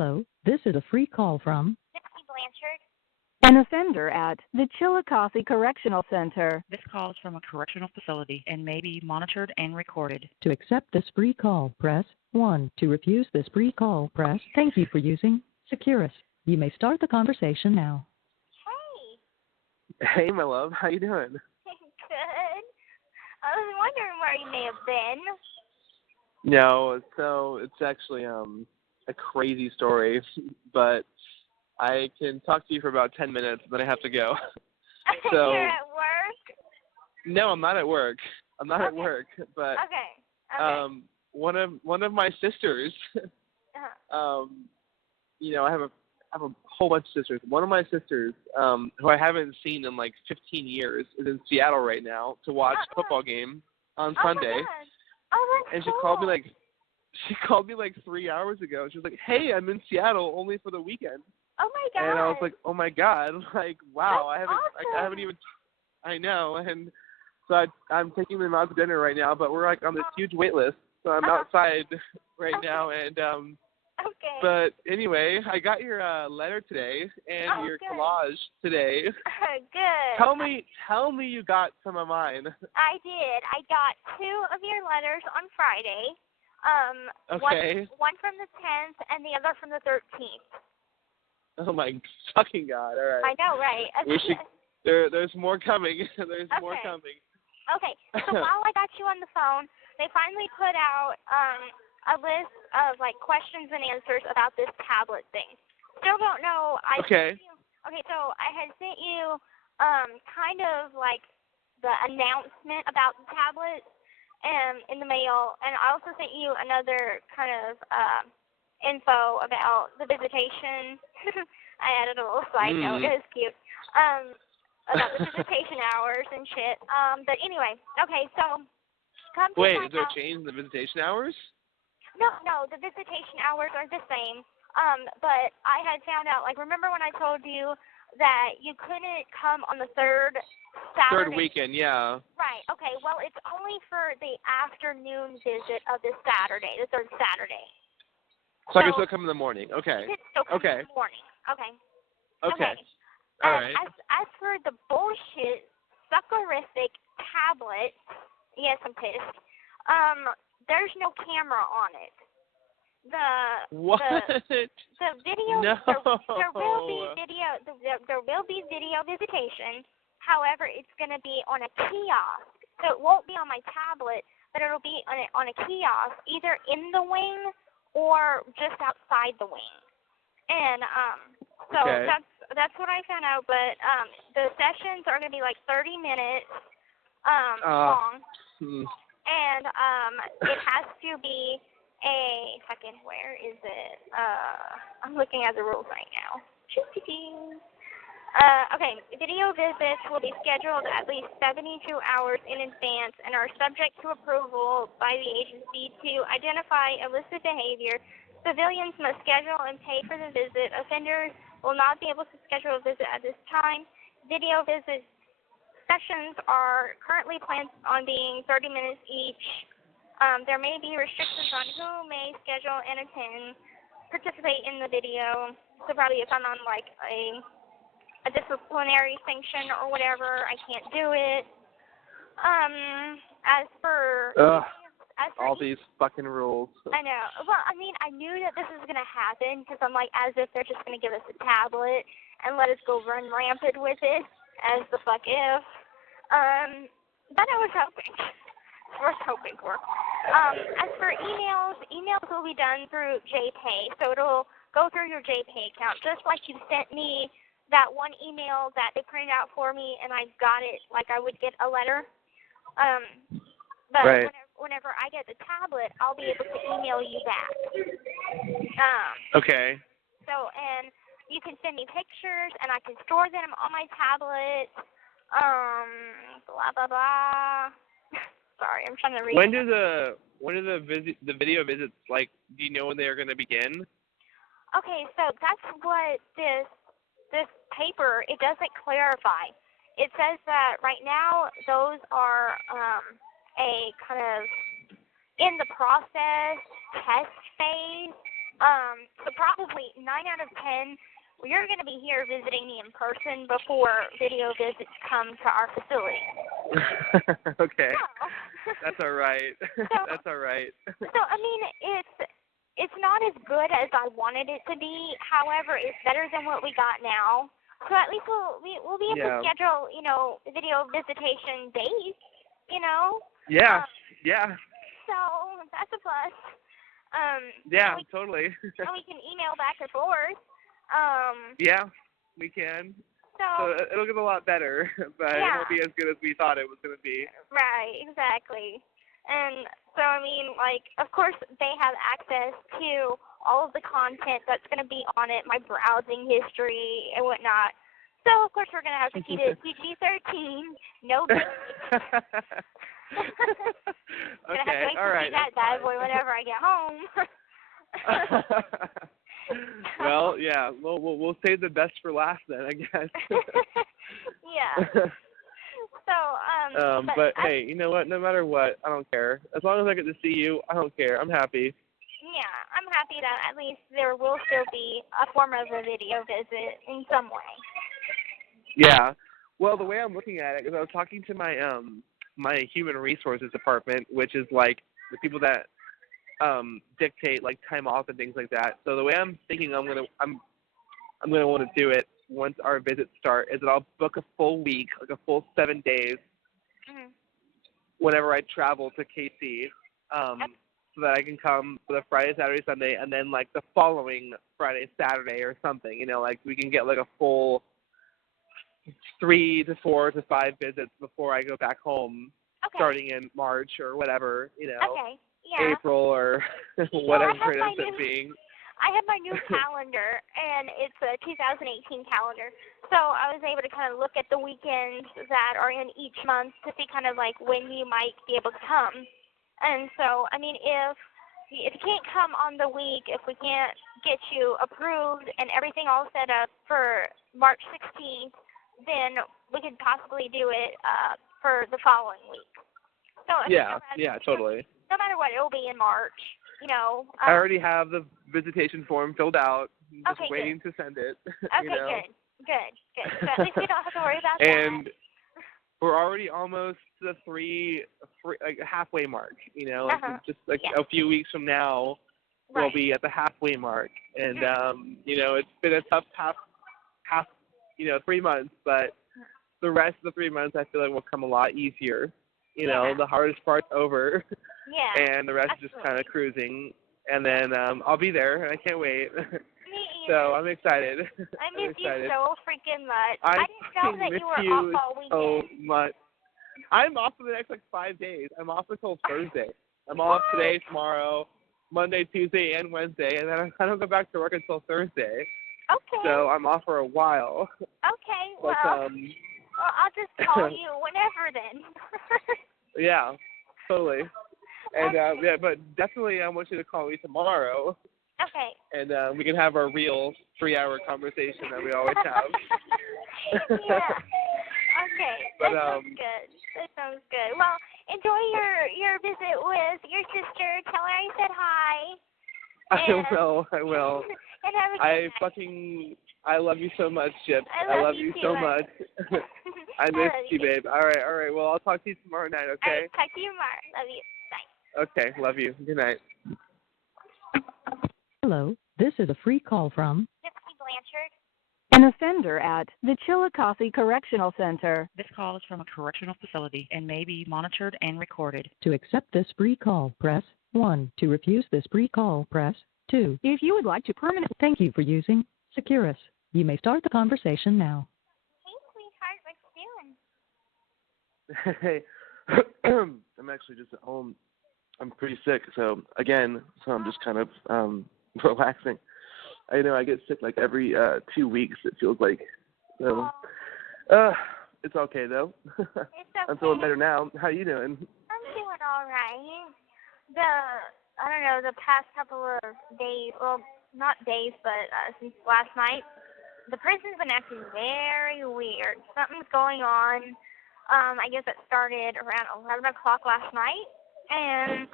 Hello, this is a free call from Blanchard. An offender at the Chillicothe Correctional Center. This call is from a correctional facility and may be monitored and recorded. To accept this free call, press 1. To refuse this free call, press Thank you for using Securus. You may start the conversation now. Hey. Hey, my love. How you doing? Good. I was wondering where you may have been. No, so it's actually a crazy story, but I can talk to you for about 10 minutes, then I have to go. So You're at work? No, I'm not at work. I'm not at work, but Okay. one of my sisters, you know, I have a whole bunch of sisters. One of my sisters, who I haven't seen in like 15 years, is in Seattle right now to watch a football game on Sunday. My God. Oh, that's And cool. she called me like 3 hours ago. She was like, "Hey, I'm in Seattle only for the weekend." Oh my God. And I was like, "Oh my God!" Like, wow, That's I haven't even. I know, and so I'm taking them out to dinner right now, but we're like on this huge wait list, so I'm outside right now, and Okay. But anyway, I got your letter today and your collage today. Good. Tell me you got some of mine. I did. I got 2 of your letters on Friday. Okay. One from the 10th and the other from the 13th. Oh my fucking God! All right. I know, right? There's more coming. There's more coming. Okay. So while I got you on the phone, they finally put out a list of like questions and answers about this tablet thing. Still don't know. Okay, so I had sent you kind of like the announcement about the tablet in the mail, and I also sent you another kind of info about the visitation. I added a little side note. It was cute. About the visitation hours and shit. But anyway, okay, so come to Wait, find is there out. a change in the visitation hours? No, the visitation hours are the same. But I had found out, like, remember when I told you that you couldn't come on the third Saturday? Third weekend, yeah. Right, okay. Well, it's only for the afternoon visit of this Saturday, the third Saturday. So I can still come in the morning. Okay. You can still come in the morning. Okay. Okay. All right. As for the bullshit, suckerific tablet, yes, I'm pissed. There's no camera on it. What? The video. No. There will be video. There will be video visitation. However, it's going to be on a kiosk, so it won't be on my tablet, but it'll be on a kiosk, either in the wing or just outside the wing. And so that's what I found out. But the sessions are going to be like 30 minutes long. And it has to be a second. Where is it? I'm looking at the rules right now. Okay, video visits will be scheduled at least 72 hours in advance and are subject to approval by the agency to identify illicit behavior. Civilians must schedule and pay for the visit. Offenders will not be able to schedule a visit at this time. Video visit sessions are currently planned on being 30 minutes each. There may be restrictions on who may schedule and participate in the video. So probably if I'm on like a disciplinary sanction or whatever, I can't do it. As for all these fucking rules. I know. Well, I mean, I knew that this was gonna happen because I'm like, as if they're just gonna give us a tablet and let us go run rampant with it, as the fuck if. But I was hoping. for. As for emails will be done through JPay, so it'll go through your JPay account, just like you sent me that one email that they printed out for me, and I got it like I would get a letter. But whenever I get the tablet, I'll be able to email you back. Okay. So, and you can send me pictures, and I can store them on my tablet. Blah blah blah. Sorry, I'm trying to read. When do the video visits, like, do you know when they are going to begin? Okay, so that's what this paper, it doesn't clarify. It says that right now those are a kind of in the process test phase, So probably 9 out of 10, you're going to be here visiting me in person before video visits come to our facility. Okay. So, That's all right. That's all right. So, I mean, it's not as good as I wanted it to be. However, it's better than what we got now. So at least we'll be able to schedule, video visitation days, Yeah. Yeah. So that's a plus. Yeah, totally. And we can email back and forth. Yeah, we can. So it'll get a lot better, but it won't be as good as we thought it was going to be. Right, exactly. And so, I mean, of course, they have access to all of the content that's going to be on it, my browsing history and whatnot. So, of course, we're going to have to keep it PG-13. No big. Okay, all right. See that bad boy whenever I get home. Well, yeah, we'll save the best for last then, I guess. Yeah. So, but hey, you know what? No matter what, I don't care. As long as I get to see you, I don't care. I'm happy. Yeah, I'm happy that at least there will still be a form of a video visit in some way. Yeah. Well, the way I'm looking at it is I was talking to my my human resources department, which is like the people that dictate like time off and things like that. So the way I'm thinking I'm gonna want to do it once our visits start is that I'll book a full week, like a full 7 days, whenever I travel to KC, so that I can come for the Friday, Saturday, Sunday, and then like the following Friday, Saturday, or something. Like we can get like a full 3 to 4 to 5 visits before I go back home, starting in March or whatever. Okay. Yeah. April or whatever it ends up being. I have my new calendar, and it's a 2018 calendar. So I was able to kind of look at the weekends that are in each month to see kind of like when you might be able to come. And so, I mean, if you can't come on the week, if we can't get you approved and everything all set up for March 16th, then we could possibly do it for the following week. So totally. No matter what, it'll be in March. I already have the visitation form filled out. I'm just waiting to send it. Okay, good. So at least we don't have to worry about that. And we're already almost to the halfway mark. Just like a few weeks from now, we'll be at the halfway mark. And it's been a tough half 3 months, but the rest of the 3 months I feel like will come a lot easier. The hardest part's over. Yeah. And the rest is just kind of cruising. And then I'll be there, and I can't wait. Me So I'm excited. I miss you so freaking much. I didn't know that you were off all weekend. So much. I'm off for the next 5 days. I'm off until Thursday. I'm off today, tomorrow, Monday, Tuesday, and Wednesday, and then I don't go back to work until Thursday. Okay. So I'm off for a while. Okay. But, well, I'll just call you whenever then. Yeah, totally. And but definitely I want you to call me tomorrow. Okay. And we can have our real 3-hour conversation that we always have. Yeah. Okay. But, That sounds good. Well, enjoy your visit with your sister. Tell her I said hi. I will. And have a good night. I love you so much, Gyps. I love you too, so much. I miss you, babe. All right. Well, I'll talk to you tomorrow night, okay? All right, talk to you tomorrow. Love you. Bye. Okay, love you. Good night. Hello, this is a free call from Gypsy Blanchard. An offender at the Chillicothe Correctional Center. This call is from a correctional facility and may be monitored and recorded. To accept this free call, press 1. To refuse this free call, press 2. If you would like to permanently... Thank you for using Securus. You may start the conversation now. Hey, sweetheart, what you doing? Hey, I'm actually just at home. I'm pretty sick, so I'm just kind of relaxing. I get sick like every 2 weeks, it feels like. So, it's okay though. It's okay. I'm feeling better now. How you doing? I'm doing all right. The past couple of days, well, not days, but since last night, the prison's been acting very weird. Something's going on. I guess it started around 11 o'clock last night, and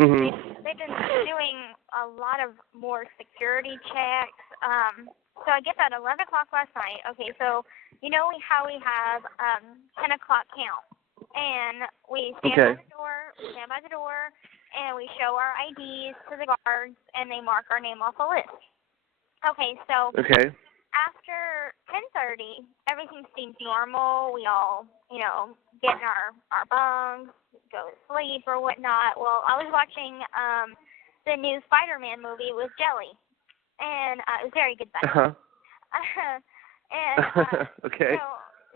they've been doing a lot of more security checks. So I guess at 11 o'clock last night, okay, so you know how we have 10 o'clock count, and we stand by the door, and we show our IDs to the guards, and they mark our name off a list. Okay, so after 10:30, everything seems normal. We all, get in our bunks, go to sleep or whatnot. Well, I was watching the new Spider-Man movie with Jelly, and it was very good.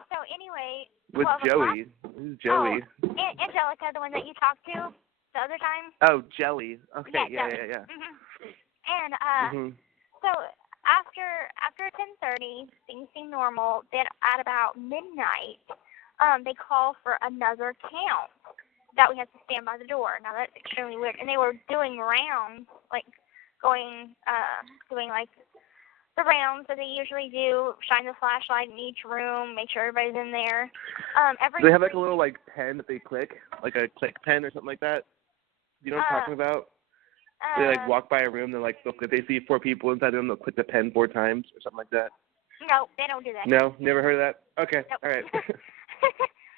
So anyway. With Joey. Who's Joey? Angelica, the one that you talked to the other time. Oh, Jelly. Okay, yeah. And so after 10:30, things seem normal. Then at about midnight, they call for another count that we have to stand by the door. Now that's extremely weird. And they were doing rounds, like doing like the rounds that they usually do, shine the flashlight in each room, make sure everybody's in there. Do they have like a little like pen that they click, like a click pen or something like that? You know what I'm talking about? They like walk by a room, they're like, look, if they see 4 people inside the room, they'll click the pen 4 times or something like that. No, they don't do that. No, never heard of that. Okay, nope. All right.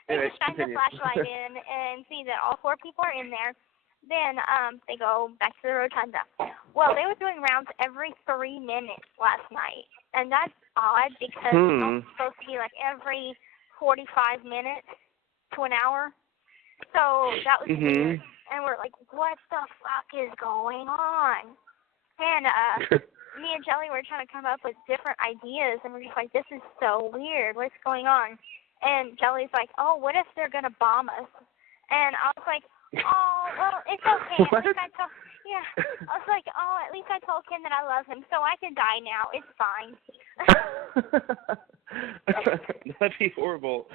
They just shine the flashlight in and see that all 4 people are in there. Then they go back to the rotunda. Well, they were doing rounds every 3 minutes last night, and that's odd because it's supposed to be like every 45 minutes to an hour. So that was weird. And we're like, what the fuck is going on? And me and Jelly were trying to come up with different ideas, and we're just like, this is so weird. What's going on? And Jelly's like, oh, what if they're going to bomb us? And I was like, oh, well, it's okay. What? I was like, oh, at least I told Ken that I love him, so I can die now. It's fine. That'd be horrible.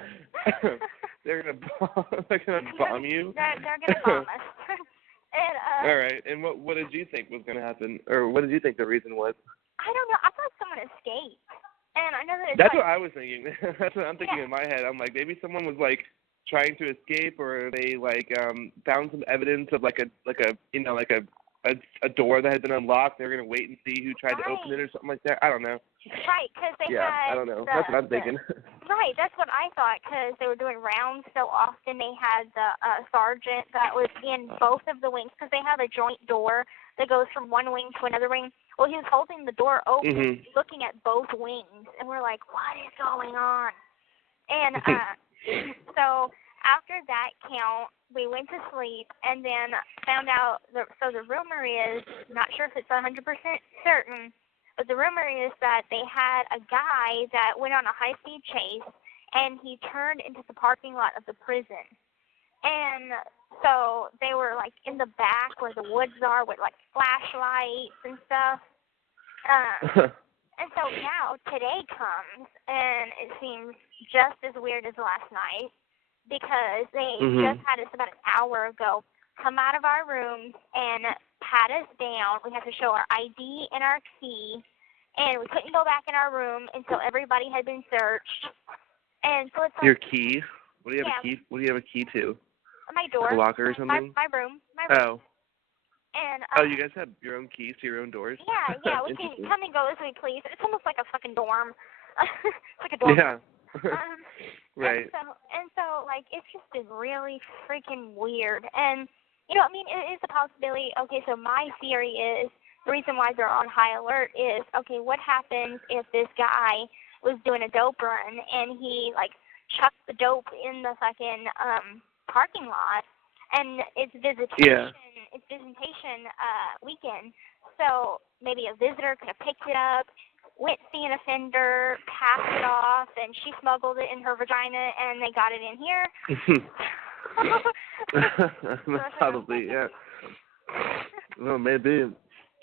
They're gonna bomb you. They're gonna bomb us. And all right. And what did you think was gonna happen, or what did you think the reason was? I don't know. I thought someone escaped, and I know that. That's what I was thinking. That's what I'm thinking in my head. I'm like, maybe someone was like trying to escape, or they like found some evidence of like a door that had been unlocked. They were gonna wait and see who tried to open it or something like that. I don't know. Right, because they had. I don't know. That's what I'm thinking. Right, that's what I thought, because they were doing rounds so often. They had the sergeant that was in both of the wings, because they have a joint door that goes from one wing to another wing. Well, he was holding the door open, looking at both wings, and we're like, what is going on? And so after that count, we went to sleep and then found out, so the rumor is, not sure if it's 100% certain, but the rumor is that they had a guy that went on a high-speed chase, and he turned into the parking lot of the prison. And so they were, like, in the back where the woods are with, like, flashlights and stuff. And so now today comes, and it seems just as weird as last night, because they just had us about an hour ago come out of our rooms and pat us down. We have to show our ID and our key, and we couldn't go back in our room until everybody had been searched. And so it's like, your key? What do you have a key? What do you have a key to? My door. Like a locker or something? My room. Oh. And you guys have your own keys to your own doors? Yeah. We can come and go as we please. It's almost like a fucking dorm. It's like a dorm. Yeah. Right. And so, like, it's just been really freaking weird. And, you know, I mean, it is a possibility. Okay, so my theory is, the reason why they're on high alert is, okay, what happens if this guy was doing a dope run and he, like, chucked the dope in the fucking parking lot, and it's visitation weekend, so maybe a visitor could have picked it up, went to see an offender, passed it off, and she smuggled it in her vagina, and they got it in here. Probably, yeah. Well, maybe.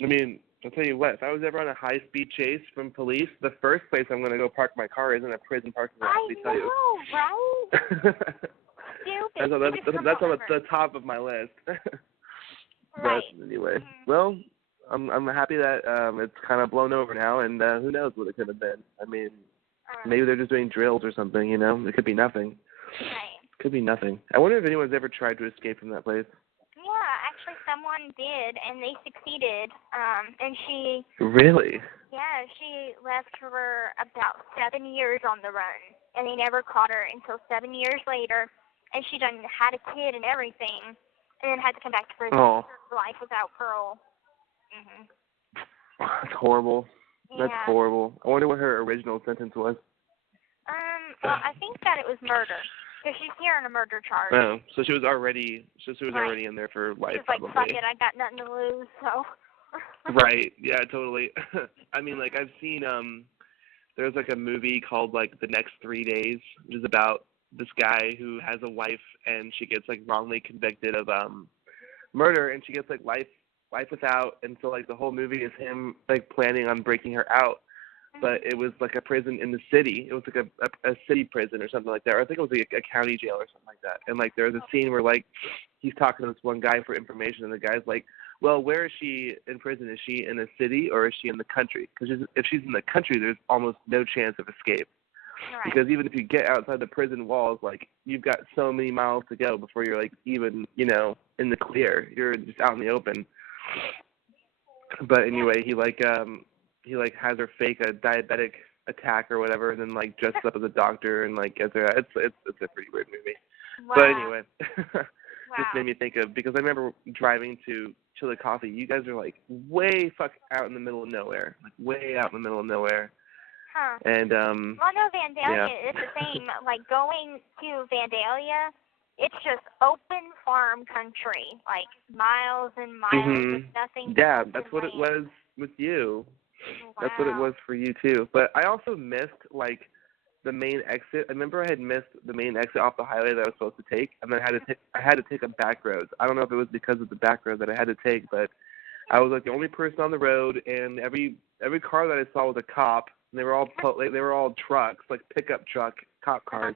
I mean, I'll tell you what, if I was ever on a high-speed chase from police, the first place I'm going to go park my car is in a prison parking lot, I know, right? Stupid. That's on the top of my list. Right. But anyway, well, I'm happy that it's kind of blown over now, and who knows what it could have been. I mean, maybe they're just doing drills or something, you know? It could be nothing. Right. Could be nothing. I wonder if anyone's ever tried to escape from that place. Yeah, actually someone did, and they succeeded. And she. Really? Yeah, she left for about 7 years on the run, and they never caught her until 7 years later, and she done had a kid and everything, and then had to come back to prison for life without parole. Mhm. That's horrible. Yeah. That's horrible. I wonder what her original sentence was. Well, I think that it was murder, because she's here on a murder charge. Oh, so she was already, already in there for life. She was like, probably. fuck it, I got nothing to lose, so. Right. Yeah, totally. I mean, like, I've seen, there's like a movie called like The Next 3 Days, which is about this guy who has a wife and she gets like wrongly convicted of murder, and she gets like life without, and so like the whole movie is him like planning on breaking her out. But it was like a prison in the city. It was like a city prison or something like that. Or I think it was like a county jail or something like that. And like there was a scene where like he's talking to this one guy for information, and the guy's like, well, where is she in prison? Is she in a city or is she in the country? Because if she's in the country, there's almost no chance of escape. Right. Because even if you get outside the prison walls, like you've got so many miles to go before you're like even, you know, in the clear. You're just out in the open. But anyway, he has her fake a diabetic attack or whatever, and then like dresses up as a doctor and like gets her. It's a pretty weird movie. Wow. But anyway, Wow. Just made me think of, because I remember driving to Chillicothe. You guys are like way out in the middle of nowhere, like way out in the middle of nowhere. Huh. And well, no, Vandalia yeah. is the same. Like going to Vandalia, it's just open farm country, like miles and miles of nothing. Yeah, that's what it was with you. Wow. That's what it was for you too. But I also missed like the main exit. I remember I had missed the main exit off the highway that I was supposed to take, and then I had to take a back road. I don't know if it was because of the back road that I had to take, but I was like the only person on the road, and every car that I saw was a cop. And they were all trucks, like pickup truck cop cars,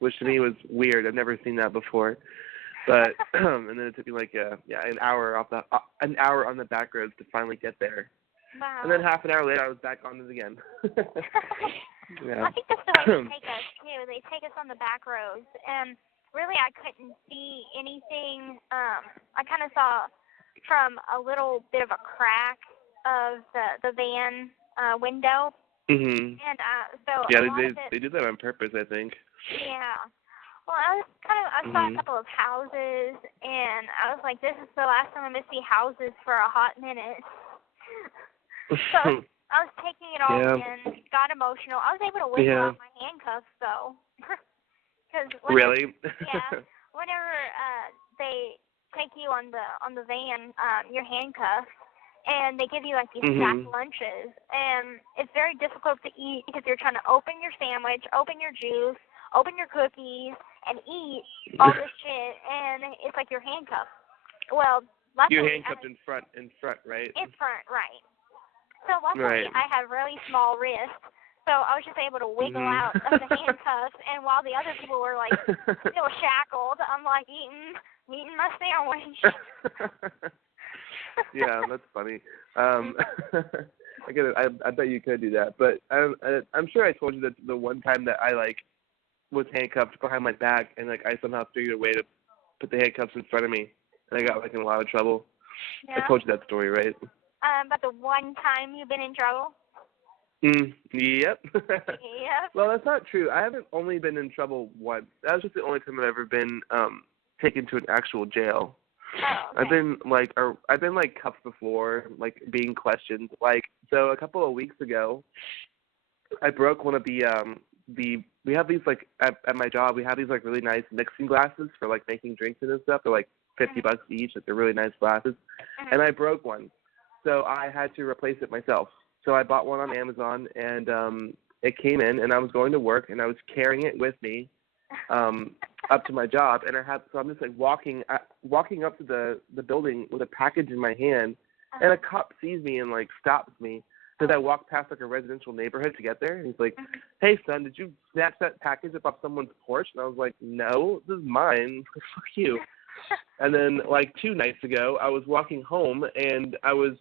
which to me was weird. I've never seen that before. But and then it took me like an hour on the back roads to finally get there. Wow. And then half an hour later, I was back on it again. Yeah. I think that's the way they take us too. They take us on the back roads, and really I couldn't see anything. I kind of saw from a little bit of a crack of the van window. Mhm. And so yeah, they do that on purpose, I think. Yeah. Well, I saw a couple of houses, and I was like, this is the last time I'm gonna see houses for a hot minute. So I was taking it all in, got emotional. I was able to wiggle out my handcuffs though. Really? Yeah. Whenever they take you on the van, you're handcuffed. And they give you like these stacked lunches, and it's very difficult to eat because you're trying to open your sandwich, open your juice, open your cookies, and eat all this shit, and it's like you're handcuffed. Well, luckily, you're handcuffed in front, right? In front, right. So luckily, I have really small wrists, so I was just able to wiggle out of the handcuffs, and while the other people were like still shackled, I'm like eating my sandwich. Yeah, that's funny. I get it. I bet you could do that, but I'm sure I told you that the one time that I like was handcuffed behind my back, and like I somehow figured a way to put the handcuffs in front of me, and I got like in a lot of trouble. Yeah. I told you that story, right? But the one time you've been in trouble? Yep. Yep. Well, that's not true. I haven't only been in trouble once. That was just the only time I've ever been taken to an actual jail. Oh, okay. I've been cuffed before, like being questioned. Like, so a couple of weeks ago, I broke one of we have these like at my job, we have these like really nice mixing glasses for like making drinks and stuff. They're like $50 each. Like they're really nice glasses, and I broke one, so I had to replace it myself. So I bought one on Amazon, and it came in, and I was going to work, and I was carrying it with me up to my job, and I'm just like walking up to the building with a package in my hand, and a cop sees me and like stops me because I walked past like a residential neighborhood to get there, and he's like, "Hey son, did you snatch that package up off someone's porch?" And I was like, "No, this is mine. Fuck you." And then like 2 nights ago, I was walking home, and I was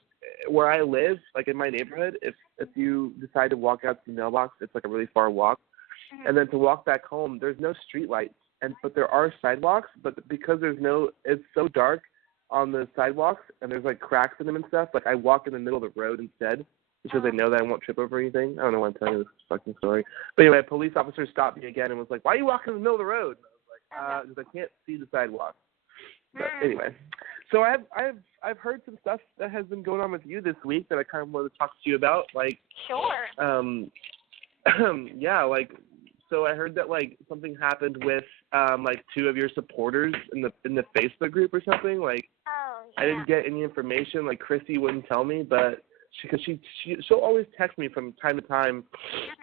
where I live, like in my neighborhood. If you decide to walk out to the mailbox, it's like a really far walk. And then to walk back home, there's no street lights, but there are sidewalks. But because it's so dark, on the sidewalks, and there's, like, cracks in them and stuff. Like, I walk in the middle of the road instead because they know that I won't trip over anything. I don't know why I'm telling you this fucking story. But anyway, a police officer stopped me again and was like, why are you walking in the middle of the road? And I was like, because I can't see the sidewalk. But anyway, so I've heard some stuff that has been going on with you this week that I kind of wanted to talk to you about. Like, sure. Yeah, like, so I heard that, like, something happened with like 2 of your supporters in the Facebook group or something. Like, I didn't get any information. Like, Kristy wouldn't tell me, but she'll always text me from time to time.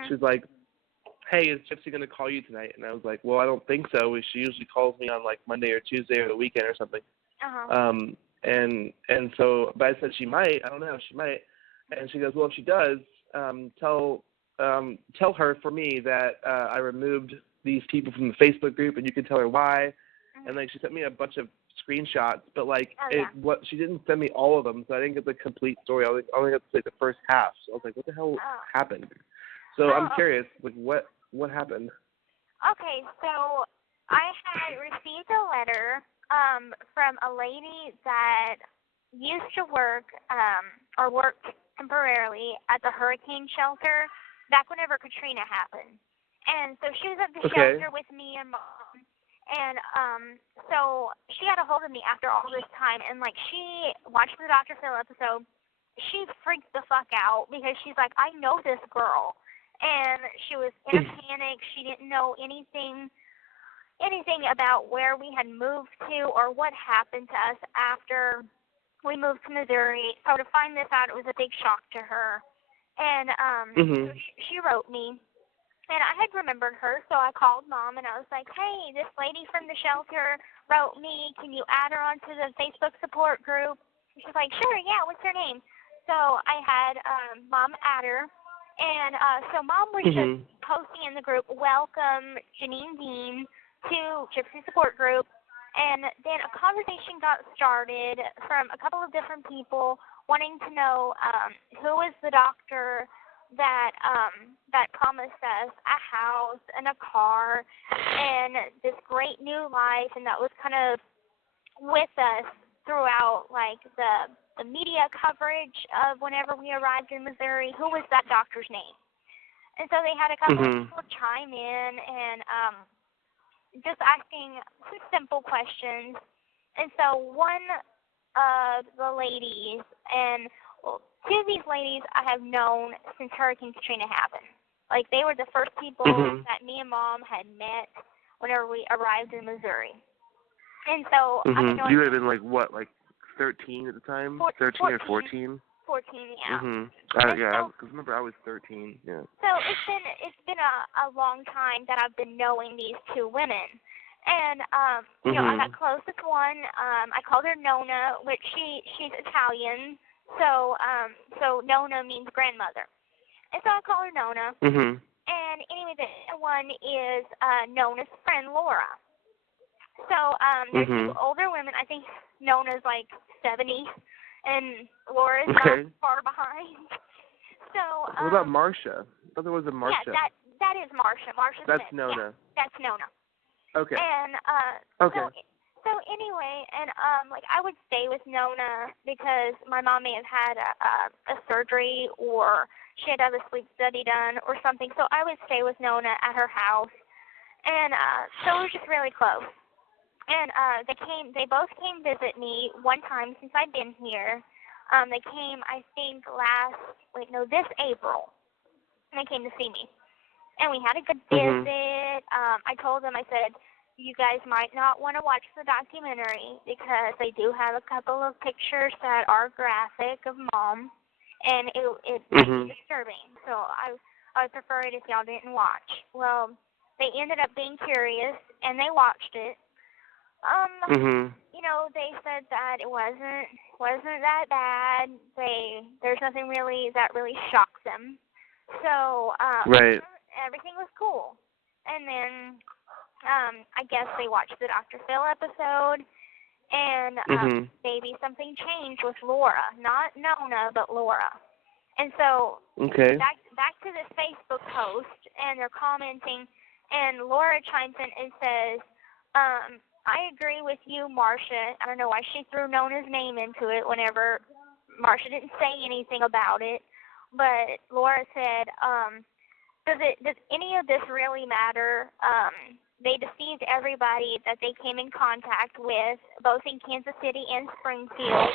She's like, hey, is Gypsy going to call you tonight? And I was like, well, I don't think so. She usually calls me on, like, Monday or Tuesday or the weekend or something. And so, but I said she might. I don't know. She might. And she goes, well, if she does, tell her for me that I removed these people from the Facebook group, and you can tell her why. And, like, she sent me a bunch of screenshots, but, like, she didn't send me all of them, so I didn't get the complete story. I only got to, like, the first half. So I was like, what the hell happened? So I'm curious, like, what happened? Okay, so I had received a letter from a lady that used to work or worked temporarily at the hurricane shelter back whenever Katrina happened. And so she was at the shelter with me and Mom. And so she got a hold of me after all this time, and, like, she watched the Dr. Phil episode. She freaked the fuck out because she's like, I know this girl. And she was in a panic. She didn't know anything about where we had moved to or what happened to us after we moved to Missouri. So to find this out, it was a big shock to her. And so she wrote me, and I had remembered her, so I called Mom, and I was like, hey, this lady from the shelter wrote me. Can you add her onto the Facebook support group? And she's like, sure, yeah, what's her name? So I had Mom add her. And so Mom was just posting in the group, welcome Janine Dean to Gypsy Support Group. And then a conversation got started from a couple of different people wanting to know who was the doctor that promised us a house and a car and this great new life, and that was kind of with us throughout, like, the media coverage of whenever we arrived in Missouri. Who was that doctor's name? And so they had a couple of people chime in and just asking some simple questions. And so one of the ladies, and 2 of these ladies I have known since Hurricane Katrina happened. Like, they were the first people that me and Mom had met whenever we arrived in Missouri. And so you would have been, like, what, like 13 at the time? 13 or 14? 14, yeah. Yeah, because remember I was 13. Yeah. So it's been a long time that I've been knowing these 2 women, and you know, I got close with one. I called her Nona, which she's Italian, so Nona means grandmother, and so I call her Nona. And anyway, the other one is Nona's friend Laura. So there's 2 older women. I think Nona's like 70, and Laura's not far behind. So what about Marcia? I thought there was a Marcia. Yeah, that is Marcia. That's Nona. Yeah, that's Nona. Okay. And so anyway, and like, I would stay with Nona because my mom may have had a surgery, or she had to have a sleep study done or something. So I would stay with Nona at her house, and so we were just really close. And they both came visit me one time since I've been here. They came, I think, this April. And they came to see me. And we had a good visit. I told them, I said, you guys might not want to watch the documentary because they do have a couple of pictures that are graphic of Mom. And it might be disturbing. So I would prefer it if y'all didn't watch. Well, they ended up being curious, and they watched it. You know, they said that it wasn't that bad. There's nothing really that really shocked them. So everything was cool. And then I guess they watched the Dr. Phil episode, and maybe something changed with Laura, not Nona, but Laura. And so back to this Facebook post, and they're commenting, and Laura chimes in and says, I agree with you, Marcia. I don't know why she threw Nona's name into it whenever Marcia didn't say anything about it. But Laura said, does any of this really matter? They deceived everybody that they came in contact with, both in Kansas City and Springfield.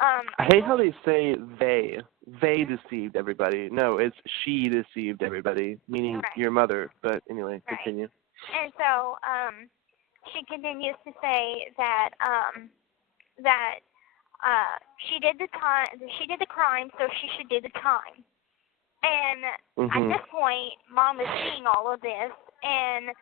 I hate how they say they. They deceived everybody. No, it's she deceived everybody, meaning your mother. But anyway, continue. And so she continues to say that she did the crime, so she should do the time. And at this point, Mom is seeing all of this, and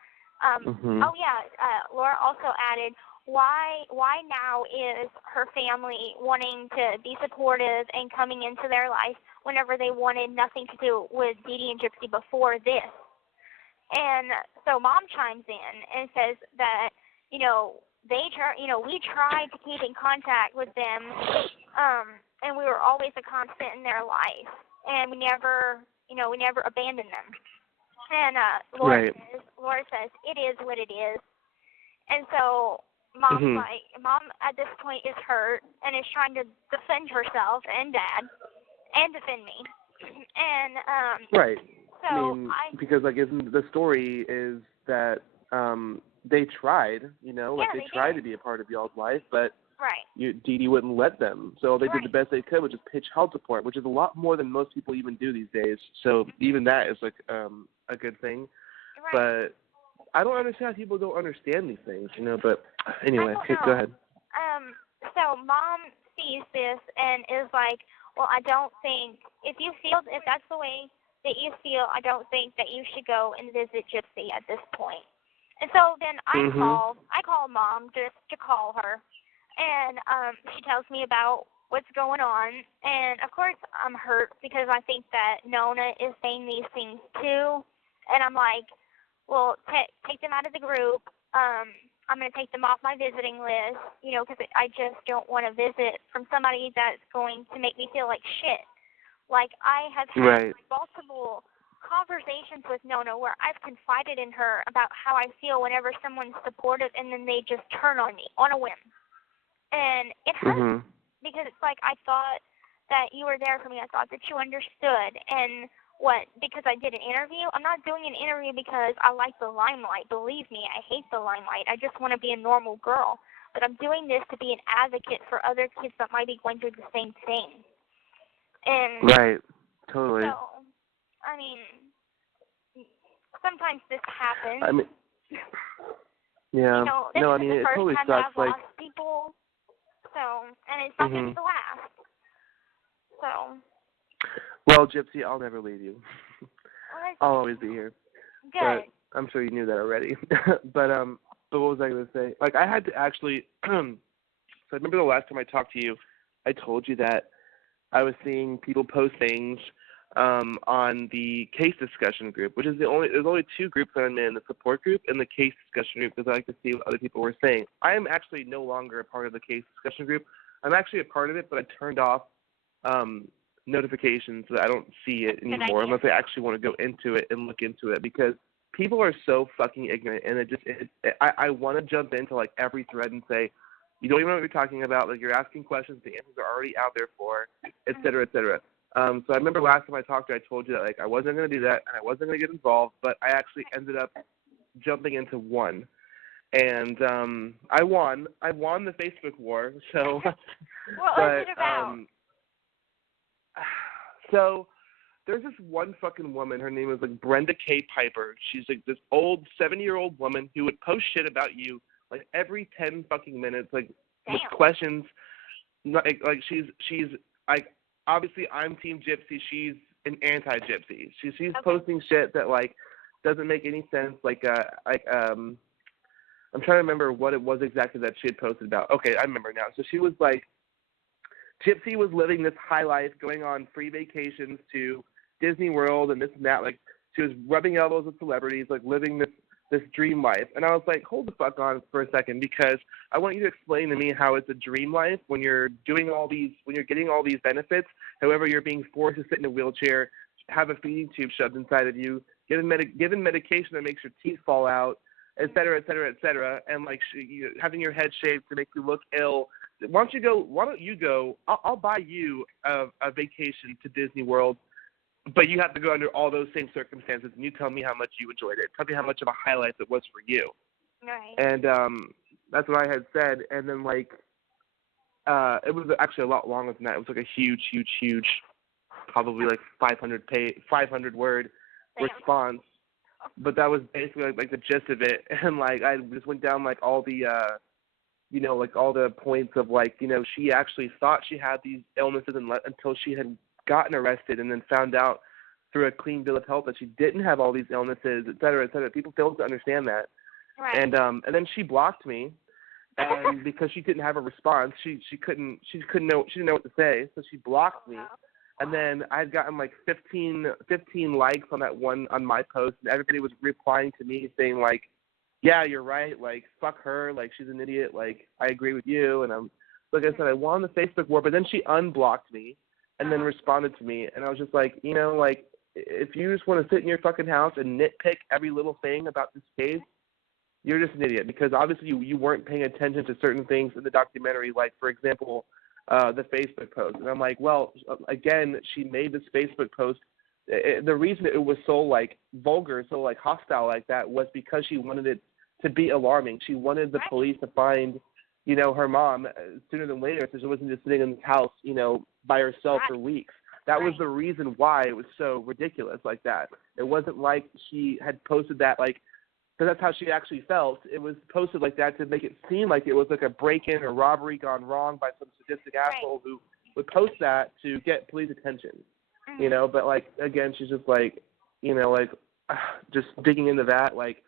Laura also added, why now is her family wanting to be supportive and coming into their life whenever they wanted nothing to do with DeeDee and Gypsy before this? And so Mom chimes in and says that, we tried to keep in contact with them, and we were always a constant in their life, and we never abandoned them. And Laura says, it is what it is. And so Mom at this point is hurt and is trying to defend herself and Dad and defend me. And so because the story is that they tried, they tried to be a part of y'all's life, but DeeDee wouldn't let them. So they did the best they could, which is pitch child support, which is a lot more than most people even do these days. So even that is like a good thing. But I don't understand how people don't understand these things, But anyway, go ahead. So Mom sees this and is like, well, I don't think if that's the way that you feel, I don't think that you should go and visit Gypsy at this point. And so then I call Mom just to call her, and she tells me about what's going on, and of course I'm hurt because I think that Nona is saying these things too, and I'm like, well, take them out of the group. I'm going to take them off my visiting list, because I just don't want to visit from somebody that's going to make me feel like shit. Like, I have had multiple conversations with Nona where I've confided in her about how I feel whenever someone's supportive and then they just turn on me on a whim. And it hurts because it's like I thought that you were there for me. I thought that you understood. And because I did an interview? I'm not doing an interview because I like the limelight. Believe me, I hate the limelight. I just want to be a normal girl. But I'm doing this to be an advocate for other kids that might be going through the same thing. And totally. So, I mean, sometimes this happens. Yeah. This is it the first totally time sucks. I've lost people. So, and it's not going to be the last. So. Well, Gypsy, I'll never leave you. I'll always be here. Good. But I'm sure you knew that already. But what was I going to say? Like, I had to actually, so I remember the last time I talked to you, I told you that I was seeing people post things on the case discussion group, which is there's only two groups that I'm in, the support group and the case discussion group, because I like to see what other people were saying. I am actually no longer a part of the case discussion group. I'm actually a part of it, but I turned off notifications so that I don't see it anymore unless I actually want to go into it and look into it, because people are so fucking ignorant, and I want to jump into like every thread and say, you don't even know what you're talking about, like you're asking questions the answers are already out there for, et cetera, et cetera. So I remember last time I talked to you, I told you that like I wasn't going to do that and I wasn't going to get involved, but I actually ended up jumping into one. And I won the Facebook war. So what was it about? So there's this one fucking woman, her name is like Brenda K. Piper. She's like this old 70-year-old woman who would post shit about you like every 10 fucking minutes, like with questions. Like she's like, obviously I'm Team Gypsy, she's an anti-Gypsy. She's posting shit that like doesn't make any sense. I'm trying to remember what it was exactly that she had posted about. Okay, I remember now. So she was like, Gypsy was living this high life, going on free vacations to Disney World and this and that. Like, she was rubbing elbows with celebrities, like living this dream life. And I was like, hold the fuck on for a second, because I want you to explain to me how it's a dream life when you're getting all these benefits. However, you're being forced to sit in a wheelchair, have a feeding tube shoved inside of you, given medication that makes your teeth fall out, et cetera, et cetera, et cetera, and like having your head shaved to make you look ill. Why don't you go? I'll buy you a vacation to Disney World, but you have to go under all those same circumstances, and you tell me how much you enjoyed it. Tell me how much of a highlight it was for you. Right. And that's what I had said. And then like it was actually a lot longer than that. It was like a huge, probably like 500 word response. But that was basically like the gist of it. And like I just went down like all the like all the points of like, she actually thought she had these illnesses until she had gotten arrested, and then found out through a clean bill of health that she didn't have all these illnesses, et cetera, et cetera. People fail to understand that. Right. And then she blocked me, and because she didn't have a response, she didn't know what to say, so she blocked me. And then I'd gotten like 15 likes on that one on my post, and everybody was replying to me saying like, yeah, you're right, like fuck her, like she's an idiot, like I agree with you. And like I said, I won the Facebook war, but then she unblocked me and then responded to me, and I was just like, like if you just want to sit in your fucking house and nitpick every little thing about this case, you're just an idiot, because obviously you weren't paying attention to certain things in the documentary, like, for example, the Facebook post. And I'm like, well, again, she made this Facebook post. The reason it was so, like, vulgar, so, like, hostile like that was because she wanted it to be alarming. She wanted the police to find, her mom sooner than later, so she wasn't just sitting in this house, by herself for weeks. That was the reason why it was so ridiculous like that. It wasn't like she had posted that, like, because that's how she actually felt. It was posted like that to make it seem like it was like a break-in or robbery gone wrong by some sadistic asshole who would post that to get police attention, But, like, again, she's just like, just digging into that. Like,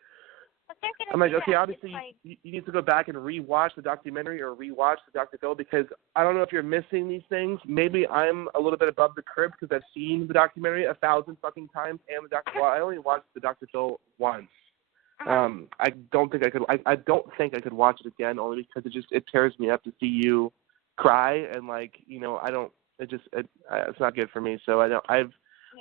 I'm like, okay, obviously you need to go back and rewatch the documentary or rewatch the Dr. Phil, because I don't know if you're missing these things. Maybe I'm a little bit above the curve because I've seen the documentary 1,000 fucking times, and I only watched the Dr. Phil once. I don't think I could watch it again, only because it tears me up to see you cry, and like, it's not good for me. So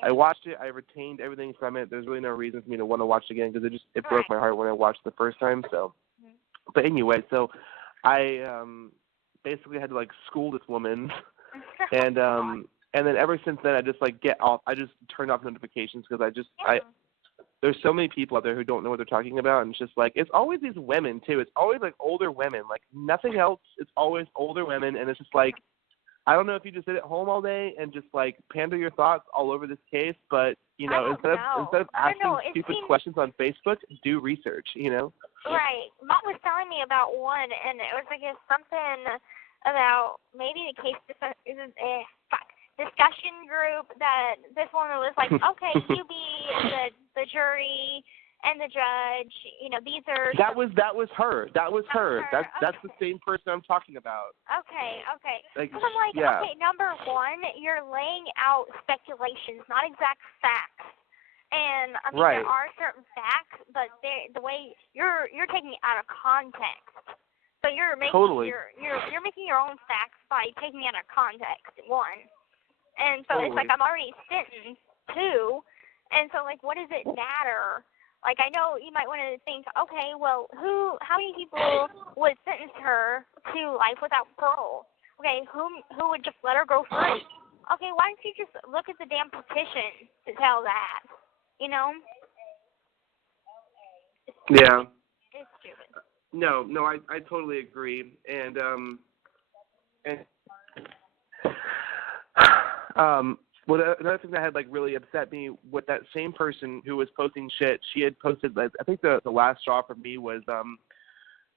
I watched it. I retained everything from it. There's really no reason for me to want to watch it again, because it broke my heart when I watched it the first time. So, but anyway, so I basically had to like school this woman, and then ever since then I just like I just turned off notifications, because there's so many people out there who don't know what they're talking about, and it's just like, it's always these women too. It's always like older women, like nothing else. It's always older women, and it's just like, I don't know if you just sit at home all day and just like pander your thoughts all over this case, but instead of asking stupid questions on Facebook, do research. Right. Mom was telling me about one, and it was like something about maybe the case discussion group that this woman was like, okay, you be the jury and the judge, these are... That was her. That's the same person I'm talking about. Okay. Like, so I'm like, okay, number one, you're laying out speculations, not exact facts. And I mean, there are certain facts, but the way you're taking it out of context. So you're making you're making your own facts by taking it out of context, one. And so it's like, I'm already sentenced, two, and so, like, what does it matter? Like, I know you might want to think, okay, well, how many people would sentence her to life without parole? Okay, who would just let her go free? Okay, why don't you just look at the damn petition to tell that, Yeah. It's stupid. No, I totally agree, and well, another thing that had like really upset me with that same person who was posting shit, she had posted, like, I think the last straw for me was,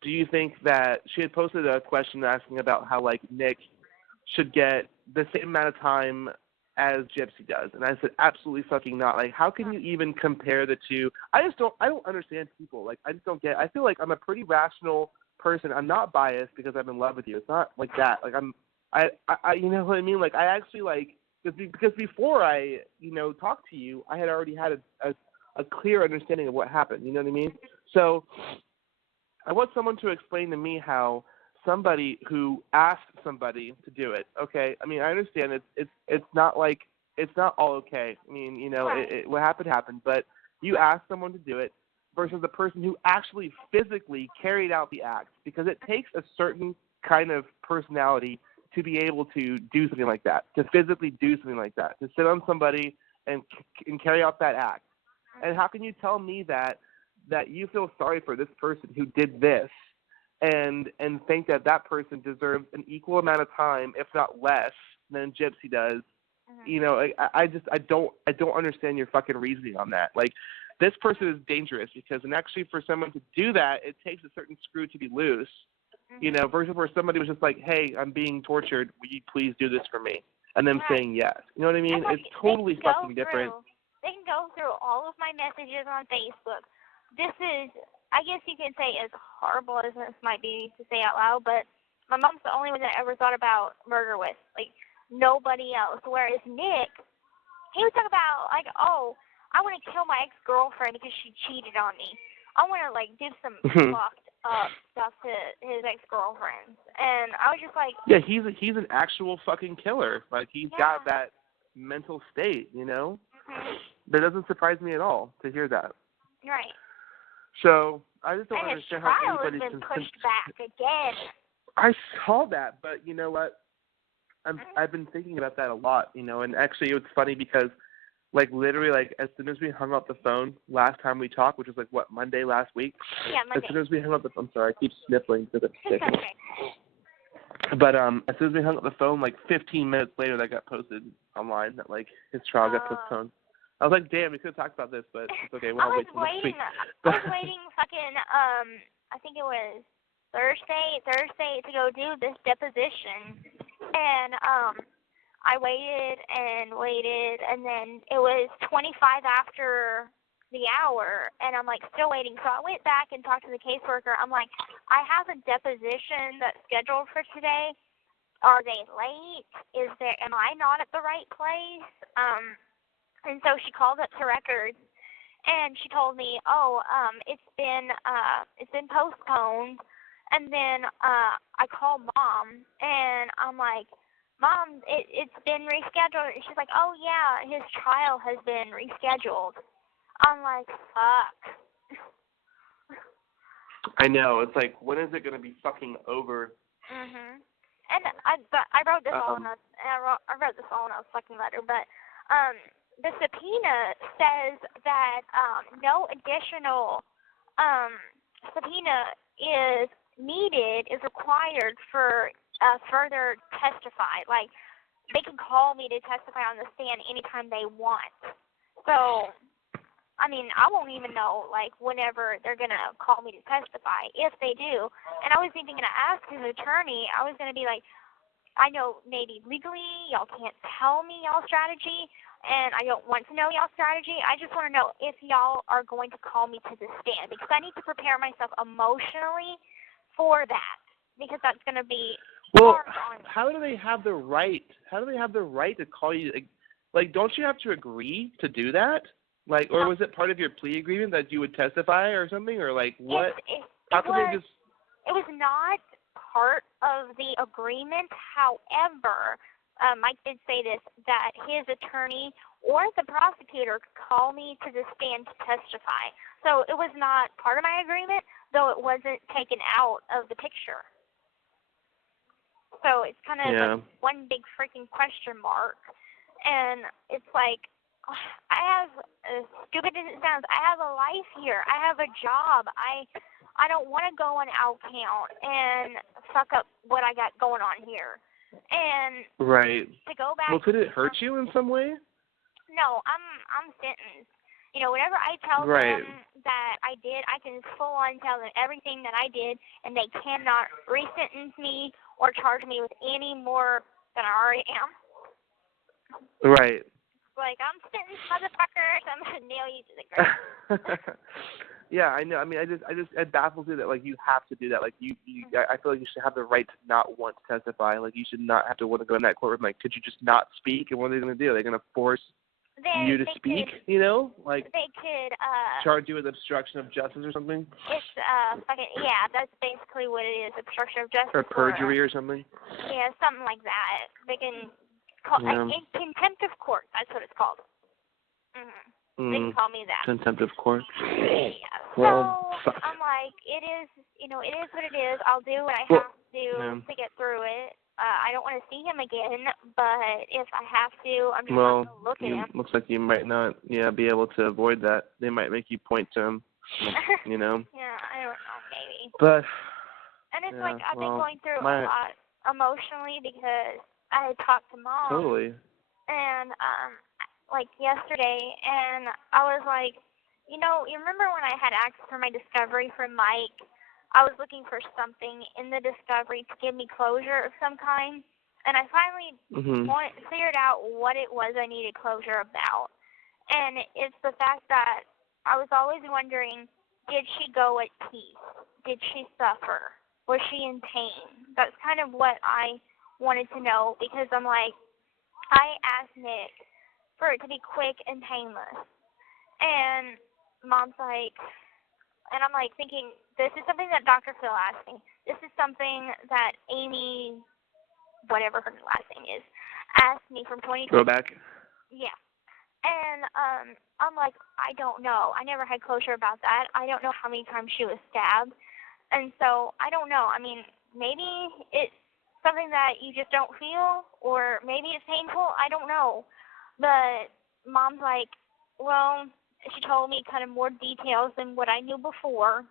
do you think that she had posted a question asking about how like Nick should get the same amount of time as Gypsy does? And I said, absolutely fucking not. Like, how can you even compare the two? I don't understand people. Like, I just don't get, I feel like I'm a pretty rational person. I'm not biased because I'm in love with you. It's not like that. Like, I you know what I mean? Like, I actually like, because before I, talked to you, I had already had a clear understanding of what happened. You know what I mean? So I want someone to explain to me how somebody who asked somebody to do it, okay? I mean, I understand it's not like, it's not all okay. I mean, what happened, but you asked someone to do it. versus the person who actually physically carried out the act, because it takes a certain kind of personality to be able to do something like that, to physically do something like that, to sit on somebody and carry out that act. And how can you tell me that you feel sorry for this person who did this and think that that person deserves an equal amount of time, if not less, than Gypsy does? You know, I don't understand your fucking reasoning on that. Like, this person is dangerous because, and actually for someone to do that, it takes a certain screw to be loose, you know, versus where somebody was just like, hey, I'm being tortured, will you please do this for me? And them saying yes. You know what I mean? Like, it's totally fucking different. They can go through all of my messages on Facebook. This is, I guess you could say, as horrible as this might be to say out loud, but my mom's the only one that I ever thought about murder with. Like, nobody else. Whereas Nick, he would talk about, like, oh, I want to kill my ex-girlfriend because she cheated on me. I want to, like, do some fucked up stuff to his ex-girlfriends. And I was just like... Yeah, he's an actual fucking killer. Like, he's got that mental state, you know? That doesn't surprise me at all to hear that. Right. So, I just don't and understand his how trial anybody has been pushed back again. I saw that, but you know what? I've been thinking about that a lot, you know, and actually it was funny because, like, literally, like, as soon as we hung up the phone last time we talked, which was, like, what, Monday last week? Yeah, Monday. As soon as we hung up the phone, I'm sorry, I keep sniffling because I'm sick. Okay. But as soon as we hung up the phone, like, 15 minutes later, that got posted online that, like, his trial got postponed. I was like, damn, we could have talked about this, but it's okay. We'll wait till next week. I was waiting fucking, I think it was Thursday to go do this deposition. And I waited, and then it was 25 after the hour, and I'm, like, still waiting. So I went back and talked to the caseworker. I'm like, I have a deposition that's scheduled for today. Are they late? Am I not at the right place? And so she called up to records, and she told me, it's been postponed. And then I called Mom, and I'm like, Mom, it's been rescheduled. And she's like, oh, yeah, his trial has been rescheduled. I'm like, fuck. I know. It's like, when is it going to be fucking over? And I wrote this all in a fucking letter, but the subpoena says that no additional subpoena is required for further testify. Like, they can call me to testify on the stand anytime they want. So, I mean, I won't even know, like, whenever they're going to call me to testify, if they do. And I was even going to ask his attorney, I was going to be like, I know maybe legally y'all can't tell me y'all's strategy, and I don't want to know y'all's strategy. I just want to know if y'all are going to call me to the stand, because I need to prepare myself emotionally for that, because that's going to be hard on me. How do they have the right? How do they have the right to call you? Like, don't you have to agree to do that? Like, or was it part of your plea agreement that you would testify or something, or like what? It was not part of the agreement. However, Mike did say this, that his attorney or the prosecutor could call me to the stand to testify. So it was not part of my agreement, though it wasn't taken out of the picture. So it's kind of like one big freaking question mark. And it's like, I have, as stupid as it sounds, I have a life here. I have a job. I don't want to go on out count and fuck up what I got going on here. And to go back. Well, could it hurt you in some way? No, I'm sentenced. You know, whenever I tell them that I did, I can full on tell them everything that I did, and they cannot resentence me or charge me with any more than I already am. Right. Like, I'm sentenced, motherfuckers. I'm gonna nail you to the ground. Yeah, I know. I mean, it baffles me that, like, you have to do that. Like, I feel like you should have the right to not want to testify. Like, you should not have to want to go in that courtroom. Like, could you just not speak? And what are they going to do? They're going to force you to speak, you know? Like, they could charge you with obstruction of justice or something? It's, that's basically what it is, obstruction of justice. Or perjury or something? Yeah, something like that. They can call in contempt of court. That's what it's called. They can call me that. Contempt of court? Yes. Well, so I'm like, it is what it is. I'll do what I have to get through it. I don't want to see him again, but if I have to, I'm just not going to look at him. Looks like you might not, be able to avoid that. They might make you point to him, Yeah, I don't know, maybe. But, and it's like I've been going through a lot emotionally because I had talked to Mom. Totally. And, like yesterday, and I was like, you remember when I had asked for my discovery from Mike? I was looking for something in the discovery to give me closure of some kind, and I finally figured out what it was I needed closure about. And it's the fact that I was always wondering, did she go at peace? Did she suffer? Was she in pain? That's kind of what I wanted to know, because I'm like, I asked Nick for it to be quick and painless. And Mom's like, and I'm like thinking, this is something that Dr. Phil asked me. This is something that Amy, whatever her last name is, asked me from 2020. Go back. Yeah. And I'm like, I don't know. I never had closure about that. I don't know how many times she was stabbed. And so I don't know. I mean, maybe it's something that you just don't feel, or maybe it's painful. I don't know. But Mom's like, well, she told me kind of more details than what I knew before.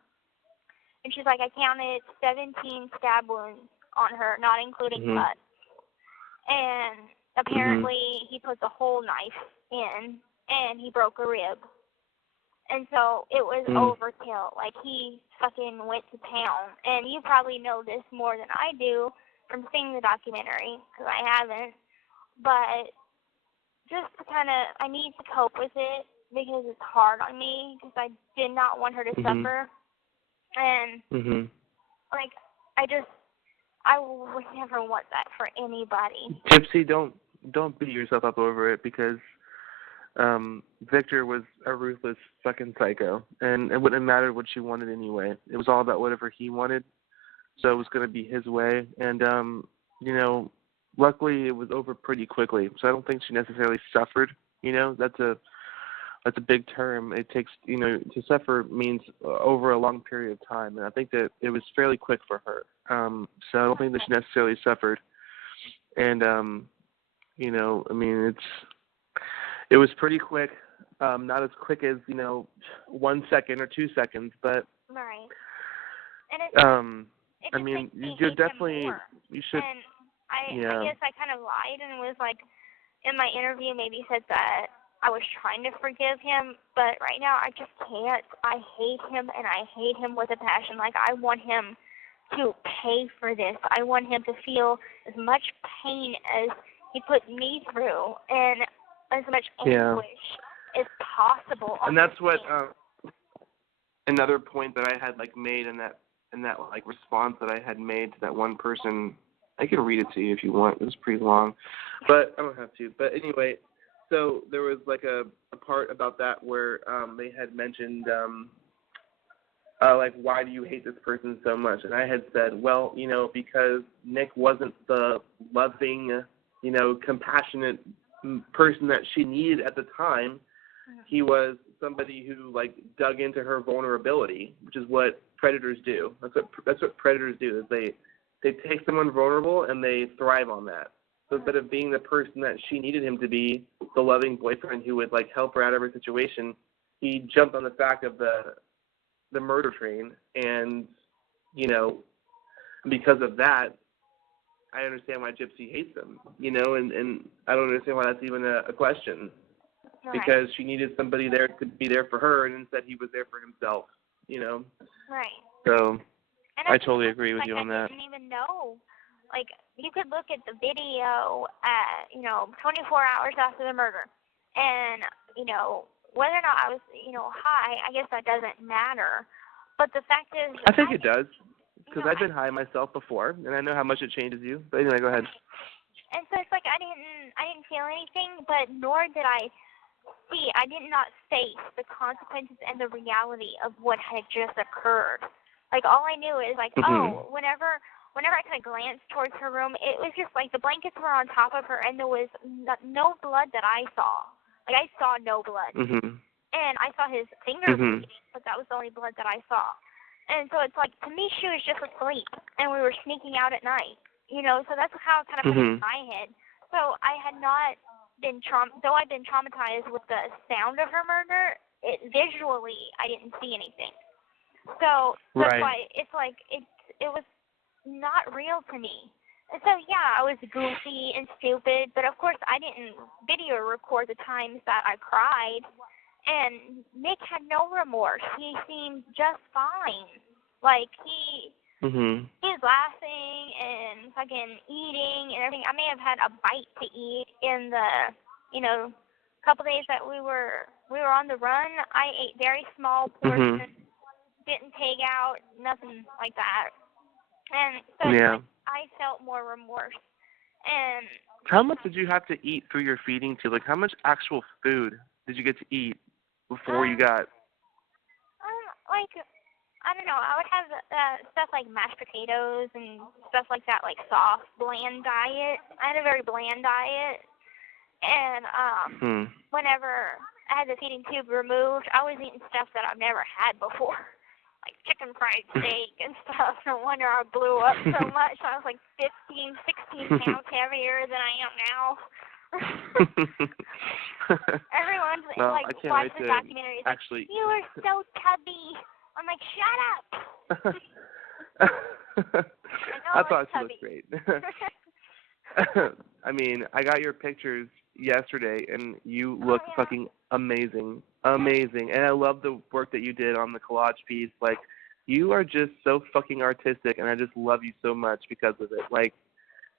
And she's like, I counted 17 stab wounds on her, not including cuts. And apparently he put the whole knife in, and he broke a rib. And so it was overkill. Like, he fucking went to town. And you probably know this more than I do from seeing the documentary, because I haven't. But just to kind of, I need to cope with it, because it's hard on me, because I did not want her to suffer. And, like, I would never want that for anybody. Gypsy, don't beat yourself up over it, because Victor was a ruthless fucking psycho, and it wouldn't matter what she wanted anyway. It was all about whatever he wanted, so it was going to be his way. And, luckily it was over pretty quickly, so I don't think she necessarily suffered. That's a big term. It takes, to suffer means over a long period of time, and I think that it was fairly quick for her. So I don't think that she necessarily suffered. And, it was pretty quick, not as quick as, 1 second or 2 seconds, but, right. And you're definitely, you should. And I guess I kind of lied and was like, in my interview maybe said that I was trying to forgive him, but right now I just can't. I hate him, and I hate him with a passion. Like, I want him to pay for this. I want him to feel as much pain as he put me through, and as much anguish as possible. And that's what another point that I had made in that response that I had made to that one person. I can read it to you if you want. It was pretty long, but I don't have to. But anyway, so there was a part about that where they had mentioned why do you hate this person so much? And I had said, well, because Nick wasn't the loving, compassionate person that she needed at the time. He was somebody who dug into her vulnerability, which is what predators do. That's what predators do. Is they take someone vulnerable and they thrive on that. So instead of being the person that she needed him to be, the loving boyfriend who would help her out of her situation, he jumped on the back of the murder train, and because of that, I understand why Gypsy hates him, and I don't understand why that's even a question. Right. Because she needed somebody there to be there for her, and instead he was there for himself, Right. So I totally agree with you on that. I didn't even know. You could look at the video at, 24 hours after the murder, and, whether or not I was, high, I guess that doesn't matter. But the fact is, I think it does. Because I've been high myself before, and I know how much it changes you. But anyway, go ahead. And so it's I didn't feel anything, but nor did I did not face the consequences and the reality of what had just occurred. All I knew is oh, whenever I kind of glanced towards her room, it was just the blankets were on top of her, and there was no blood that I saw. I saw no blood. and I saw his finger bleeding, but that was the only blood that I saw. And so it's like, to me, she was just asleep, and we were sneaking out at night, you know, so that's how it kind of put it in my head. So I had not been though I'd been traumatized with the sound of her murder, visually, I didn't see anything. So that's why it's like, it was not real to me. And so, yeah, I was goofy and stupid, but of course I didn't video record the times that I cried. And Nick had no remorse. He seemed just fine. Like, he was laughing and fucking eating and everything. I may have had a bite to eat in the, you know, couple days that we were on the run. I ate very small portions, didn't take out, nothing like that. And so I felt more remorse. And how much did you have to eat through your feeding tube? Like, how much actual food did you get to eat before you got? Like, I don't know. I would have stuff like mashed potatoes and stuff like that, like soft, bland diet. I had a very bland diet. And whenever I had the feeding tube removed, I was eating stuff that I've never had before. Like chicken fried steak and stuff. No wonder I blew up so much. I was like 15, 16 pounds heavier than I am now. Everyone's like, watch the documentary. Like, you are so tubby. I'm like, shut up. I thought she looked great. I mean, I got your pictures yesterday, and you look fucking amazing. Amazing. And I love the work that you did on the collage piece. Like, you are just so fucking artistic, and I just love you so much because of it. Like,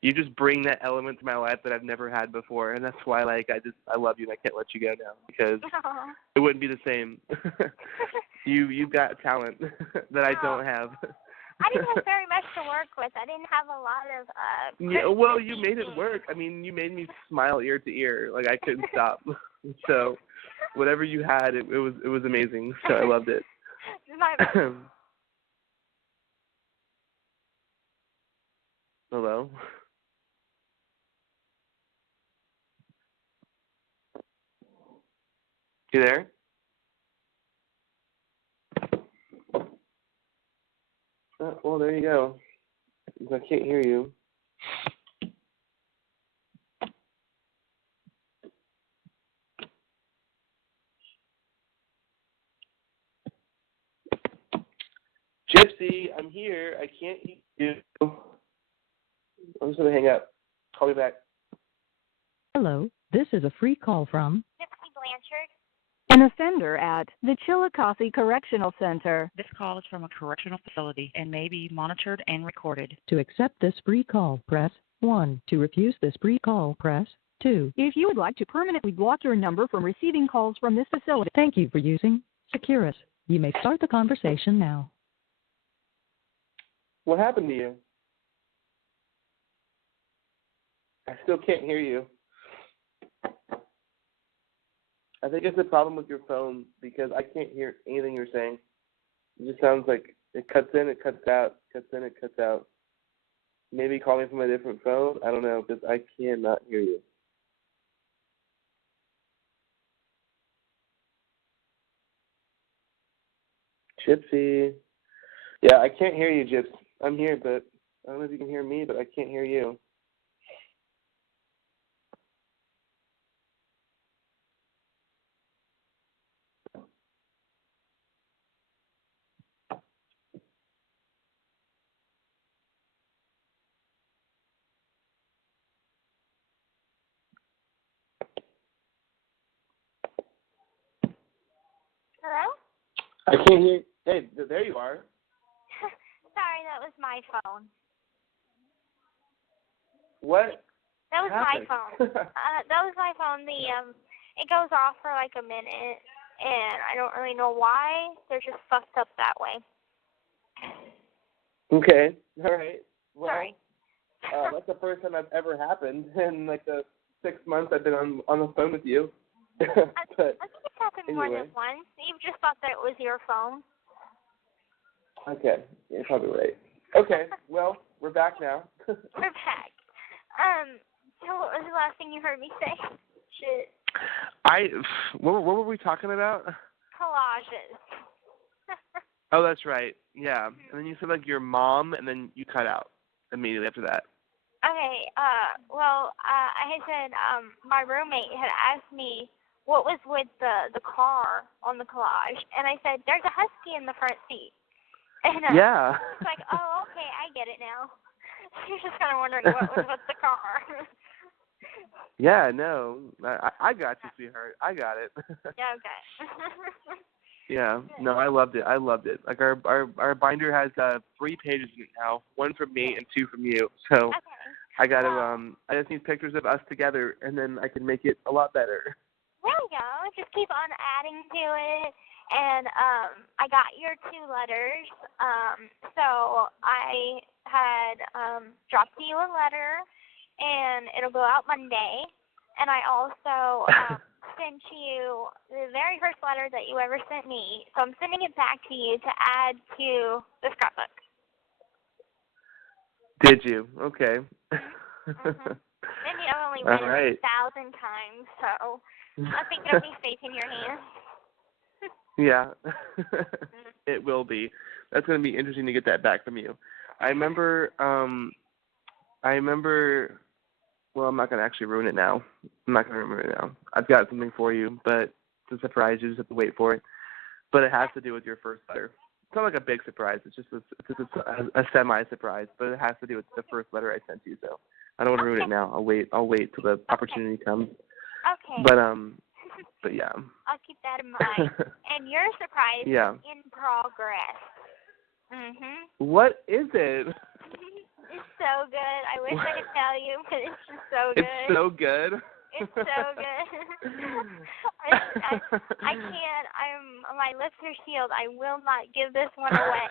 you just bring that element to my life that I've never had before, and that's why, like, I love you, and I can't let you go now because it wouldn't be the same. You've got talent that I don't have. I didn't have very much to work with. I didn't have a lot of yeah, well, you made it work. I mean, you made me smile ear to ear. Like, I couldn't stop. So whatever you had, it was amazing. So I loved it. Hello? You there? Well, there you go. I can't hear you. Gypsy, I'm here. I can't hear you. I'm just going to hang up. Call me back. Hello, this is a free call from Gypsy Blanchard. An offender at the Chillicothe Correctional Center. This call is from a correctional facility and may be monitored and recorded. To accept this free call, press 1. To refuse this free call, press 2. If you would like to permanently block your number from receiving calls from this facility. Thank you for using Securus. You may start the conversation now. What happened to you? I still can't hear you. I think it's a problem with your phone because I can't hear anything you're saying. It just sounds like it cuts in, it cuts out, cuts in, it cuts out. Maybe call me from a different phone. I don't know because I cannot hear you. Gypsy. Yeah, I can't hear you, Gypsy. I'm here, but I don't know if you can hear me, but I can't hear you. Hello? I can't hear. Hey, there you are. Sorry, that was my phone. What? That was happened? my phone. That was my phone. It goes off for like a minute, and I don't really know why. They're just fucked up that way. Okay. All right. Well, Sorry. That's the first time that's ever happened in like the 6 months I've been on the phone with you. I think it's happened more anyway. than once. You've just thought that it was your phone. Okay. You're probably right. Okay. Well, we're back now. We're back. So what was the last thing you heard me say? Shit. What were we talking about? Collages. Oh, that's right. Yeah. And then you said like your mom, and then you cut out immediately after that. Okay. I said my roommate had asked me what was with the car on the collage, and I said there's a husky in the front seat. And yeah. it's like, oh, okay, I get it now. She's just kind of wondering what was with the car. Yeah, no, I got you, sweetheart. I got it. Yeah, okay. Yeah, no, I loved it. Like our binder has 3 pages in it now, 1 from me and 2 from you. So Okay. I got to I just need pictures of us together, and then I can make it a lot better. There you go. Just keep on adding to it. And I got your 2 letters. So I had dropped you a letter, and it'll go out Monday. And I also sent you the very first letter that you ever sent me. So I'm sending it back to you to add to the scrapbook. Did you? Okay. Mm-hmm. And you only read it 1,000 times, so I think it'll be safe in your hands. Yeah, it will be. That's going to be interesting to get that back from you. I remember, well, I'm not going to actually ruin it now. I'm not going to ruin it now. I've got something for you, but it's a surprise. You just have to wait for it. But it has to do with your first letter. It's not like a big surprise. It's just a semi-surprise, but it has to do with the first letter I sent you. So I don't want to ruin it now. I'll wait till the opportunity comes. Okay. But yeah. I'll keep that in mind. And your surprise is in progress. Mhm. What is it? It's so good. I wish I could tell you, but it's just so good. It's so good. It's so good. I can't. My lips are sealed. I will not give this one away.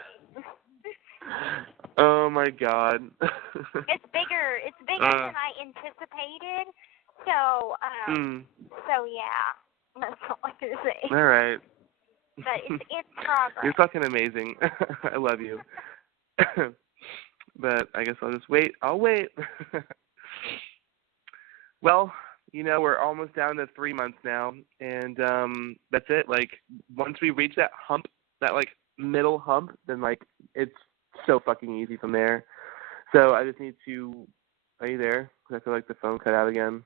Oh my God. It's bigger. It's bigger than I anticipated. So, so yeah. That's all I can say. All right. But it's in progress. You're fucking amazing. I love you. But I guess I'll just wait. I'll wait. Well, we're almost down to 3 months now, and that's it. Like, once we reach that hump, that like middle hump, then like it's so fucking easy from there. So I just need to. Are you there? Because I feel like the phone cut out again.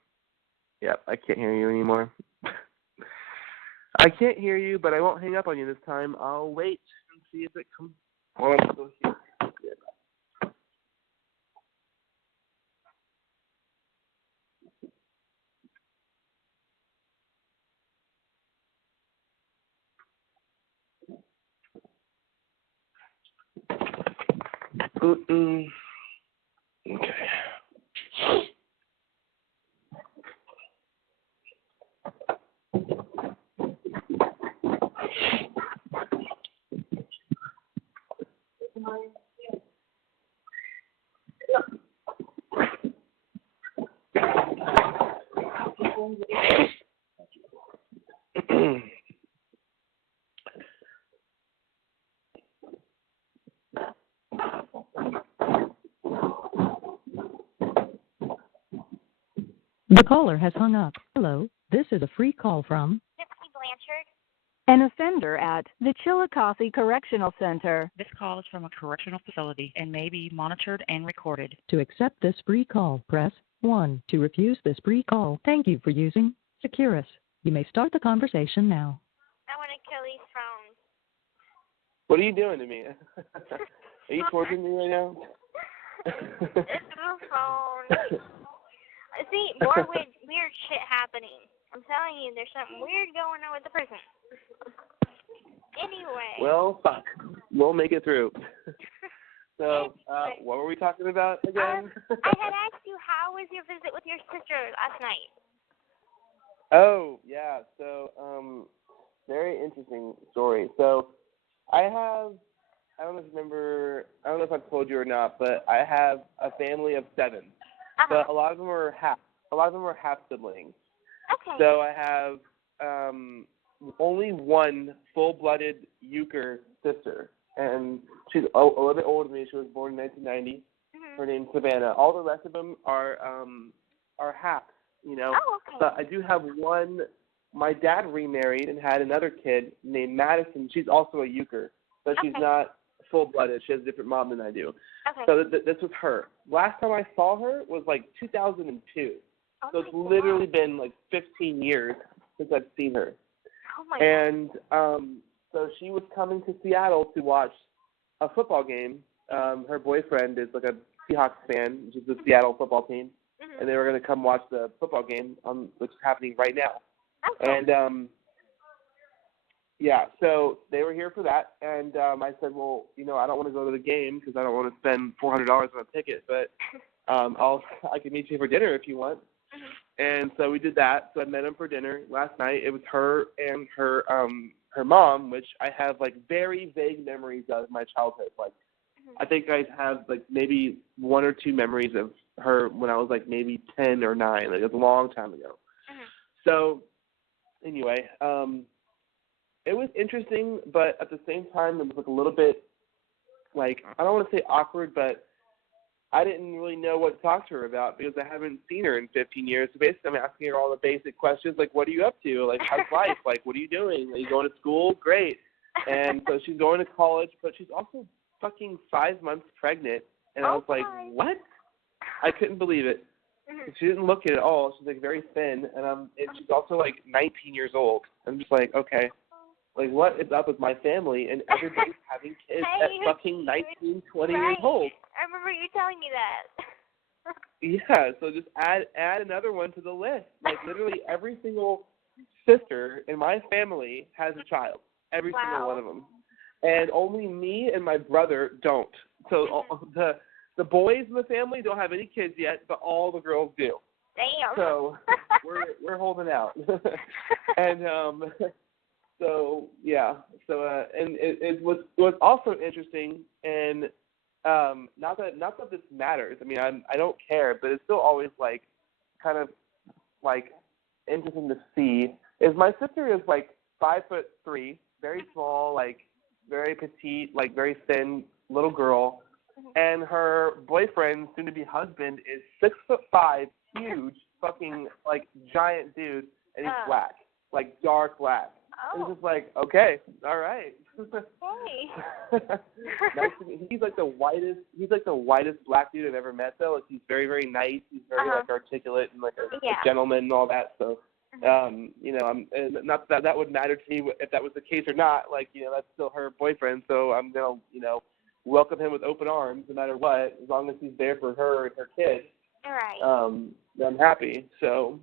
Yep, I can't hear you anymore. I can't hear you, but I won't hang up on you this time. I'll wait and see if it comes. Oh, I'm still here. Okay. The caller has hung up. Hello, this is a free call from Gypsy Blanchard. An offender at the Chillicothe Correctional Center. This call is from a correctional facility and may be monitored and recorded. To accept this free call, press 1. To refuse this free call, thank you for using Securus. You may start the conversation now. I want to kill these phones. What are you doing to me? Are you torturing me right now? It's the phone. I see more weird shit happening. I'm telling you, there's something weird going on with the prison. Anyway. Well, fuck. We'll make it through. So, what were we talking about again? I had asked you, how was your visit with your sister last night? Oh, yeah. So, very interesting story. So, I don't know if I've told you or not, but I have a family of 7. But a lot of them are half siblings. Okay. So I have only one full-blooded euchre sister, and she's a little bit older than me. She was born in 1990. Mm-hmm. Her name's Savannah. All the rest of them are halves. you know. Oh, okay. But I do have one. My dad remarried and had another kid named Madison. She's also a euchre, but she's not full-blooded. She has a different mom than I do. Okay. So this was her. Last time I saw her was like 2002. So it's literally been like 15 years since I've seen her. Oh my and so she was coming to Seattle to watch a football game. Her boyfriend is like a Seahawks fan, which is the Seattle football team, and they were going to come watch the football game, which is happening right now. Okay. And yeah, so they were here for that, and I said, well, you know, I don't want to go to the game because I don't want to spend $400 on a ticket, but I can meet you for dinner if you want. And so we did that. So I met him for dinner last night. It was her and her mom, which I have like very vague memories of my childhood. Like I think I have like maybe 1 or 2 memories of her when I was like maybe 10 or 9. Like it was a long time ago. So anyway, it was interesting, but at the same time it was like a little bit like, I don't want to say awkward, but I didn't really know what to talk to her about because I haven't seen her in 15 years. So basically, I'm asking her all the basic questions, like, what are you up to? Like, how's life? Like, what are you doing? Are you going to school? Great. And so she's going to college, but she's also fucking 5 months pregnant. And I was like, what? I couldn't believe it. She didn't look it at all. She's, like, very thin. And she's also, like, 19 years old. I'm just like, okay. Like, what is up with my family? And everybody's having kids at fucking 19, 20 years old. I remember you telling me that. Yeah, so just add another one to the list. Like, literally every single sister in my family has a child. Every single one of them. And only me and my brother don't. So the boys in the family don't have any kids yet, but all the girls do. Damn. So we're holding out. And so yeah, so and it was also interesting, and not that this matters. I mean, I don't care, but it's still always like kind of like interesting to see. Is my sister is like 5'3", very small, like very petite, like very thin little girl, and her boyfriend, soon to be husband, is 6'5", huge, fucking like giant dude, and he's black, like dark black. And it's just like, okay, all right. Hey. Nice to meet. He's like the whitest black dude I've ever met, though. Like, he's very, very nice. He's very like articulate and like a gentleman and all that. So, you know, not that would matter to me if that was the case or not. Like, you know, that's still her boyfriend, so I'm gonna, you know, welcome him with open arms no matter what, as long as he's there for her and her kid. All right. I'm happy. So.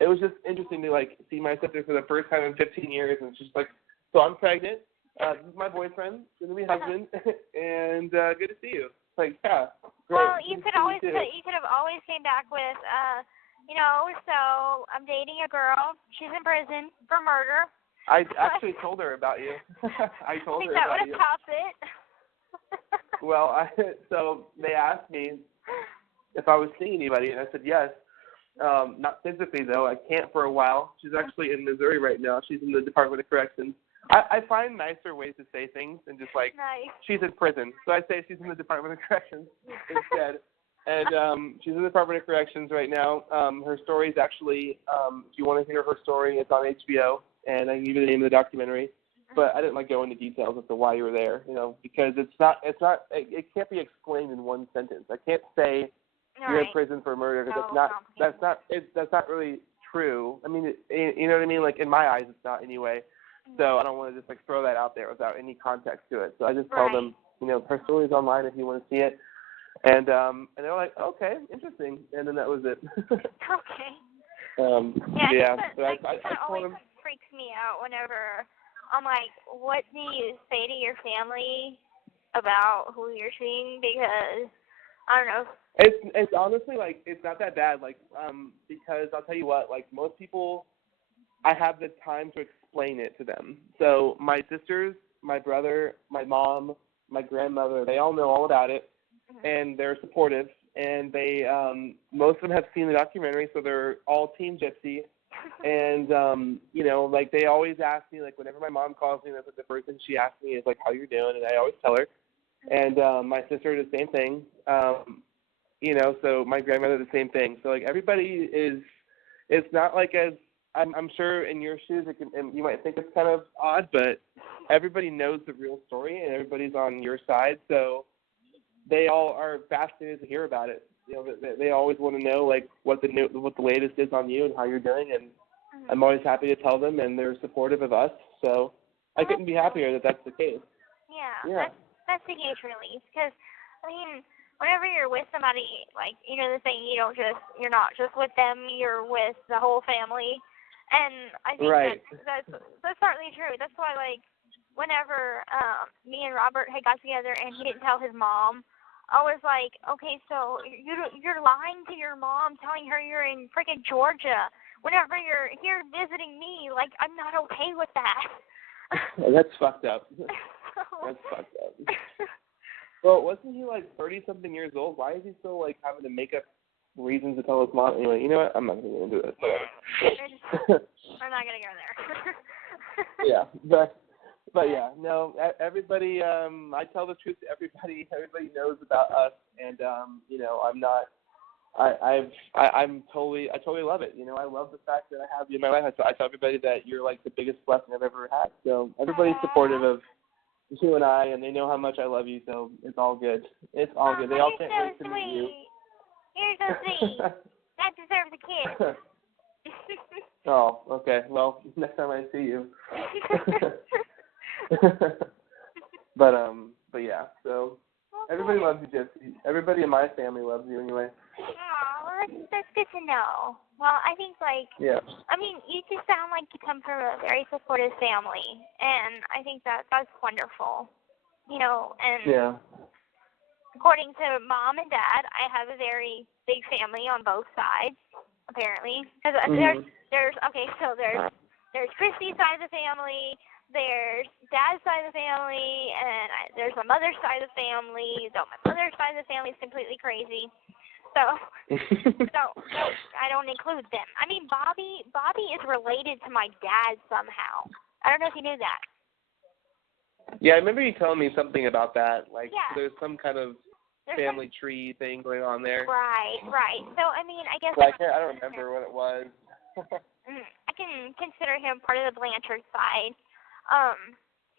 It was just interesting to, like, see my sister for the first time in 15 years, and she's like, so I'm pregnant, this is my boyfriend, going to be husband, and good to see you. Like, yeah, great. Well, you could have always came back with, you know, so I'm dating a girl, she's in prison for murder. I actually told her about you. I told her about you. I think that would have topped it. Well, so they asked me if I was seeing anybody, and I said yes. Not physically, though. I can't for a while. She's actually in Missouri right now. She's in the Department of Corrections. I find nicer ways to say things than just like, she's in prison. So I say she's in the Department of Corrections instead. And she's in the Department of Corrections right now. Her story is actually, if you want to hear her story, it's on HBO, and I can give you the name of the documentary. But I didn't like go into details as to why you were there, you know, because it can't be explained in one sentence. I can't say you're in prison for murder because that's not really true. I mean, you know what I mean? Like, in my eyes, it's not anyway. So I don't want to just like throw that out there without any context to it. So I just tell them, you know, her story's online if you want to see it. And they're like, okay, interesting. And then that was it. Okay. Yeah. So I always told them. freaks me out whenever I'm like, what do you say to your family about who you're seeing? Because I don't know. It's honestly like it's not that bad. Like because I'll tell you what, like most people, I have the time to explain it to them. So my sisters, my brother, my mom, my grandmother, they all know all about it, and they're supportive. And they most of them have seen the documentary, so they're all Team Gypsy. And you know, like they always ask me, like whenever my mom calls me, that's like the first thing she asks me is like, how you're doing, and I always tell her. And my sister did the same thing. You know, so my grandmother the same thing. So like everybody is, it's not like as I'm sure in your shoes, and you might think it's kind of odd, but everybody knows the real story, and everybody's on your side, so they all are fascinated to hear about it. You know, they always want to know like what the latest is on you and how you're doing, and I'm always happy to tell them, and they're supportive of us. So I couldn't be happier that that's the case. Yeah. That's a huge relief, because I mean, whenever you're with somebody, like, you know, the saying, you're not just with them, you're with the whole family. And I think that's partly true. That's why, like, whenever me and Robert had got together and he didn't tell his mom, I was like, okay, so you're lying to your mom, telling her you're in freaking Georgia whenever you're here visiting me. Like, I'm not okay with that. That's fucked up. That's fucked up. Well, wasn't he like 30-something years old? Why is he still like having to make up reasons to tell his mom? Anyway, you know what? I'm not going to do this. I'm not going to go there. Yeah, but yeah, no. Everybody, I tell the truth to everybody. Everybody knows about us, and you know, I'm not. I totally love it. You know, I love the fact that I have you in my life. I tell everybody that you're like the biggest blessing I've ever had. So everybody's supportive of you and I, and they know how much I love you. So it's all good. It's all good. They all can't wait to meet you. You're so sweet. That deserves a kiss. Oh, okay. Well, next time I see you. But yeah. So everybody loves you, Gypsy. Everybody in my family loves you anyway. Oh, well, that's good to know. Well, I think, like, yeah. I mean, you just sound like you come from a very supportive family, and I think that's wonderful. You know, and according to Mom and Dad, I have a very big family on both sides, apparently. Because there's Kristy's side of the family, there's Dad's side of the family, and there's my mother's side of the family. Though my mother's side of the family is completely crazy. So I don't include them. I mean, Bobby is related to my dad somehow. I don't know if you knew that. Yeah, I remember you telling me something about that. Like, there's some kind of family tree thing going on there. Right. So, I mean, I guess... Well, I don't remember what it was. I can consider him part of the Blanchard side.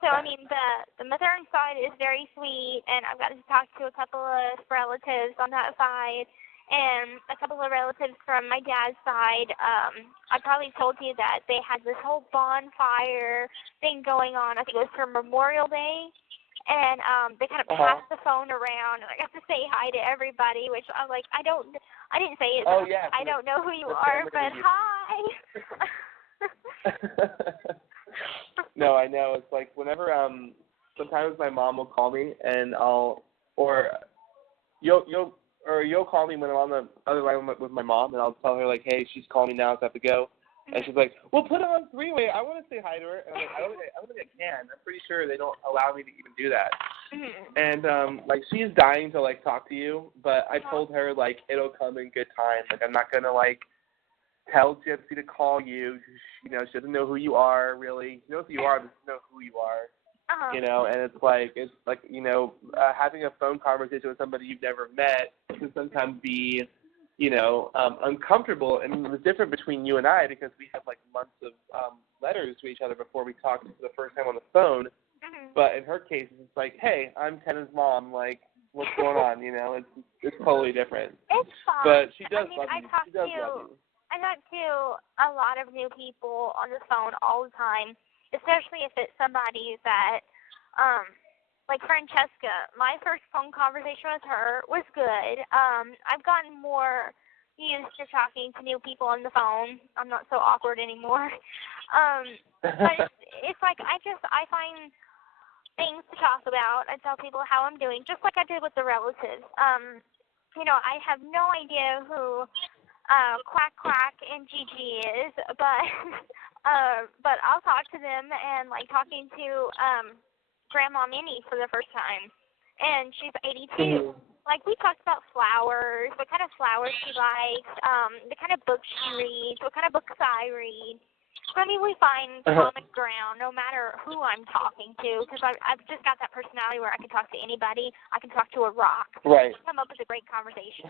So, I mean, the Mathern side is very sweet, and I've got to talk to a couple of relatives on that side, and a couple of relatives from my dad's side. I probably told you that they had this whole bonfire thing going on. I think it was for Memorial Day, and they kind of passed the phone around, and I got to say hi to everybody, which I'm like, I didn't say it. Oh, yeah. I don't know who you are, but hi. No, I know. It's like whenever sometimes my mom will call me and you'll call me when I'm on the other line with my mom, and I'll tell her like, hey, she's calling me now, so I have to go. And she's like, well, put it on three-way. I want to say hi to her. And I'm like, I don't think I can. I'm pretty sure they don't allow me to even do that. And like, she's dying to like talk to you, but I told her like it'll come in good time. Like, I'm not gonna like tell Gypsy to call you. You know, she doesn't know who you are, really. She knows who you are, but she doesn't know who you are. You know, and it's like, you know, having a phone conversation with somebody you've never met can sometimes be, you know, uncomfortable. And it was different between you and I because we had like months of letters to each other before we talked for the first time on the phone. But in her case, it's like, hey, I'm Ken's mom. Like, what's going on? You know, it's totally different. It's fun. But she does love you. She does love you. I talk to a lot of new people on the phone all the time, especially if it's somebody that, like Francesca. My first phone conversation with her was good. I've gotten more used to talking to new people on the phone. I'm not so awkward anymore. But it's like I find things to talk about. I tell people how I'm doing, just like I did with the relatives. You know, I have no idea who Quack and Gigi is, but I'll talk to them, and like talking to Grandma Minnie for the first time, and she's 82. Like, we talked about flowers, what kind of flowers she likes, the kind of books she reads, what kind of books I read. I mean, we find common ground no matter who I'm talking to, because I've just got that personality where I can talk to anybody. I can talk to a rock. Right. Come up with a great conversation.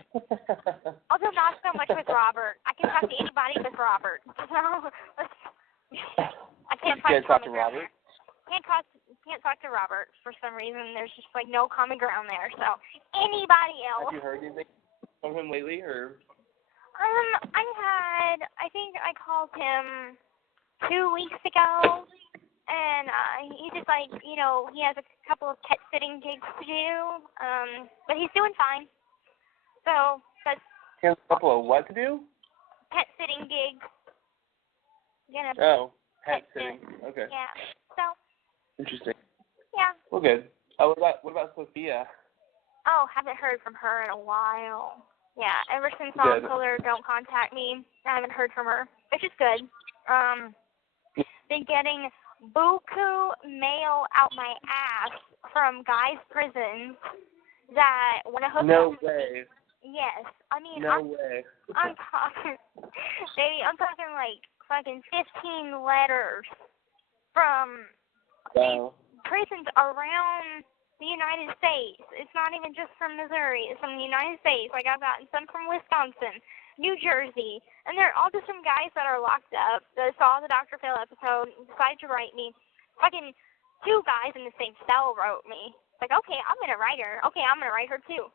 Although not so much with Robert. I can talk to anybody with Robert. So I can't find common ground there. Can't talk to Robert for some reason. There's just like no common ground there. So anybody else. Have you heard anything from him lately, or? I think I called him 2 weeks ago, and he just like, he has a couple of pet sitting gigs to do, but he's doing fine. So that's. He has a couple of what to do? Pet sitting gigs. Pet sitting. Okay. Yeah. So. Interesting. Yeah. Well, good. What about Sophia? Oh, haven't heard from her in a while. Yeah, ever since I told her don't contact me, I haven't heard from her, which is good. Been getting buku mail out my ass from guys' prisons that want to hook up. No way. Yes, I mean, no way. I'm talking, baby, I'm talking like fucking 15 letters from these prisons around the United States. It's not even just from Missouri. It's from the United States. Like, I've gotten some from Wisconsin, New Jersey, and they're all just some guys that are locked up that saw the Dr. Phil episode and decided to write me. Fucking 2 guys in the same cell wrote me. It's like, okay, I'm going to write her. Okay, I'm going to write her too.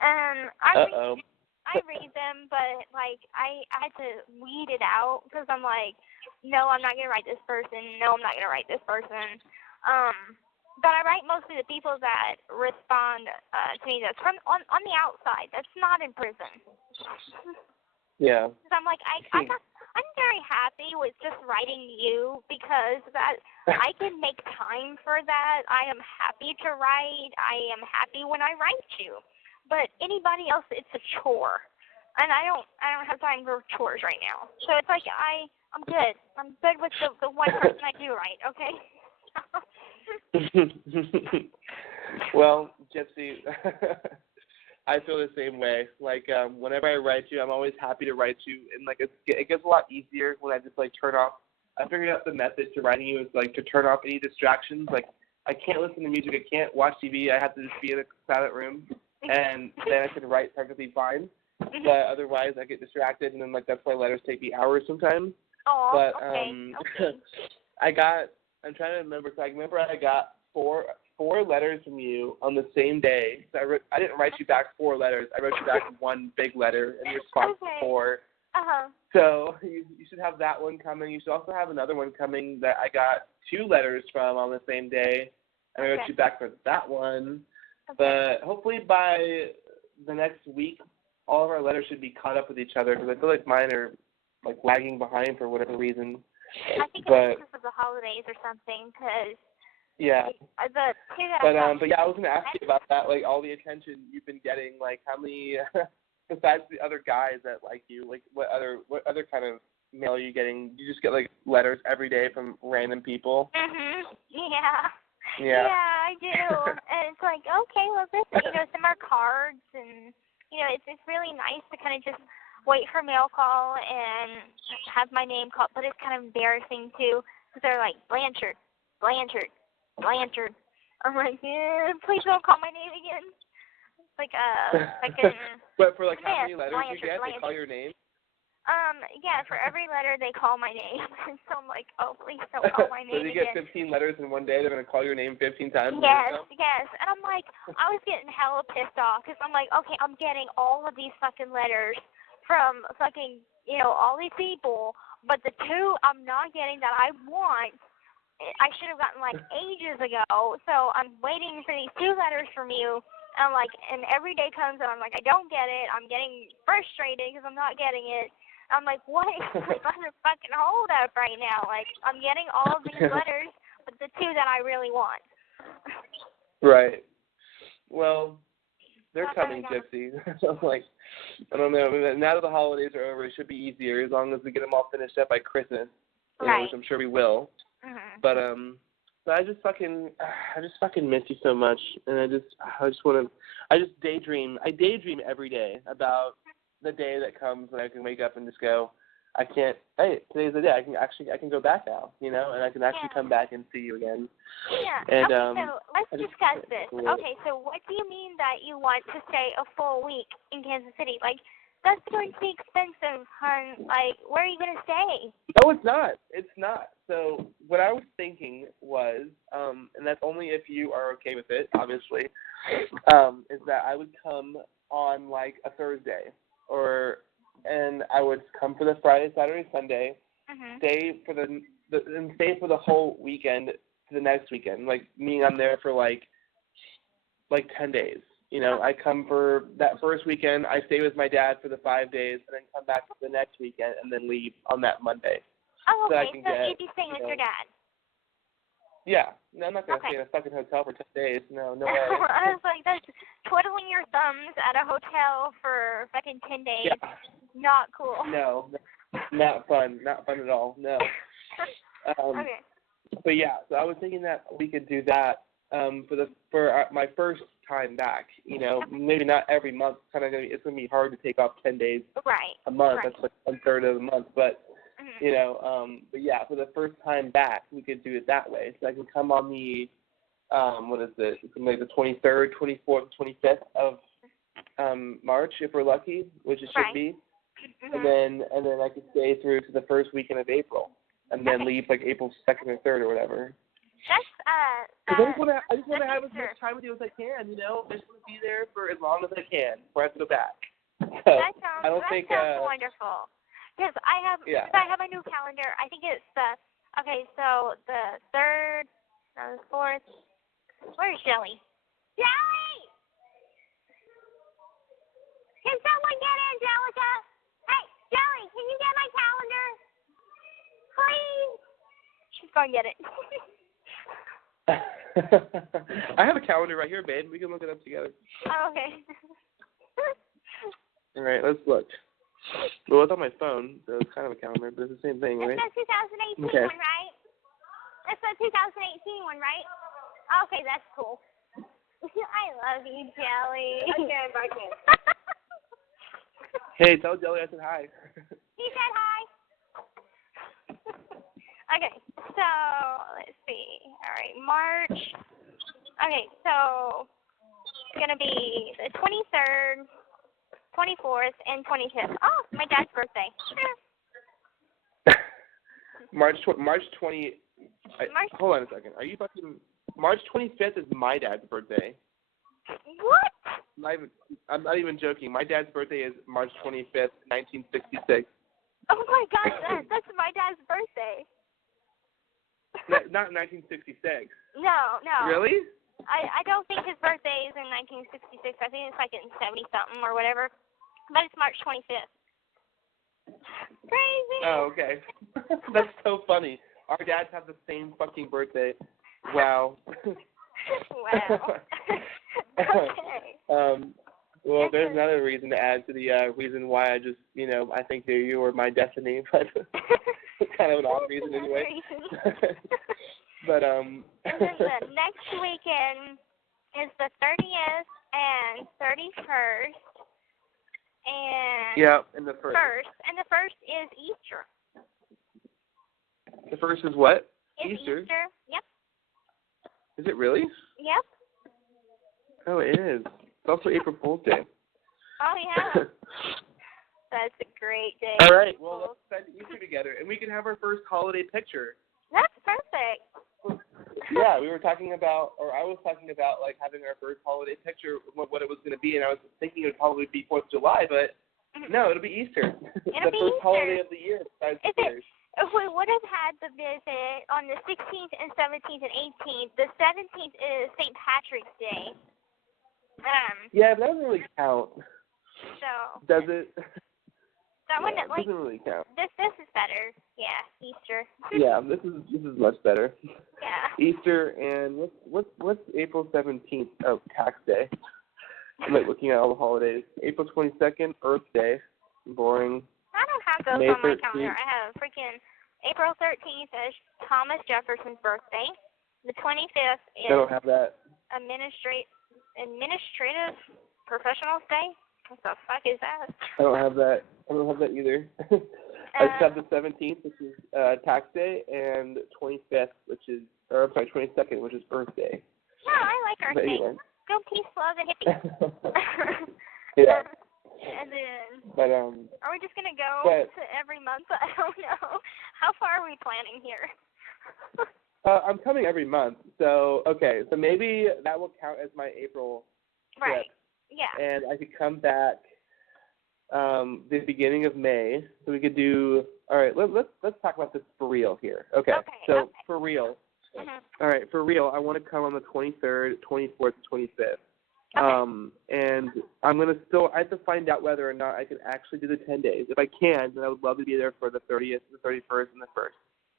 And I read them, but, like, I had to weed it out because I'm like, no, I'm not going to write this person. No, I'm not going to write this person. But I write mostly the people that respond to me that's from on the outside. That's not in prison. Yeah. So I'm like, I'm very happy with just writing you because that I can make time for that. I am happy to write. I am happy when I write you. But anybody else, it's a chore, and I don't have time for chores right now. So it's like I'm good. I'm good with the one person I do write. Okay. Well, Gypsy, I feel the same way. Like, whenever I write you, I'm always happy to write you, and like it gets a lot easier when I just like turn off. I figured out the method to writing you is like to turn off any distractions. Like, I can't listen to music, I can't watch TV. I have to just be in a silent room, and then I can write perfectly fine. But otherwise, I get distracted, and then like that's why letters take me hours sometimes. Oh, but okay. I'm trying to remember. So I remember I got four letters from you on the same day. So I didn't write you back 4 letters. I wrote you back 1 big letter, and you responded to 4. So you should have that one coming. You should also have another one coming that I got 2 letters from on the same day, and I wrote you back for that one. But hopefully by the next week, all of our letters should be caught up with each other, because I feel like mine are like lagging behind for whatever reason. I think it's because of the holidays or something, because yeah. The 2 that but yeah, I was gonna ask you about that, like all the attention you've been getting, like how many besides the other guys that like you, like what other kind of mail are you getting? You just get like letters every day from random people? Yeah, I do. And it's like, okay, well, this, some are cards, and it's really nice to kind of just wait for mail call and have my name called, but it's kind of embarrassing too, because they're like, Blanchard. I'm like, please don't call my name again. It's like, But for like how many letters you get, they call your name? Yeah, for every letter they call my name. So I'm like, oh, please don't call my name So you get 15 letters in one day, they're going to call your name 15 times? Yes. And I'm like, I was getting hella pissed off, because I'm like, okay, I'm getting all of these fucking letters from fucking, all these people, but the 2 I'm not getting that I want, I should have gotten like ages ago. So I'm waiting for these 2 letters from you. And I'm like, and every day comes and I'm like, I don't get it. I'm getting frustrated because I'm not getting it. I'm like, what is my motherfucking hold up right now? Like, I'm getting all of these letters, but the 2 that I really want. Right. Well, they're coming, Gypsy. Like, I don't know. Now that the holidays are over, it should be easier as long as we get them all finished up by Christmas, which I'm sure we will. But I just fucking miss you so much, and I just daydream. I daydream every day about the day that comes when I can wake up and just go, I can't. Hey, today's the day. I can go back now, and I can actually come back and see you again. Yeah. And, okay, so let's discuss this. Okay, so what do you mean that you want to stay a full week in Kansas City? Like, that's going to be expensive, hon. Like, where are you going to stay? No, it's not. It's not. So what I was thinking was, and that's only if you are okay with it, obviously, is that I would come on like a Thursday, and I would come for the Friday, Saturday, Sunday, stay for the whole weekend to the next weekend. Like, meaning I'm there for like 10 days. I come for that first weekend, I stay with my dad for the 5 days, and then come back for the next weekend, and then leave on that Monday. Oh, okay. So you'd be staying with your dad? Yeah. No, I'm not going to stay in a fucking hotel for 10 days. No way. I was like, that's twiddling your thumbs at a hotel for fucking 10 days. Yeah. Not cool. No, not fun. Not fun at all. No. Okay. But yeah, so I was thinking that we could do that for my first time back. Maybe not every month. It's gonna be hard to take off 10 days a month. That's like 1/3 of a month. But but yeah, for the first time back, we could do it that way. So I can come on the what is it? It's like the 23rd, 24th, 25th of March if we're lucky, which it should be. And then I could stay through to the first weekend of April, and then leave like April 2nd or 3rd or whatever. That's I just want to have as much time with you as I can. I just want to be there for as long as I can before I have to go back. So that sounds wonderful. Because I have a new calendar. I think it's the 3rd, the 4th. Where's Jelly? Jelly! Can someone get Angelica? Hey, Jelly, can you get my calendar? Please. She's going to get it. I have a calendar right here, babe. We can look it up together. Oh, okay. All right, let's look. Well, it's on my phone, so it's kind of a calendar, but it's the same thing, right? It's the 2018 one, right? It's the 2018 one, right? Okay, that's cool. I love you, Jelly. Okay, bye, Hey, tell Jelly I said hi. He said hi. Okay, so let's see. All right, March. Okay, so it's going to be the 23rd, 24th, and 25th. Oh, my dad's birthday. March 20. Hold on a second. Are you fucking? March 25th is my dad's birthday. What? I'm not even joking. My dad's birthday is March 25th, 1966. Oh my God, that's my dad's birthday. Not 1966. No. Really? I don't think his birthday is in 1966. I think it's like in 70-something or whatever. But it's March 25th. Crazy. Oh, okay. That's so funny. Our dads have the same fucking birthday. Wow. Wow. Okay. Well, there's another reason to add to the reason why I just, I think that you were my destiny, but it's kind of an odd reason anyway. But And then the next weekend is the 30th and 31st. And and the first. And the first is Easter. The first is what? It's Easter. Yep. Is it really? Yep. Oh, it is. It's also April Fool's Day. Oh, yeah. That's a great day. All right. Well, let's spend Easter together, and we can have our first holiday picture. That's perfect. Yeah, we were talking about, or I was talking about, like, having our first holiday picture, what it was going to be, and I was thinking it would probably be 4th of July, but no, it'll be Easter. It'll be the first Easter. holiday of the year besides New Year's. If we would have had the visit on the 16th and 17th and 18th, the 17th is St. Patrick's Day. Yeah, but that doesn't really count. So. Does it? That one, it doesn't really count. This is better. Yeah, Easter. Yeah, this is much better. Yeah. Easter and what's April 17th? Oh, tax day. I'm like looking at all the holidays. April 22nd, Earth Day. Boring. I don't have those May on my 13th. calendar. I have freaking April 13th is Thomas Jefferson's birthday. The 25th is I don't have that. Administrative Professionals Day. What the fuck is that? I don't have that. I don't have that either. I just have the 17th, which is tax day, and 25th, 22nd, which is Earth Day. Yeah, I like Earth Day. Anyway. Go peace, love, and hippies. Yeah. And then, but are we just going to go to every month? I don't know. How far are we planning here? I'm coming every month, so maybe that will count as my April trip. Right. Yeah. And I could come back the beginning of May, so we could do. All right, let's talk about this for real here. Okay. For real. Mm-hmm. All right, for real. I want to come on the 23rd, 24th, 25th. Okay. And I'm gonna I have to find out whether or not I can actually do the 10 days. If I can, then I would love to be there for the 30th, the 31st, and the 1st.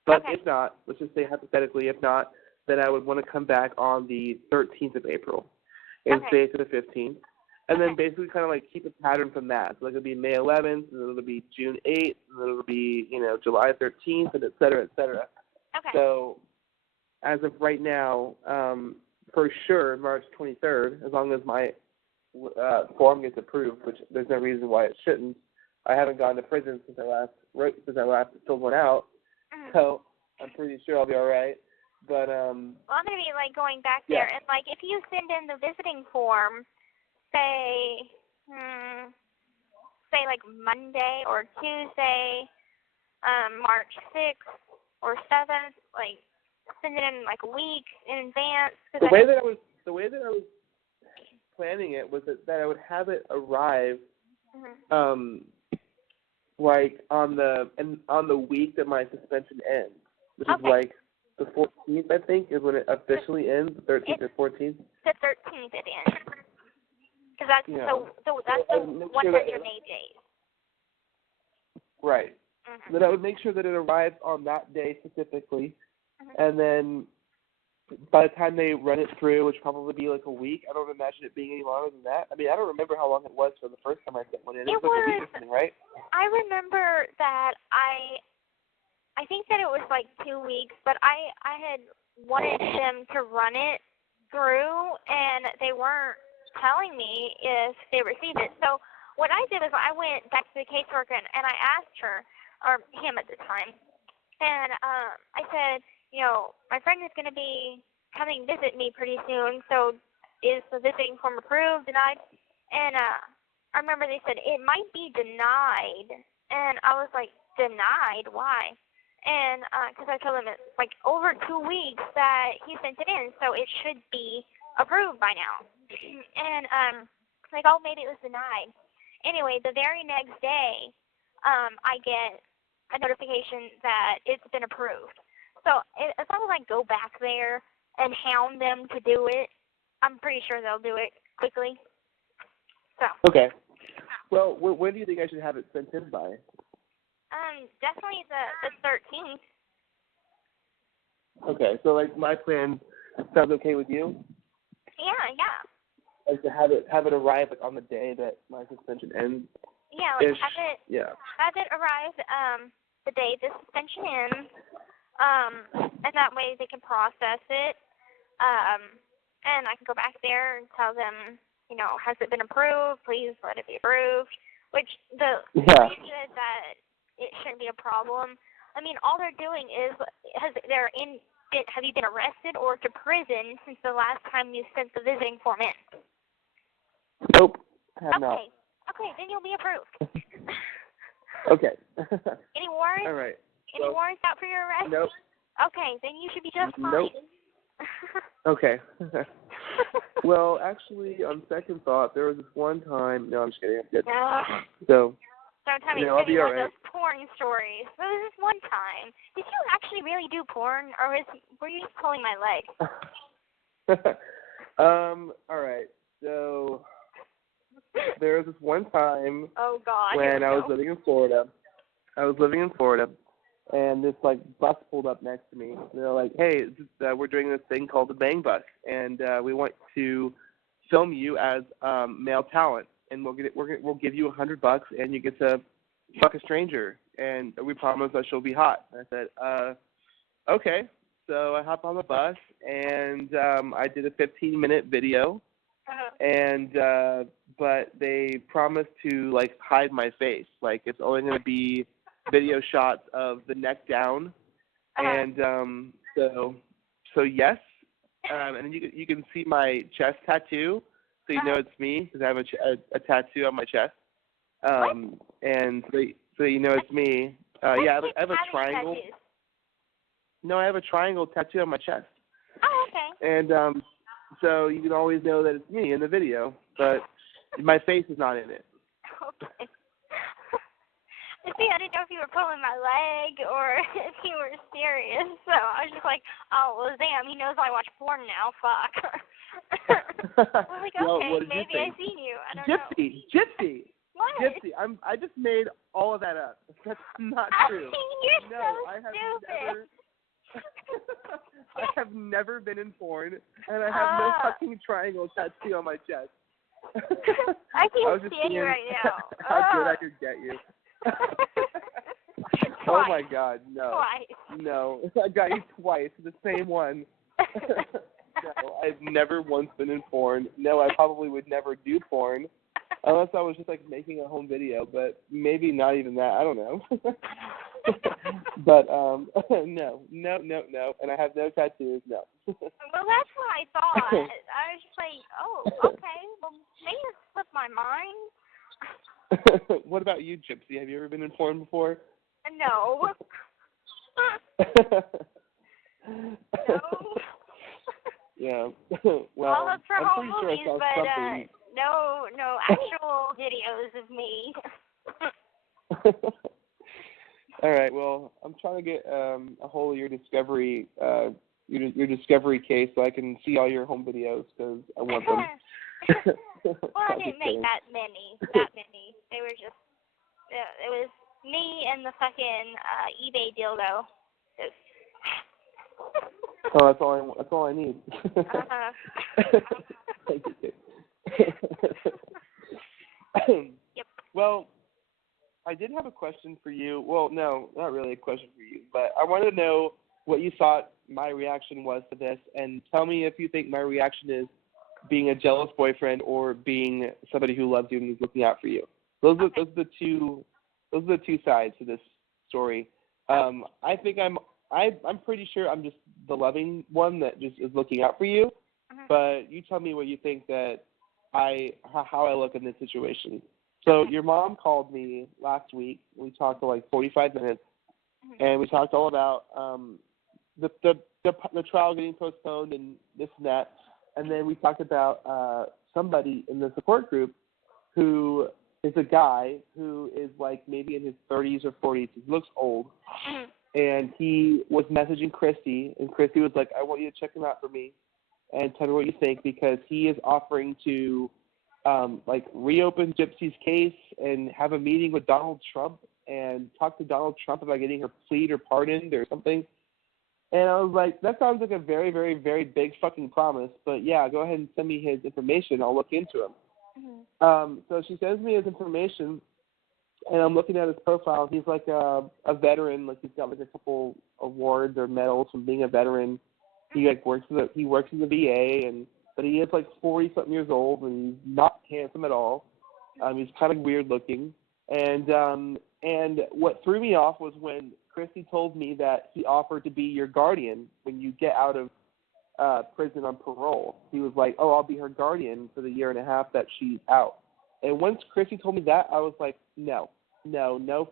But if not, let's just say hypothetically, if not, then I would want to come back on the 13th of April and stay to the 15th. And then basically kind of like keep a pattern from that. So like it'll be May 11th, and then it'll be June 8th, and then it'll be, July 13th, and et cetera, et cetera. Okay. So as of right now, for sure, March 23rd, as long as my form gets approved, which there's no reason why it shouldn't. I haven't gone to prison since I last filled one out, so I'm pretty sure I'll be all right. But well, I'm gonna be like going back there, and like if you send in the visiting form, say like Monday or Tuesday, March 6th or 7th, like send it in like a week in advance. The way that I was planning it was that I would have it arrive, like on the week that my suspension ends, which is like the 14th, I think, is when it officially ends. The 13th or 14th. The 13th it ends. Because that's the 100-day days. Right. Then I would make sure that it arrives on that day specifically, and then by the time they run it through, which probably be like a week, I don't imagine it being any longer than that. I mean, I don't remember how long it was for the first time I sent one in. It was like a week or something, right? I remember that I think that it was like 2 weeks, but I had wanted them to run it through, and they weren't telling me if they received it. So what I did is I went back to the caseworker and I asked her, or him at the time, and I said, my friend is going to be coming visit me pretty soon, so is the visiting form approved, denied? And I remember they said, it might be denied. And I was like, denied? Why? And because I told him it's like over 2 weeks that he sent it in, so it should be approved by now. And like, oh, maybe it was denied. Anyway, the very next day, I get a notification that it's been approved. So as long as I go back there and hound them to do it, I'm pretty sure they'll do it quickly. So. Okay. Well, when do you think I should have it sent in by? Definitely the 13th. Okay, so like my plan sounds okay with you? Yeah. Like to have it arrive like on the day that my suspension ends. Yeah, like have it arrive the day the suspension ends. And that way they can process it, and I can go back there and tell them, has it been approved? Please let it be approved. Which the lady said that it shouldn't be a problem. I mean, all they're doing is, have you been arrested or to prison since the last time you sent the visiting form in? Nope, have not. Okay, then you'll be approved. Okay. Any warrants? All right. Any warrants out for your arrest? Nope. Okay, then you should be just fine. Nope. Okay. Well, actually, on second thought, there was this one time. No, I'm just kidding. I'm good. So. Don't tell me I'll be all right. Those porn stories. There was this one time. Did you actually really do porn, or were you just pulling my leg? All right. So there was this one time. Oh God. When I was living in Florida. And this like bus pulled up next to me. And they're like, "Hey, we're doing this thing called the Bang Bus, and we want to film you as male talent, and we'll give you $100, and you get to fuck a stranger, and we promise that she'll be hot." And I said, "Okay." So I hop on the bus, and I did a 15-minute video, and but they promised to like hide my face, like it's only going to be video shots of the neck down, and so yes, and you can see my chest tattoo, so you know it's me because I have a tattoo on my chest, and so you know it's me. Yeah, I have a triangle. Tattoos. No, I have a triangle tattoo on my chest. Oh, okay. And so you can always know that it's me in the video, but my face is not in it. Okay. See, I didn't know if you were pulling my leg or if you were serious, so I was just like, oh, well, damn, he knows I watch porn now, fuck. I was like, okay, maybe I seen you. I don't know. Gypsy! What? Gypsy, I just made all of that up. That's not true. You're no, so I have stupid. I have never been in porn, and I have no fucking triangle tattoo on my chest. I can't see you right now. How good I could get you. Oh my God, no. Twice. No, I got you twice, the same one. No, I've never once been in porn. No, I probably would never do porn unless I was just like making a home video, but maybe not even that. I don't know. But no, and I have no tattoos. No. Well, that's what I thought. I was just like, oh, okay. Well, maybe it slipped my mind. What about you, Gypsy? Have you ever been in porn before? No. No. Yeah. Well, look for I'm home pretty sure movies, I saw but something. no actual videos of me. All right. Well, I'm trying to get a hold of your discovery case so I can see all your home videos because I want them. Well, I didn't make that many. They were just, it was me and the fucking eBay dildo. Oh, that's all I need. Yep. Well, I did have a question for you. Well, no, not really a question for you, but I wanted to know what you thought my reaction was to this, and tell me if you think my reaction is being a jealous boyfriend or being somebody who loves you and is looking out for you. Those are the two sides to this story. I think I'm pretty sure I'm just the loving one that just is looking out for you. But you tell me what you think that how I look in this situation. So your mom called me last week. We talked for like 45 minutes, and we talked all about the trial getting postponed and this and that. And then we talked about somebody in the support group who is a guy who is like maybe in his 30s or 40s. He looks old. And he was messaging Kristy, and Kristy was like, I want you to check him out for me and tell me what you think, because he is offering to like reopen Gypsy's case and have a meeting with Donald Trump and talk to Donald Trump about getting her plead or pardoned or something. And I was like, that sounds like a very, very, very big fucking promise. But yeah, go ahead and send me his information. I'll look into him. So she sends me his information, and I'm looking at his profile. He's like a veteran. Like he's got like a couple awards or medals from being a veteran. He like works in the VA, but he is like 40-something years old, and he's not handsome at all. He's kind of weird looking. And what threw me off was when Kristy told me that he offered to be your guardian when you get out of prison on parole. He was like, oh, I'll be her guardian for the year and a half that she's out. And once Kristy told me that, I was like, no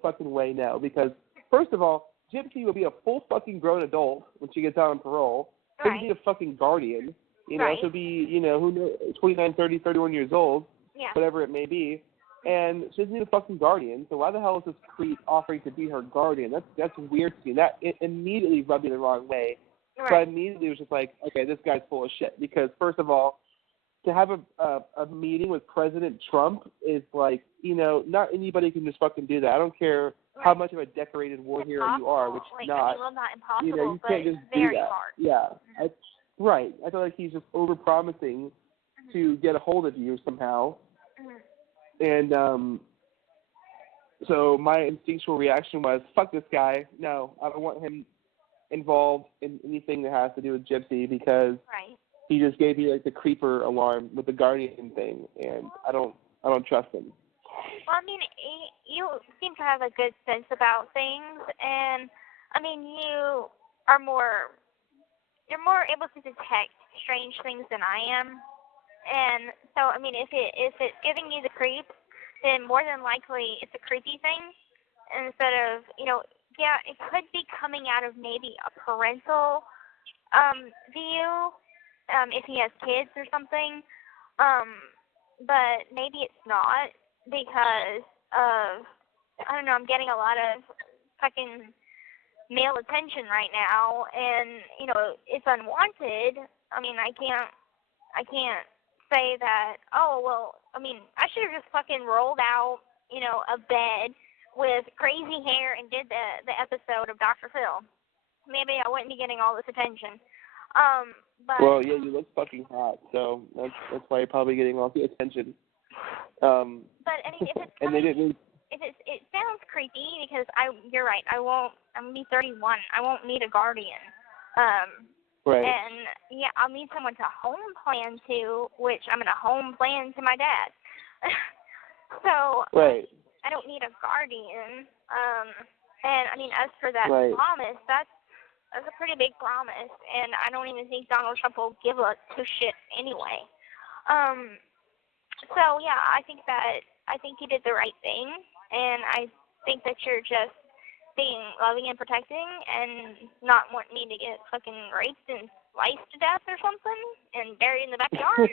fucking way, no. Because, first of all, Gypsy will be a full fucking grown adult when she gets out on parole. She'll be a fucking guardian. You know, she'll be, who knows, 29, 30, 31 years old, whatever it may be. And she doesn't need a fucking guardian. So why the hell is this creep offering to be her guardian? That's weird to me. That it immediately rubbed me the wrong way. So I immediately was just like, okay, this guy's full of shit. Because, first of all, to have a meeting with President Trump is like, not anybody can just fucking do that. I don't care how much of a decorated war hero you are, which is not. Well, not impossible, you can't just do that. Hard. Yeah. Right. I feel like he's just over-promising to get a hold of you somehow. And so my instinctual reaction was, fuck this guy. No, I don't want him involved in anything that has to do with Gypsy, because he just gave me like the creeper alarm with the guardian thing, and I don't trust him. Well, I mean, you seem to have a good sense about things, and I mean, you're more able to detect strange things than I am, and so I mean, if it's giving you the creeps, then more than likely it's a creepy thing, instead of yeah, it could be coming out of maybe a parental view, if he has kids or something, but maybe it's not because of, I don't know, I'm getting a lot of fucking male attention right now, and it's unwanted. I mean, I can't say that, oh well, I mean, I should have just fucking rolled out a bed with crazy hair and did the episode of Dr. Phil. Maybe I wouldn't be getting all this attention. But well, yeah, you look fucking hot, so that's why you're probably getting all the attention. But I mean, if it's and they didn't. It sounds creepy because you're right. I'm gonna be 31. I won't need a guardian. Right. And yeah, I'll need someone to home plan to, which I'm gonna home plan to my dad. So right. I don't need a guardian. And I mean, as for that right. promise, that's a pretty big promise, and I don't even think Donald Trump will give a two shit anyway. So yeah, I think you did the right thing, and I think that you're just being loving and protecting, and not wanting me to get fucking raped and sliced to death or something, and buried in the backyard.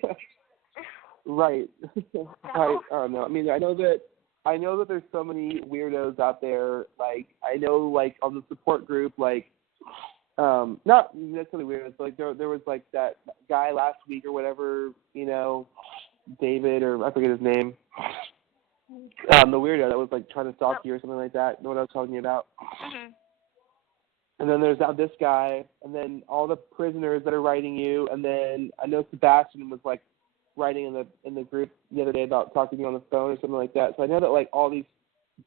Right. So. I don't know. I mean, I know that there's so many weirdos out there. Like, I know, like, on the support group, like, not necessarily weirdos, but like there was like that guy last week or whatever, David, or I forget his name. The weirdo that was like trying to stalk you or something like that. You know what I was talking about? Mm-hmm. And then there's this guy, and then all the prisoners that are writing you, and then I know Sebastian was like writing in the group the other day about talking to me on the phone or something like that. So I know that like all these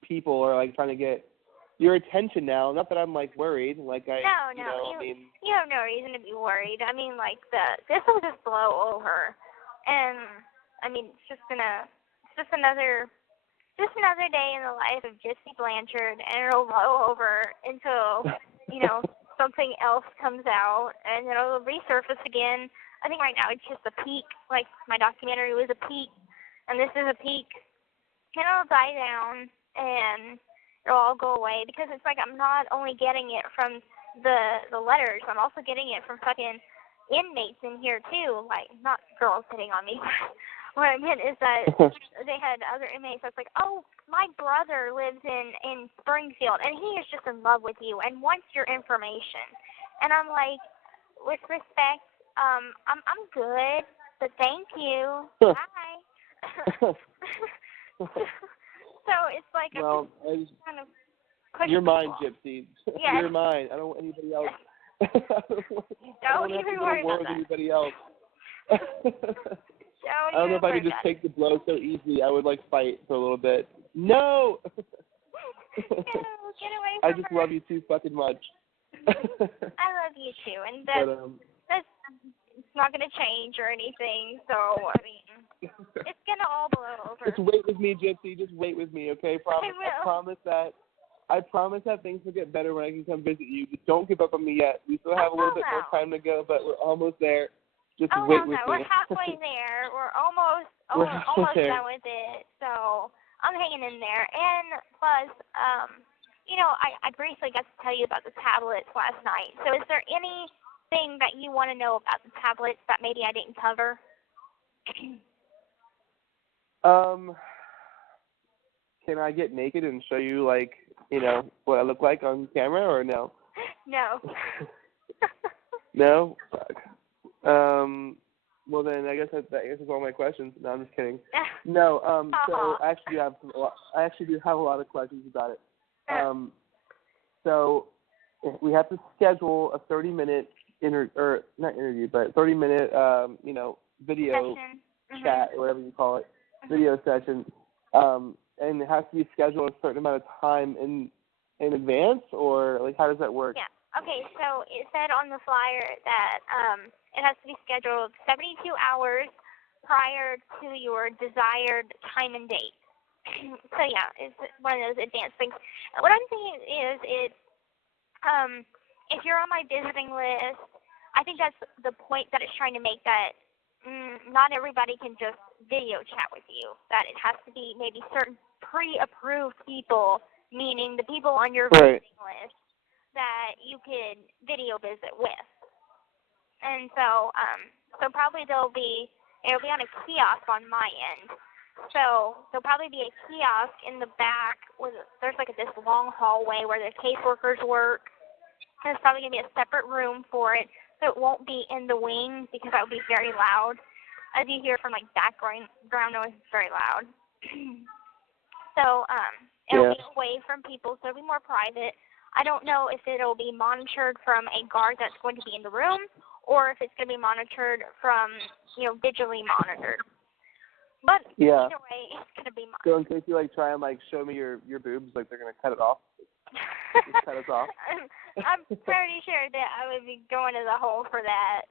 people are like trying to get your attention now. Not that I'm like worried. Like I mean, you have no reason to be worried. I mean, like this will just blow over, and I mean it's just another day in the life of Gypsy Blanchard, and it'll blow over until something else comes out, and it'll resurface again. I think right now it's just a peak. Like my documentary was a peak, and this is a peak. And it'll die down, and it'll all go away, because it's like I'm not only getting it from the letters, I'm also getting it from fucking inmates in here too, like not girls hitting on me. What I meant is that they had other inmates that's like, oh, my brother lives in Springfield, and he is just in love with you and wants your information. And I'm like, with respect, I'm good, but thank you. Bye. So it's like well, I'm just kind of pushing. You're mine, Gypsy. Yes. You're mine. I don't want anybody else. Don't even worry about that. Anybody else. I don't know if I could just take the blow so easily. I would like fight for a little bit. No. Get away from I just love you too fucking much. I love you too, and that's it's not gonna change or anything. So I mean, it's gonna all blow over. Just wait with me, Gypsy. Just wait with me, okay? I promise that things will get better when I can come visit you. Just don't give up on me yet. We still have a little bit more time to go, but we're almost there. Just wait with me. We're halfway there. We're almost done with it. So I'm hanging in there. And plus, I briefly got to tell you about the tablets last night. So is there anything that you want to know about the tablets that maybe I didn't cover? Can I get naked and show you, like, what I look like on camera, or no? No. No? Fuck. Well then, I guess that answers all my questions. No, I'm just kidding. No. So I actually do have a lot of questions about it. So we have to schedule a 30-minute not interview, but 30-minute, video chat, or whatever you call it, video session. And it has to be scheduled a certain amount of time in advance, or like how does that work? Yeah. Okay, so it said on the flyer that it has to be scheduled 72 hours prior to your desired time and date. So yeah, it's one of those advanced things. What I'm thinking is if you're on my visiting list, I think that's the point that it's trying to make, that not everybody can just video chat with you. That it has to be maybe certain pre-approved people, meaning the people on your visiting list that you could video visit with. And so probably it'll be on a kiosk on my end. So there'll probably be a kiosk in the back where there's like this long hallway where the caseworkers work. And it's probably going to be a separate room for it, so it won't be in the wings because that would be very loud. As you hear from like background noise, it's very loud. So it'll be away from people, so it'll be more private. I don't know if it'll be monitored from a guard that's going to be in the room, or if it's going to be monitored from, digitally monitored. But either way, it's going to be monitored. So in case you try and show me your boobs, they're going to cut it off. Just cut us off. I'm pretty sure that I would be going to the hole for that.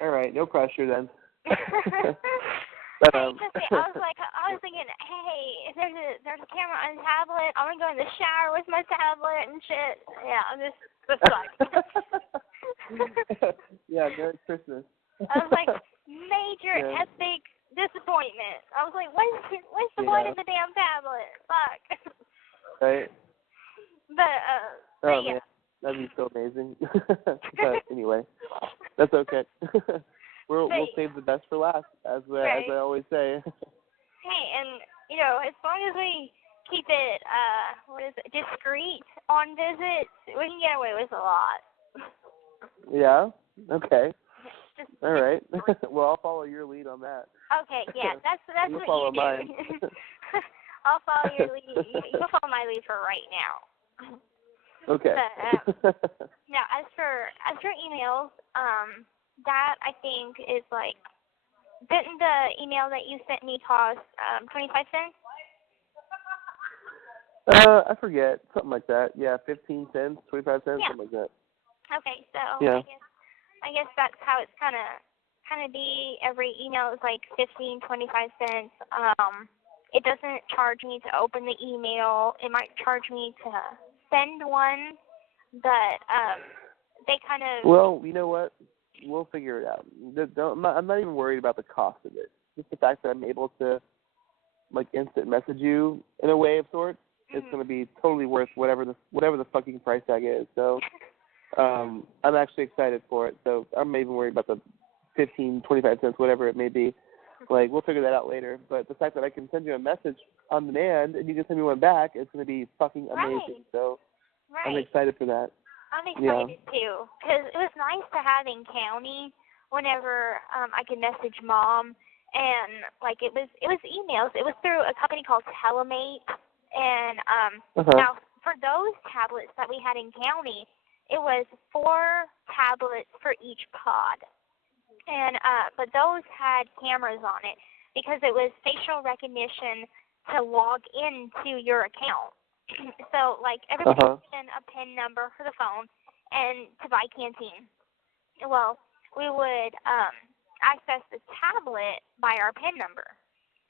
All right, no pressure then. I was thinking, hey, if there's a camera on the tablet, I'm gonna go in the shower with my tablet and shit. Yeah, this sucks. Yeah, Merry Christmas. I was like, major epic disappointment. I was like, what's the point of the damn tablet? Fuck. Right. But yeah. Man, that'd be so amazing. But anyway, that's okay. We'll save the best for last, as I always say. Hey, and as long as we keep it discreet on visits, we can get away with a lot. Yeah. Okay. All right. Well, I'll follow your lead on that. Okay. Yeah, that's you what follow you do. Mine. I'll follow your lead. You'll follow my lead for right now. Okay. But, now, as for emails, that I think is didn't the email that you sent me cost 25 cents? I forget, something like that. Yeah, 15 cents, 25 cents, something like that. Okay, so yeah. I guess that's how it's kind of be. Every email is 15, 25 cents. It doesn't charge me to open the email. It might charge me to send one, but they kind of. Well, you know what? We'll figure it out. I'm not even worried about the cost of it. Just the fact that I'm able to instant message you in a way of sorts. It's going to be totally worth whatever the fucking price tag is. So I'm actually excited for it. So I'm not even worried about the 15, 25 cents, whatever it may be. We'll figure that out later. But the fact that I can send you a message on demand and you can send me one back, it's going to be fucking amazing. So I'm excited for that. I'm excited too, because it was nice to have in county whenever I could message Mom, and it was emails. It was through a company called Telemate, and now for those tablets that we had in county, it was 4 tablets for each pod, and but those had cameras on it because it was facial recognition to log into your account. So, everybody put in a PIN number for the phone and to buy canteen. Well, we would access the tablet by our PIN number.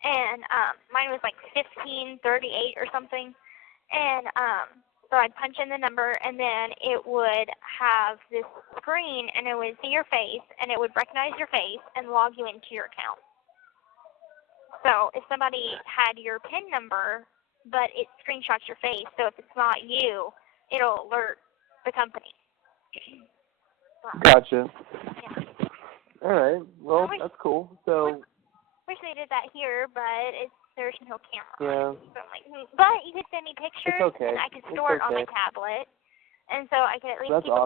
And mine was 1538 or something. And so I'd punch in the number, and then it would have this screen, and it would see your face, and it would recognize your face and log you into your account. So if somebody had your PIN number, but it screenshots your face, so if it's not you, it'll alert the company. Gotcha. Yeah. All right. Well, that's cool. So. Wish they did that here, but there's no camera. Yeah. So I'm but you could send me pictures, and I could store it on my tablet, and so I could at least keep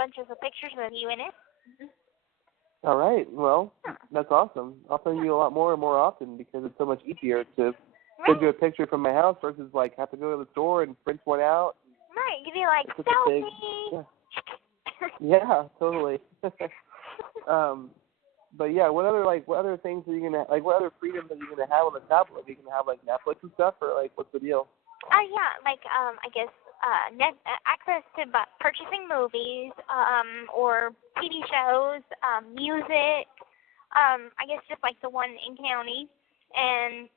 bunches of pictures of you in it. All right. Well, that's awesome. I'll send you a lot more and more often because it's so much easier to send you a picture from my house versus have to go to the store and print one out. Right. You'd be like, selfie. Yeah, totally. But yeah, what other things are you gonna what other freedoms are you gonna have on the tablet? Are you gonna have Netflix and stuff, or what's the deal? Yeah, I guess access to purchasing movies, or TV shows, music. I guess just the one in county. and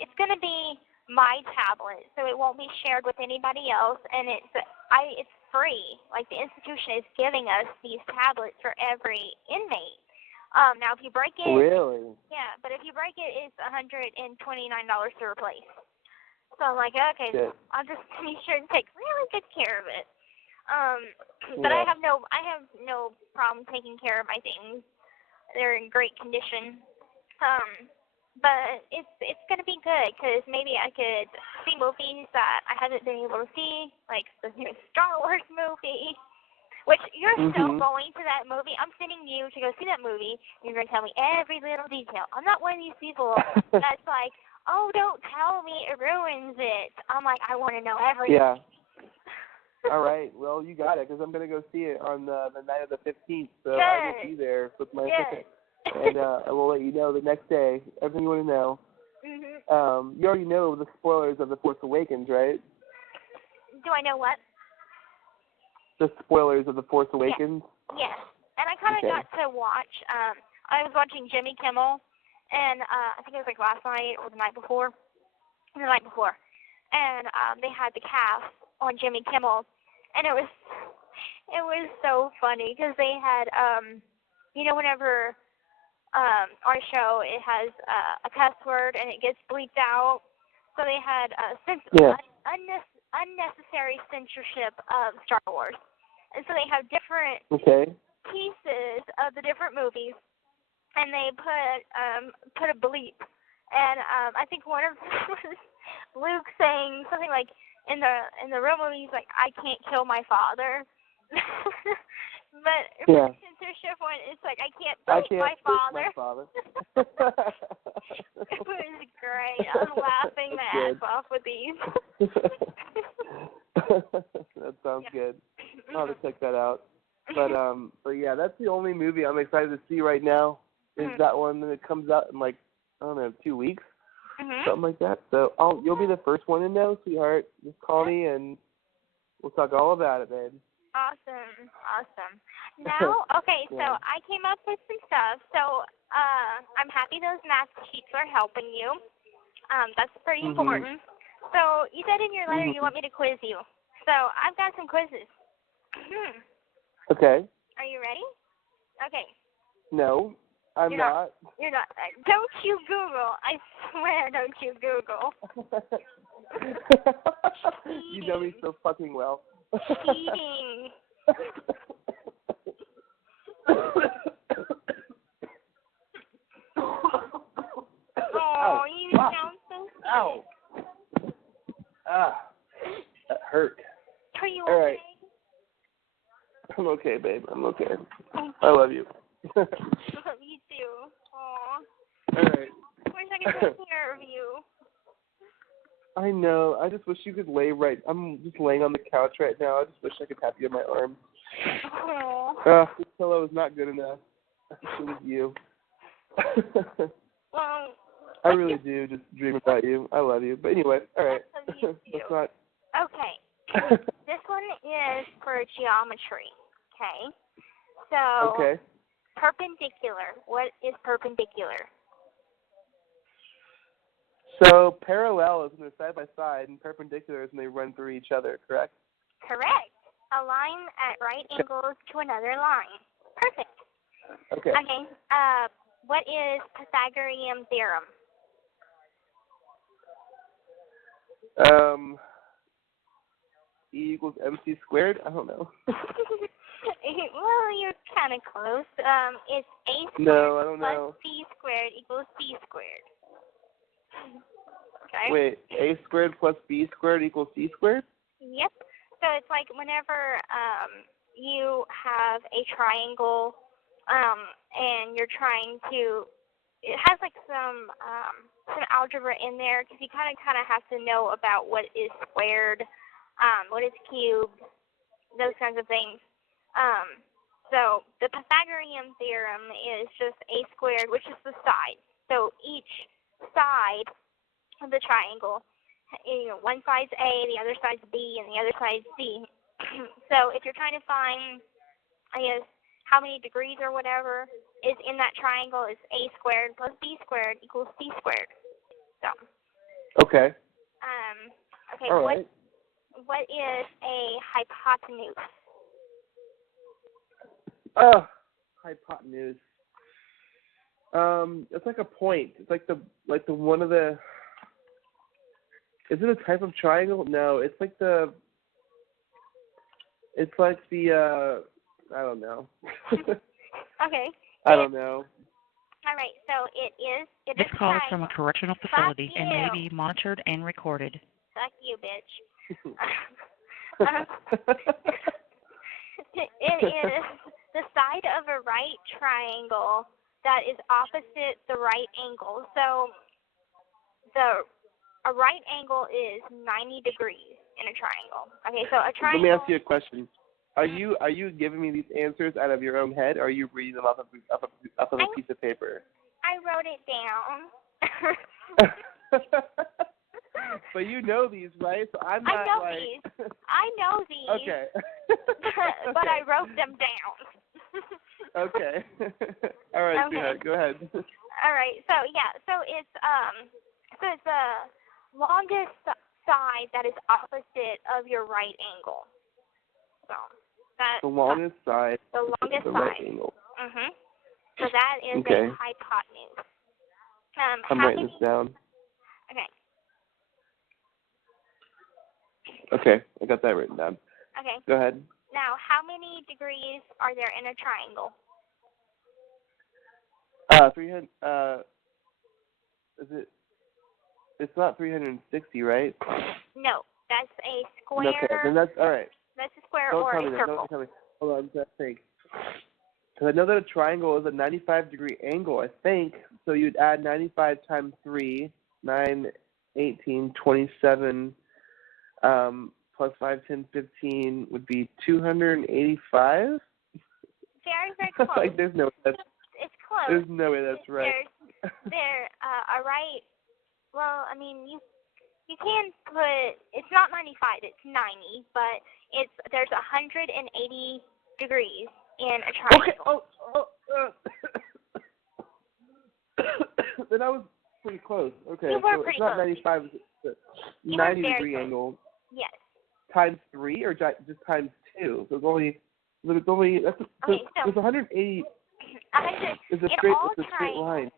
it's going to be my tablet, so it won't be shared with anybody else, and it's free. Like, the institution is giving us these tablets for every inmate. Now, if you break it, really? Yeah, but if you break it, it's $129 to replace. So I'm like, okay, Good. I'll just be sure to take really good care of it. But I have no problem taking care of my things. They're in great condition. But it's gonna be good because maybe I could see movies that I haven't been able to see, like the new Star Wars movie. Which you're still going to that movie. I'm sending you to go see that movie. And you're gonna tell me every little detail. I'm not one of these people that's like, oh, don't tell me, it ruins it. I'm like, I want to know everything. Yeah. All right. Well, you got it, because I'm going to go see it on the night of the 15th. So Good. I will be there with my ticket. And I will let you know the next day, everything you want to know. You already know the spoilers of The Force Awakens, right? Do I know what? The spoilers of The Force Awakens? Yes. And I kind of got to watch, I was watching Jimmy Kimmel, and I think it was like last night or the night before. And they had the cast on Jimmy Kimmel, and it was so funny because they had, whenever our show, it has a cuss word and it gets bleeped out, so they had unnecessary censorship of Star Wars. And so they have different pieces of the different movies, and they put a bleep. And I think one of them was Luke saying something like, in the real movie, he's like, I can't kill my father. But for the censorship one, it's like, I can't bleep my father. It was great. I was laughing my ass off with these. That sounds good. I'll have to check that out. But yeah, that's the only movie I'm excited to see right now. Is that one that comes out in like, I don't know, 2 weeks, something like that. So you'll be the first one to know, sweetheart. Just call me and we'll talk all about it, babe. Awesome. Now, okay, so I came up with some stuff. So I'm happy those math sheets are helping you. That's pretty important. So you said in your letter you want me to quiz you. So I've got some quizzes. Okay. Are you ready? Okay. No, I'm not. You're not. Don't you Google. I swear, don't you Google. You know me so fucking well. Cheating. Oh, you sound so sick. Ow. That hurt. Are you All okay? right. I'm okay, babe. I'm okay. I love you. Love you too. Aw. All right. Wish I could take care of you. I know. I just wish you could lay right. I'm just laying on the couch right now. I just wish I could have you in my arms. This pillow is not good enough. I wish it was you. I really do just dream about you. I love you. But anyway, all right. Let's not. Okay. This one is for geometry. Okay. So. Perpendicular. What is perpendicular? So parallel is when they're side by side, and perpendicular is when they run through each other, correct? Correct. A line at right angles to another line. Perfect. Okay. Okay. What is Pythagorean theorem? E equals MC squared? I don't know. Well, you're kind of close. It's A squared I don't plus know. C squared equals C squared. Okay. Wait, A squared plus B squared equals C squared? Yep. So it's like whenever you have a triangle and you're trying to, it has like some algebra in there because you kind of have to know about what is squared, what is cubed, those kinds of things. So the Pythagorean theorem is just A squared, which is the side. So each side of the triangle, one side's A, the other side's B, and the other side's C. So if you're trying to find, I guess, how many degrees or whatever, is in that triangle is a squared plus b squared equals c squared. So. Okay. Okay. All right. What is a hypotenuse? Hypotenuse. It's like a point. It's like the one of the. Is it a type of triangle? No, it's like the. It's like the. I don't know. Okay. I don't know. All right. So it is. This call is from a correctional facility and may be monitored and recorded. Fuck you, bitch. It is the side of a right triangle that is opposite the right angle. So a right angle is 90 degrees in a triangle. Okay, so a triangle. Let me ask you a question. Are you giving me these answers out of your own head, or are you reading them off of a piece of paper? I wrote it down. But you know these, right? So I'm not these. I know these. Okay. But I wrote them down. Okay. All right, okay. Go ahead. All right. So it's the longest side that is opposite of your right angle. So that the longest side. The longest the side. Right angle. Mhm. So that is okay. a hypotenuse. I'm writing this down. Okay. Okay, I got that written down. Okay. Go ahead. Now, how many degrees are there in a triangle? 300. Is it? It's not 360, right? No, that's a square. Okay, then that's all right. That's a square Don't or tell a me that. circle. Don't tell me. Hold on, I'm trying to think. Because I know that a triangle is a 95-degree angle, I think. So you'd add 95 times 3, 9, 18, 27, plus 5, 10, 15 would be 285? Very, very close. Like, there's no way that's, it's close. There's no way that's right. There's a right, well, I mean, you can put, it's not 95, it's 90, but there's 180 degrees in a triangle. Okay, then I was pretty close. Okay, you were so pretty it's not close. 95, it's a 90-degree angle. Yes. Times 3 or just times 2? So it's only there's 180. It's a straight line.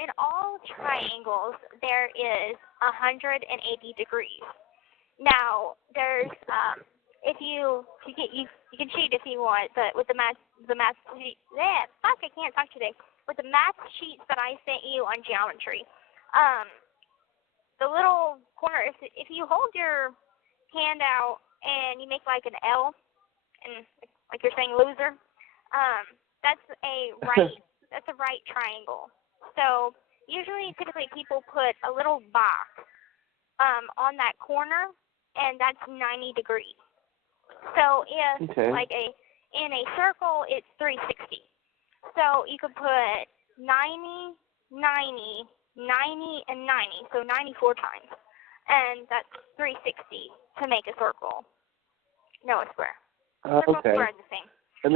In all triangles, there is 180 degrees. Now, there's you can cheat if you want, but with the math sheet, I can't talk today. With the math sheets that I sent you on geometry, the little corner, if you hold your hand out and you make like an L, and like you're saying loser, that's a right. That's a right triangle. So typically people put a little box on that corner, and that's 90 degrees. So if in a circle, it's 360. So you could put 90, 90, 90, and 90. So 94 times, and that's 360 to make a circle. No, a square. Circle and square is the same. That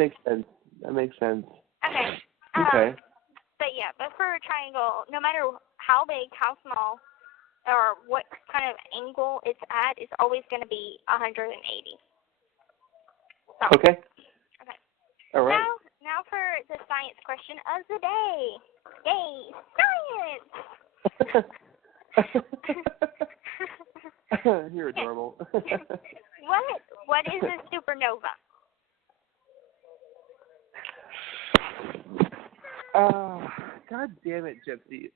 makes sense. Okay. Okay. But for a triangle, no matter how big, how small, or what kind of angle it's at, it's always going to be 180. So. Okay. All right. Now for the science question of the day. Yay, science! You're adorable. What is a supernova? God damn it, Gypsy.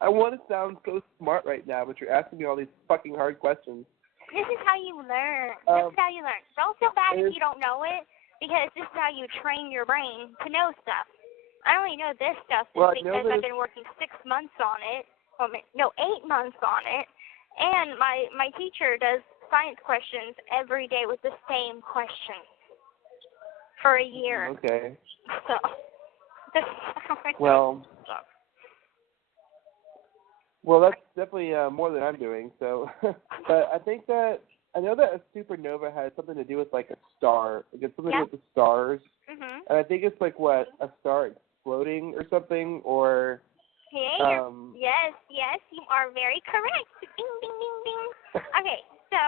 I want to sound so smart right now, but you're asking me all these fucking hard questions. This is how you learn. Don't feel bad if you don't know it, because this is how you train your brain to know stuff. I only know this stuff because I've been working 6 months on it. 8 months on it. And my teacher does science questions every day with the same questions for a year. Okay. So, well, that's definitely more than I'm doing. So, but I know that a supernova has something to do with like a star. Like it's something with the stars. Mhm. And I think it's like what a star exploding or something, or Hey, yes, you are very correct. Ding, ding, ding, ding. Okay, so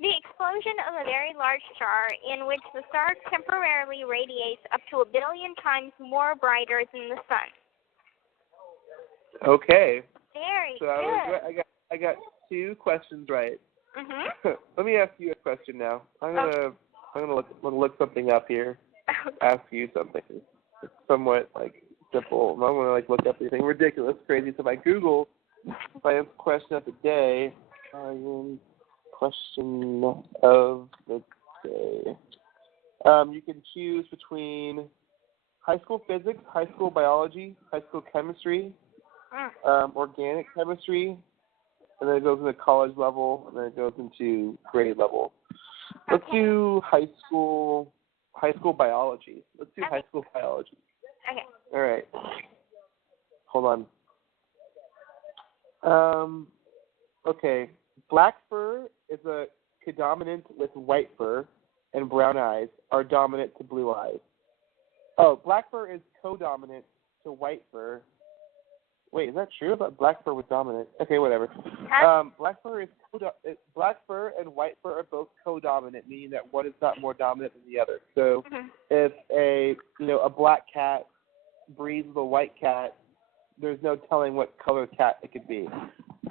the explosion of a very large star in which the star temporarily radiates up to 1 billion times more brighter than the sun. Okay. Very so good. I got 2 questions right. Mhm. Let me ask you a question now. I'm gonna look something up here. Ask you something. It's somewhat simple. I'm gonna look up anything ridiculous, crazy. So I Google science question of the day. Question of the day. You can choose between high school physics, high school biology, high school chemistry, organic chemistry, and then it goes into college level, and then it goes into grade level. Let's do high school biology. Let's do high school biology. Okay. All right. Hold on. Okay. Black fur is a codominant with white fur, and brown eyes are dominant to blue eyes. Oh, black fur is codominant to white fur. Wait, is that true? I thought black fur was dominant. Okay, whatever. Black fur and white fur are both codominant, meaning that one is not more dominant than the other. So, if a black cat breeds with a white cat, there's no telling what color cat it could be.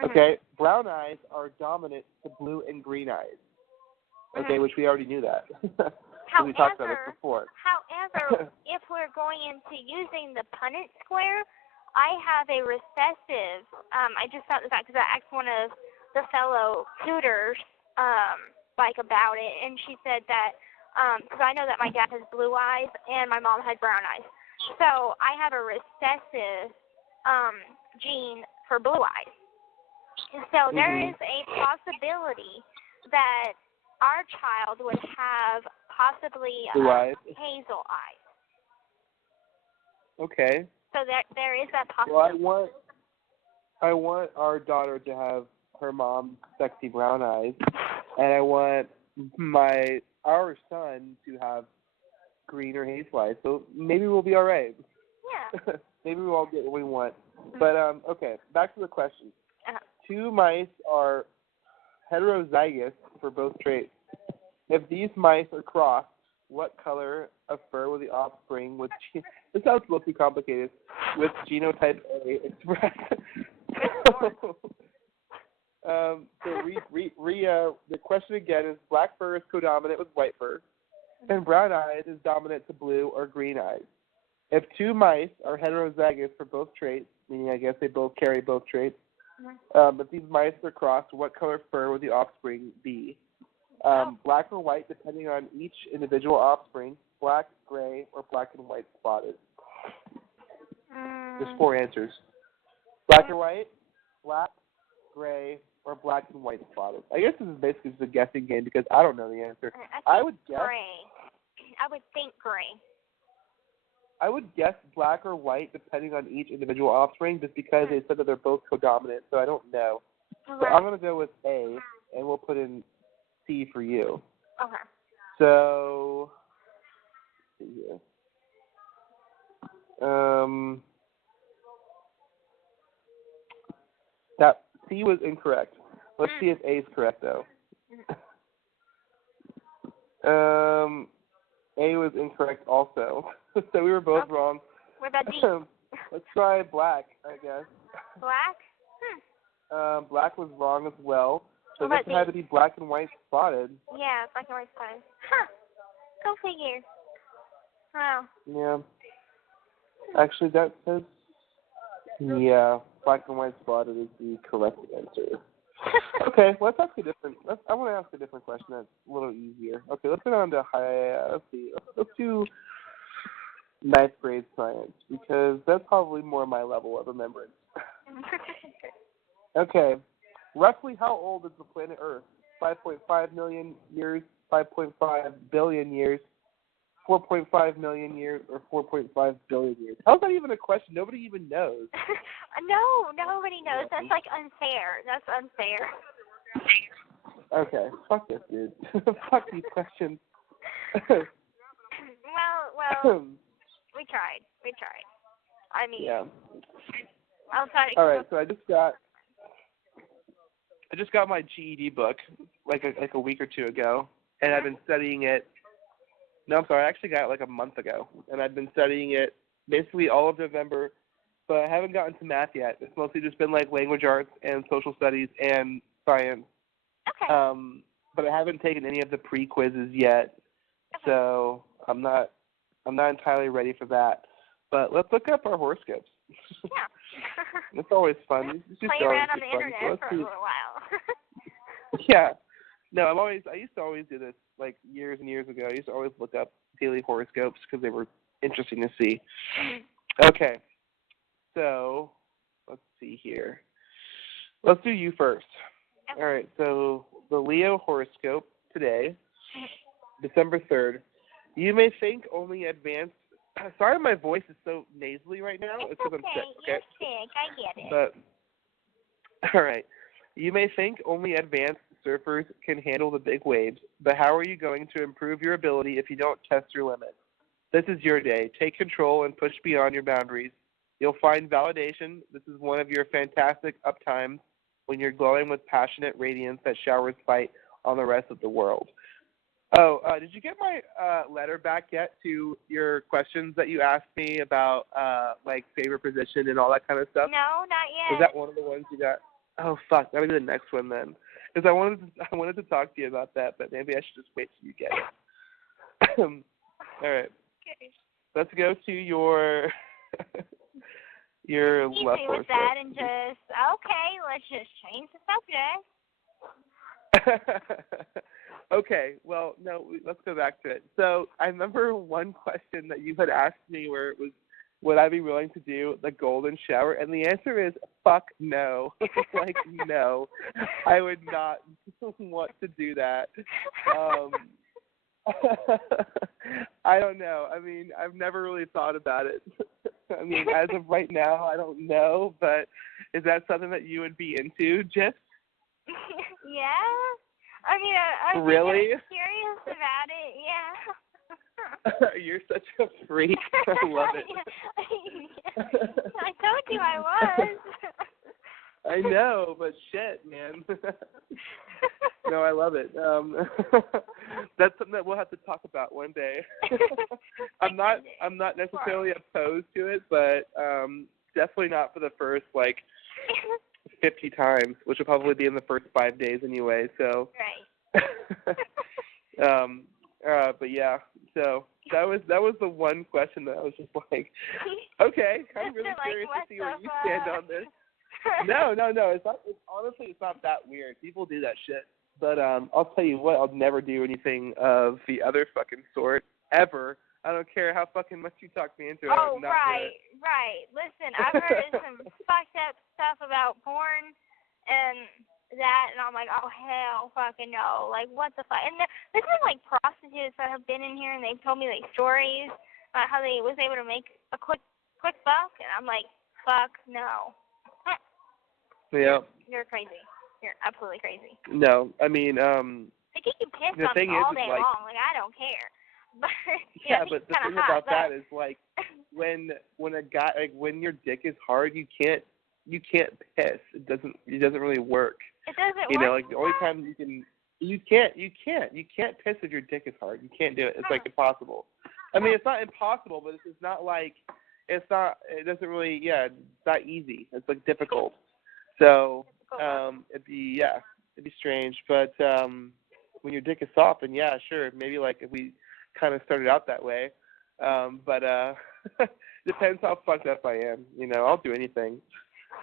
Okay, brown eyes are dominant to blue and green eyes. Okay, which we already knew that. We talked about this before. However, if we're going into using the Punnett square, I have a recessive. I just found this out because I asked one of the fellow tutors about it, and she said that because I know that my dad has blue eyes and my mom had brown eyes, so I have a recessive gene for blue eyes. So there is a possibility that our child would have possibly hazel eyes. Okay. So there is that possibility. Well, I want our daughter to have her mom's sexy brown eyes, and I want our son to have green or hazel eyes. So maybe we'll be all right. Yeah. Maybe we'll all get what we want. But okay, back to the question. 2 mice are heterozygous for both traits. If these mice are crossed, what color of fur will the offspring with this sounds a little too complicated, with genotype A express? The question again is: black fur is codominant with white fur, and brown eyes is dominant to blue or green eyes. If 2 mice are heterozygous for both traits, meaning I guess they both carry both traits, but these mice are crossed, what color fur would the offspring be? Black or white, depending on each individual offspring, black, gray, or black and white spotted. There's 4 answers. Black or white, black, gray, or black and white spotted. I guess this is basically just a guessing game because I don't know the answer. I would guess gray. I would think gray. I would guess black or white depending on each individual offspring just because they said that they're both codominant, so I don't know. So I'm going to go with A, and we'll put in C for you. Okay. So, let's see here. That C was incorrect. Let's see if A is correct, though. A was incorrect also. So we were both wrong. What about D? Let's try black, I guess. Black? Black was wrong as well. So What I guess it had to be black and white spotted. Yeah, black and white spotted. Huh. Go figure. Wow. Yeah. Actually, that says, yeah, black and white spotted is the correct answer. Okay, let's ask a different. I want to ask a different question that's a little easier. Okay, let's go on to let's see. Let's do 9th grade science because that's probably more my level of remembrance. Okay, roughly how old is the planet Earth? 5.5 million years, 5.5 billion years, 4.5 million years, or 4.5 billion years? How's that even a question? Nobody even knows. No, nobody knows. That's unfair. That's unfair. Okay, fuck this, dude. Fuck these questions. Well, tried. I mean, Yeah. I'll try to. All right, so I just got my GED book like a week or two ago, and I've been studying it. No, I'm sorry, I actually got it like a month ago, and I've been studying it basically all of November, but I haven't gotten to math yet. It's mostly just been like language arts and social studies and science. Okay. But I haven't taken any of the pre-quizzes yet, so I'm not entirely ready for that. But let's look up our horoscopes. Yeah. It's always fun. Play around on the internet for a little while. Yeah. No, I used to always do this like years and years ago. I used to always look up daily horoscopes because they were interesting to see. Okay. So, let's see here. Let's do you first. Okay. All right. So, the Leo horoscope today, December 3rd. You may think only advanced. Sorry, my voice is so nasally right now. It's because okay. I'm sick. You're sick. I get it. But all right. You may think only advanced surfers can handle the big waves, but how are you going to improve your ability if you don't test your limits? This is your day. Take control and push beyond your boundaries. You'll find validation. This is one of your fantastic uptimes when you're glowing with passionate radiance that showers light on the rest of the world. Oh, did you get my letter back yet to your questions that you asked me about, like favorite position and all that kind of stuff? No, not yet. Was that one of the ones you got? Oh fuck, that'll be the next one then. Because I wanted to talk to you about that, but maybe I should just wait till you get it. All right. Okay. Let's go to your your Easy left with that and just let's just change the subject. Okay, well, no, let's go back to it. So I remember one question that you had asked me where it was, would I be willing to do the golden shower? And the answer is, fuck no. Like, no. I would not want to do that. I don't know. I mean, I've never really thought about it. I mean, as of right now, I don't know, but is that something that you would be into, Jeff? Yeah. I mean, I'm really curious about it, yeah. You're such a freak. I love it. I told you I was. I know, but shit, man. No, I love it. That's something that we'll have to talk about one day. I'm not necessarily opposed to it, but definitely not for the first 50 times, which will probably be in the first 5 days anyway. So. Right. But yeah, so that was the one question that I was just like, okay, I'm really curious to see where you stand on this. No, it's not that weird. People do that shit. But I'll tell you what, I'll never do anything of the other fucking sort ever. I don't care how fucking much you talk me into it. Oh, right. Listen, I've heard some fucked up stuff about porn and that, and I'm like, oh, hell fucking no. Like, what the fuck? And there's been, prostitutes that have been in here, and they've told me, stories about how they was able to make a quick buck, and I'm like, fuck no. Yeah. You're crazy. You're absolutely crazy. No, I mean, they get you pissed on me all day long. Like, I don't care. But, yeah, but the thing about that is, when a guy, when your dick is hard, you can't piss. It doesn't really work. It doesn't work. The only time you can't piss if your dick is hard. You can't do it. It's impossible. I mean, it's not impossible, but it's not it doesn't really, it's not easy. It's difficult. So, it'd be strange. But when your dick is soft, then yeah, sure, maybe if we kind of started out that way. But depends how fucked up I am. I'll do anything.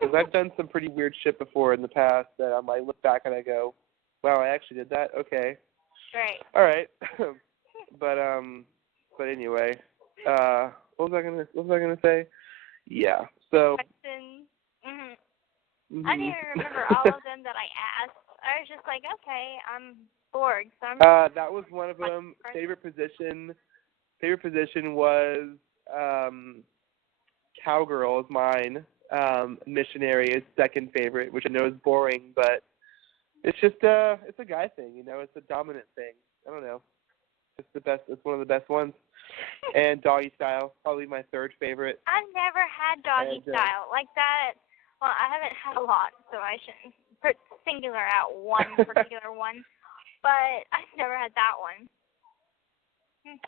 Because I've done some pretty weird shit before in the past that I might look back and I go, wow, I actually did that? Okay. Right. All right. But anyway, what was I gonna say? Yeah. So. Questions. Mm-hmm. I didn't even remember all of them that I asked. I was just like, okay, I'm bored, so I'm. That was one of them. Favorite position was cowgirl is mine. Missionary is second favorite, which I know is boring, but it's just it's a guy thing, it's a dominant thing. I don't know. It's the best. It's one of the best ones. And doggy style, probably my third favorite. I've never had doggy style like that. Well, I haven't had a lot, so I shouldn't put singular out one particular one. But I've never had that one.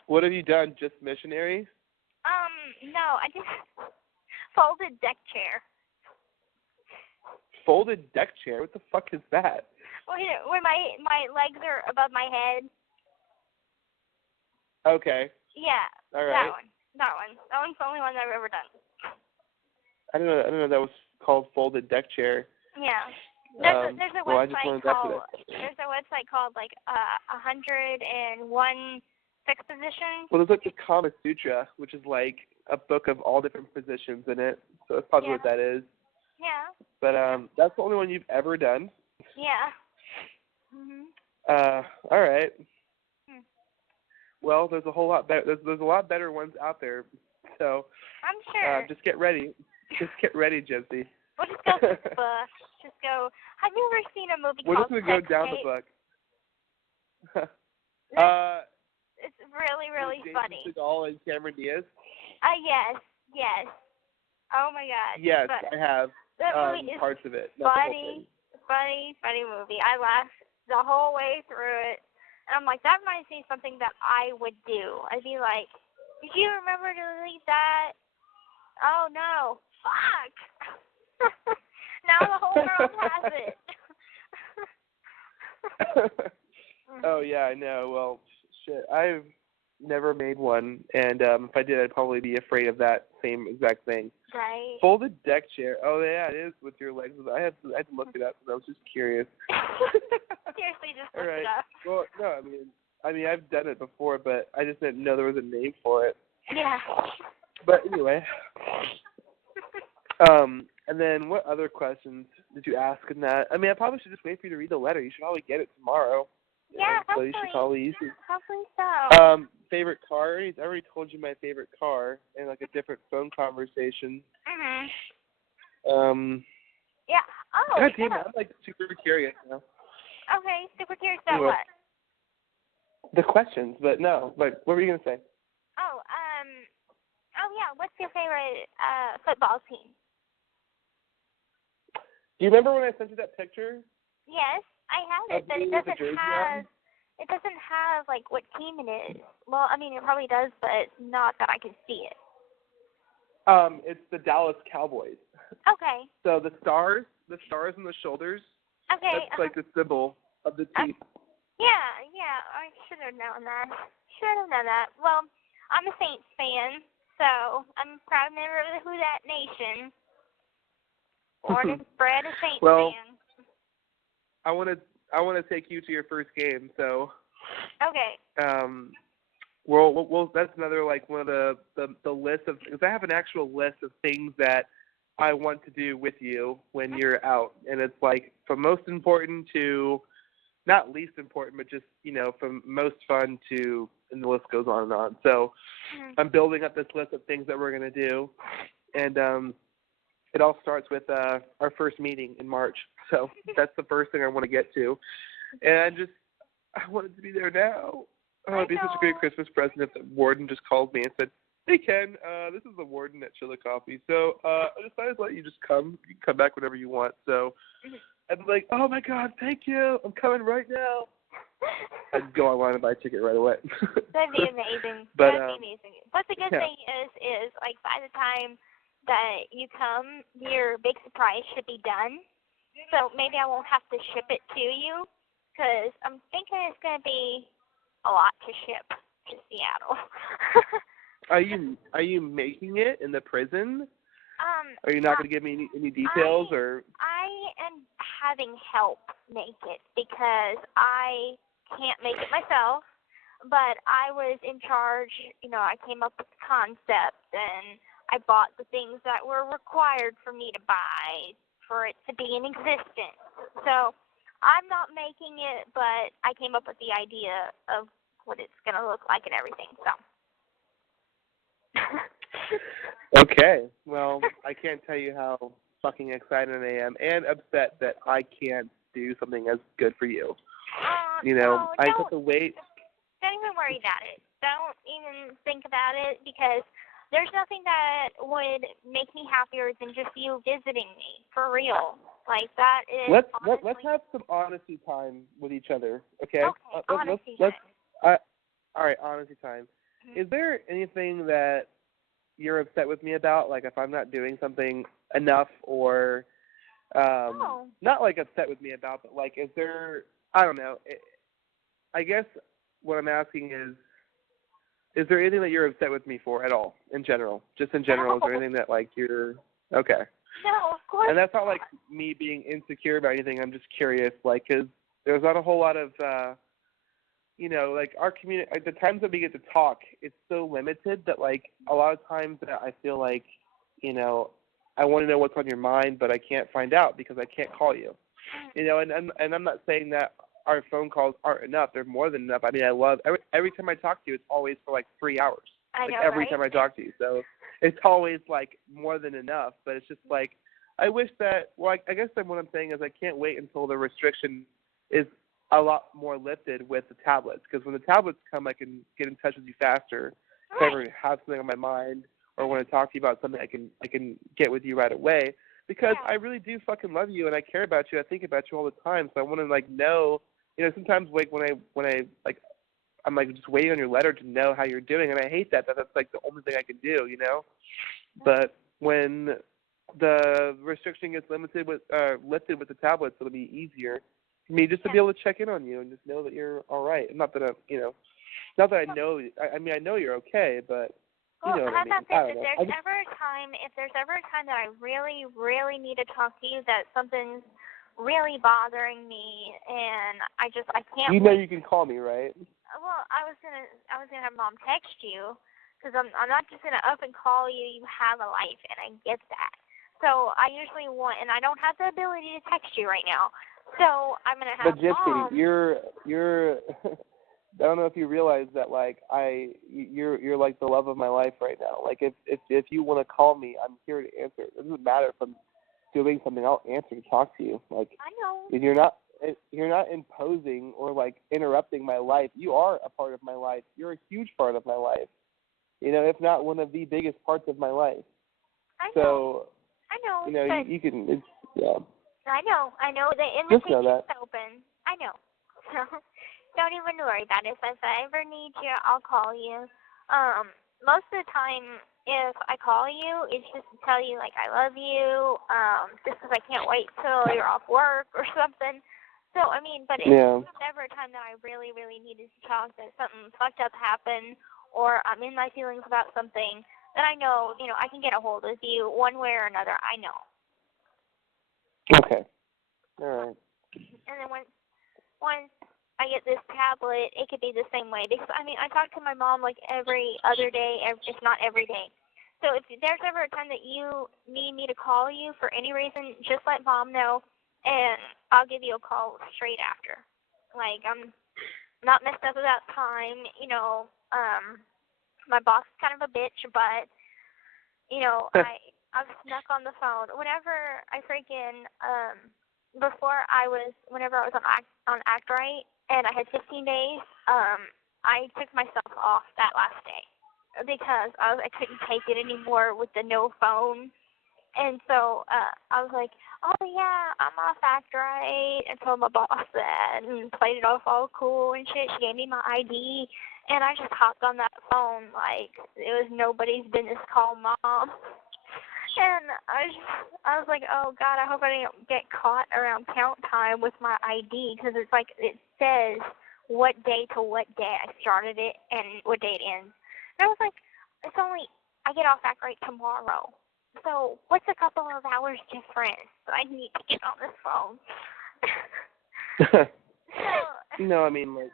What have you done? Just missionary? No, I just folded deck chair. Folded deck chair? What the fuck is that? Well, you know, where my legs are above my head. Okay. Yeah. All right. That one. That one's the only one I've ever done. I don't know that was called folded deck chair. Yeah. There's a website called like 101 sex positions. Well, there's like the Kama Sutra, which is like a book of all different positions in it. So that's probably what that is. Yeah. But that's the only one you've ever done. Yeah. All right. Well, there's a whole lot better. There's a lot better ones out there. So I'm sure. Just get ready. Just get ready, Gypsy. We'll just go through the book. Just go. Have you ever seen a movie called We're just gonna go down Tape? the book. It's really, really funny. Jason Segel and Cameron Diaz. Yes. Oh my God. Yes, but I have. That movie is parts of it. Not funny movie. I laughed the whole way through it. And I'm like, that reminds me of something that I would do. I'd be like, did you remember to delete that? Oh no. Fuck. Now the whole world has it. Oh yeah, I know. Well, shit. I've never made one, and if I did, I'd probably be afraid of that same exact thing. Right. Folded deck chair. Oh yeah, it is with your legs. I had to look it up because I was just curious. Seriously, just All look right. it up. Well, no, I mean, I've done it before, but I just didn't know there was a name for it. Yeah. But anyway. And then what other questions did you ask in that? I mean, I probably should just wait for you to read the letter. You should probably get it tomorrow. Yeah, so you should probably use it. Hopefully so. Favorite car? I already told you my favorite car in like a different phone conversation. Yeah. Oh. God damn it, I'm like super curious now. Okay, super curious about what? The questions, but no. But what were you gonna say? Oh, yeah. What's your favorite football team? Do you remember when I sent you that picture? Yes, I have it, but it doesn't have like what team it is. Well, I mean, it probably does, but not that I can see it. It's the Dallas Cowboys. Okay. So the stars on the shoulders. Okay. That's like the symbol of the team. Yeah. I should have known that. Well, I'm a Saints fan, so I'm a proud member of the Who Dat Nation. Born and bred a Saints fan. I want to take you to your first game, so. Okay. Well, that's another like one of the list of, because I have an actual list of things that I want to do with you when you're out, and it's like from most important to not least important, but just from most fun to, and the list goes on and on. So I'm building up this list of things that we're gonna do, and it all starts with our first meeting in March. So that's the first thing I want to get to, and I wanted to be there now. Oh, it'd be such a great Christmas present if the warden just called me and said, "Hey, Ken, this is the warden at Chillicothe. So I decided to let you just come. You can come back whenever you want." So I'd be like, "Oh, my God, thank you. I'm coming right now." I'd go online and buy a ticket right away. That'd be amazing. But, that'd be amazing. But the good thing is, like, by the time that you come, your big surprise should be done. So maybe I won't have to ship it to you, because I'm thinking it's going to be a lot to ship to Seattle. Are you making it in the prison? Are you not going to give me any details? I am having help make it because I can't make it myself, but I was in charge. I came up with the concept and I bought the things that were required for me to buy for it to be in existence. So I'm not making it, but I came up with the idea of what it's going to look like and everything. So. Okay. Well, I can't tell you how fucking excited I am and upset that I can't do something as good for you. I just have to wait. Don't even worry about it. don't even think about it because there's nothing that would make me happier than just you visiting me, for real. Like, that is Let's have some honesty time with each other, okay? Okay, honesty time. All right, honesty time. Mm-hmm. Is there anything that you're upset with me about, like if I'm not doing something enough or not like upset with me about, but like is there, I don't know, I guess what I'm asking is there anything that you're upset with me for at all, in general? Just in general, No. Is there anything that like you're, okay. No, of course. And that's not like me being insecure about anything, I'm just curious, like, because there's not a whole lot of, you know, like our community, like the times that we get to talk, it's so limited that like a lot of times that I feel like, you know, I want to know what's on your mind, but I can't find out because I can't call you. You know, and I'm not saying that our phone calls aren't enough. They're more than enough. I mean, I love every time I talk to you, it's always for like 3 hours. I know, every right? time I talk to you. So it's always like more than enough. But it's just like I wish that. Well, I guess that what I'm saying is I can't wait until the restriction is a lot more lifted with the tablets. Because when the tablets come, I can get in touch with you faster. If I ever have something on my mind or want to talk to you about something, I can get with you right away. Because I really do fucking love you and I care about you. I think about you all the time. So I want to like know. You know, sometimes like when I like I'm like just waiting on your letter to know how you're doing, and I hate that. That's like the only thing I can do, you know. But when the restriction gets lifted with the tablets, it'll be easier for me just to be able to check in on you and just know that you're all right. Not that not that I know. I mean, I know you're okay, but you know what I mean. I don't know. If there's ever a time that I really, really need to talk to you, that something's really bothering me, and I can't. You know, you can call me, right? Well, I was gonna have Mom text you, because I'm not just gonna up and call you. You have a life, and I get that. So I usually want, and I don't have the ability to text you right now. So I'm gonna have. But Gypsy, Mom. you're. I don't know if you realize that, like you're like the love of my life right now. Like if you want to call me, I'm here to answer. It doesn't matter if I'm doing something, I'll answer to talk to you. Like, I know. And you're not imposing or like interrupting my life. You are a part of my life. You're a huge part of my life. You know, if not one of the biggest parts of my life. I know. So I know. You know, you can. It's yeah. I know. The invitation's that. open. I know. So don't even worry about it. If I ever need you, I'll call you. Most of the time, if I call you, it's just to tell you, like, I love you, just because I can't wait till you're off work or something. So, I mean, but if there's ever a time that I really, really needed to talk, that something fucked up happened, or I'm in my feelings about something, then I know, I can get a hold of you one way or another. I know. Okay. All right. And then once I get this tablet, it could be the same way. Because, I mean, I talk to my mom like every other day, if not every day. So if there's ever a time that you need me to call you for any reason, just let Mom know, and I'll give you a call straight after. Like, I'm not messed up about time. My boss is kind of a bitch, but, I've snuck on the phone. Whenever I freaking, whenever I was on Act Right, and I had 15 days, I took myself off that last day because I couldn't take it anymore with the no phone. And so I was like, oh, yeah, I'm off Act Right, and told my boss that and played it off all cool and shit. She gave me my ID, and I just hopped on that phone like it was nobody's business. Call Mom. And I was like, oh, God, I hope I didn't get caught around count time with my ID, because it's like it says what day to what day I started it and what day it ends. And I was like, I get off Act Right tomorrow. So what's a couple of hours difference? I need to get on this phone. No, I mean, like,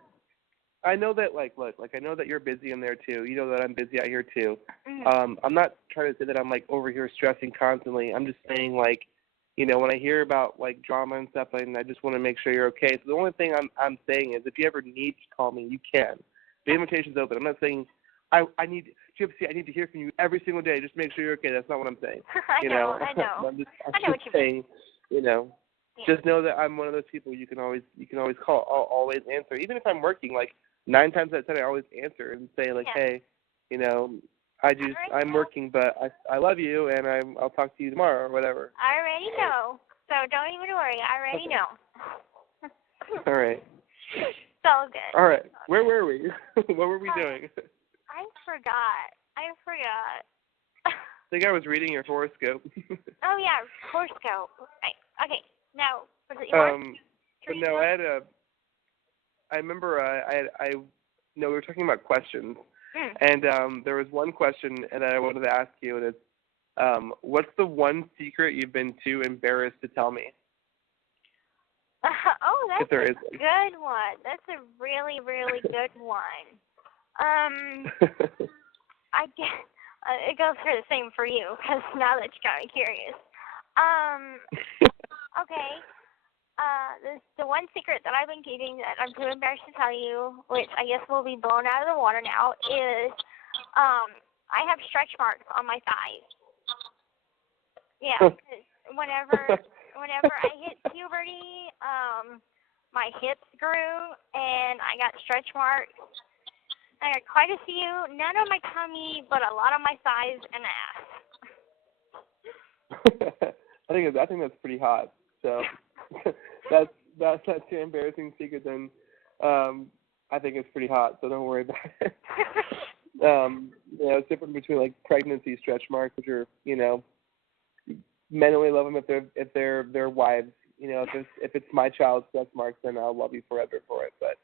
I know that, look, I know that you're busy in there, too. You know that I'm busy out here, too. Mm-hmm. I'm not trying to say that I'm, like, over here stressing constantly. I'm just saying, like, when I hear about, like, drama and stuff, and I just want to make sure you're okay. So the only thing I'm saying is if you ever need to call me, you can. The invitation's open. I'm not saying I need to hear from you every single day. Just make sure you're okay. That's not what I'm saying. I know. I'm just saying, just know that I'm one of those people you can always call. I'll always answer. Even if I'm working, like, 9 times out of 10 I always answer and say like, hey, you know, I'm working, but I love you, and I'll talk to you tomorrow or whatever. I already know, so don't even worry. I already know. All right. It's all good. All right. Where were we? What were we doing? I forgot. I think I was reading your horoscope. Oh yeah, horoscope. Right. Okay. Now, was it but no, I remember we were talking about questions, and there was one question, and I wanted to ask you, and it's, what's the one secret you've been too embarrassed to tell me? Oh, that's a good one. That's a really, really good one. I guess it goes for the same for you, because now that you got me curious. Okay. The one secret that I've been keeping that I'm too embarrassed to tell you, which I guess will be blown out of the water now, is I have stretch marks on my thighs. Yeah, whenever I hit puberty, my hips grew and I got stretch marks. I got quite a few, none on my tummy, but a lot on my thighs and ass. I think that's pretty hot. So that's not too embarrassing secret. Then I think it's pretty hot. So don't worry about it. It's different between like pregnancy stretch marks, which are men only love them if they're their wives. If it's my child's stretch marks, then I'll love you forever for it. But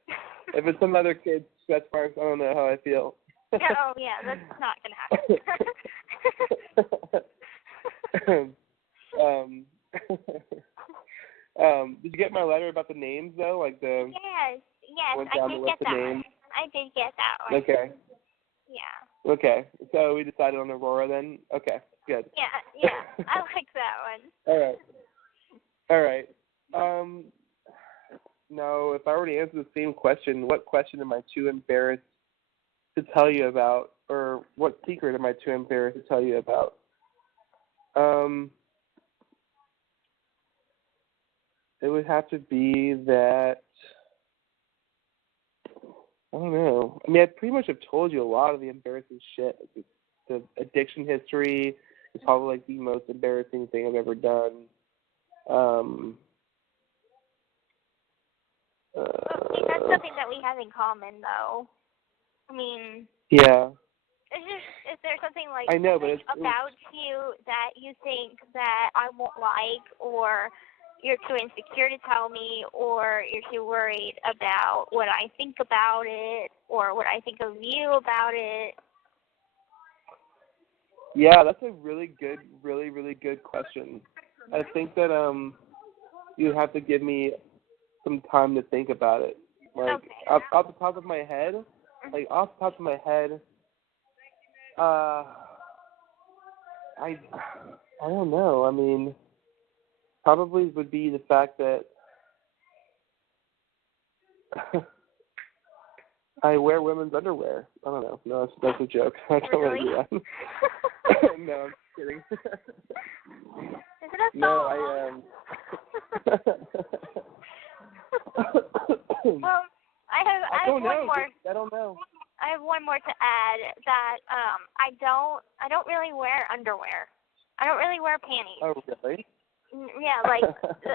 if it's some other kid's stretch marks, I don't know how I feel. Oh yeah, that's not gonna happen. Did you get my letter about the names though? Like the Yes, I did get that one. I did get that one. Okay. Yeah. Okay, so we decided on Aurora then. Okay, good. Yeah, I like that one. All right. Now, if I were to answer the same question, what question am I too embarrassed to tell you about, or what secret am I too embarrassed to tell you about? It would have to be that, I don't know. I mean, I pretty much have told you a lot of the embarrassing shit. The addiction history is probably like the most embarrassing thing I've ever done. That's something that we have in common, though. I mean, yeah. Is there something like I know, but about you that you think that I won't like, or you're too insecure to tell me, or you're too worried about what I think about it, or what I think of you about it? Yeah, that's a really good, really, really good question. I think that you have to give me some time to think about it. Like, okay. off the top of my head, I don't know. I mean, probably would be the fact that I wear women's underwear. I don't know. No, that's a joke. I don't really do that. No, I'm kidding. Is it a song? No, Well, I have one more. I don't know. I have one more to add that I don't really wear underwear. I don't really wear panties. Oh, really? Yeah, like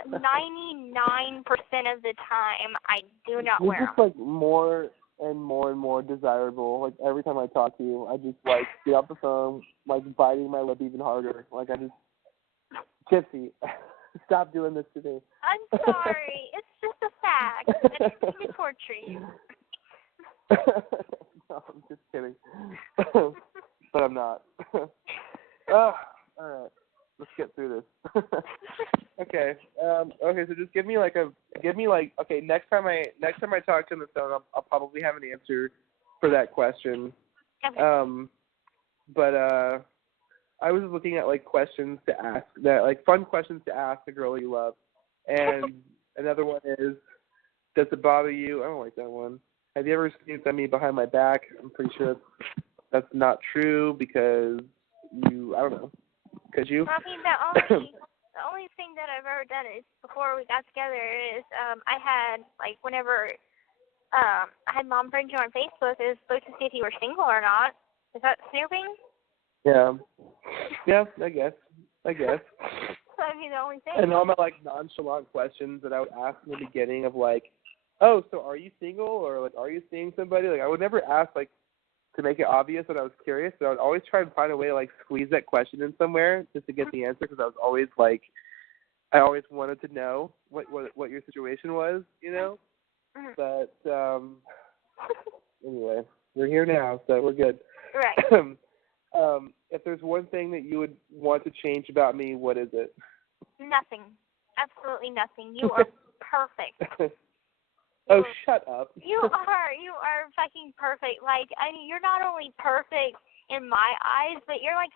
99% of the time I do not wear them. It's just like more and more desirable. Like every time I talk to you, I just like get off the phone, like biting my lip even harder. Like I just, Gypsy, stop doing this to me. I'm sorry. It's just a fact. I didn't mean to torture you. No, I'm just kidding. But I'm not. All right. Let's get through this. Okay. Okay. So just give me like okay. Next time I talk to you on the phone, I'll probably have an answer for that question. Okay. But I was looking at like questions to ask, that like fun questions to ask a girl you love, and another one is, does it bother you? I don't like that one. Have you ever sneezed at me behind my back? I'm pretty sure that's not true because I don't know. Could you? I mean, the only thing that I've ever done is before we got together is I had like whenever I had Mom friend you on Facebook. It was supposed to see if you were single or not. Is that snooping? Yeah. Yeah, I guess. That'd be the only thing. And all my, like, nonchalant questions that I would ask in the beginning of, like, oh, so are you single? Or, like, are you seeing somebody? Like, I would never ask, like, to make it obvious that I was curious, but I would always try and find a way to, like, squeeze that question in somewhere just to get the answer, because I was always, like, I always wanted to know what your situation was, you know? But, anyway, we're here now, so we're good. Right. If there's one thing that you would want to change about me, what is it? Nothing. Absolutely nothing. You are perfect. Oh, shut up. You are fucking perfect. Like, I mean, you're not only perfect in my eyes, but you're like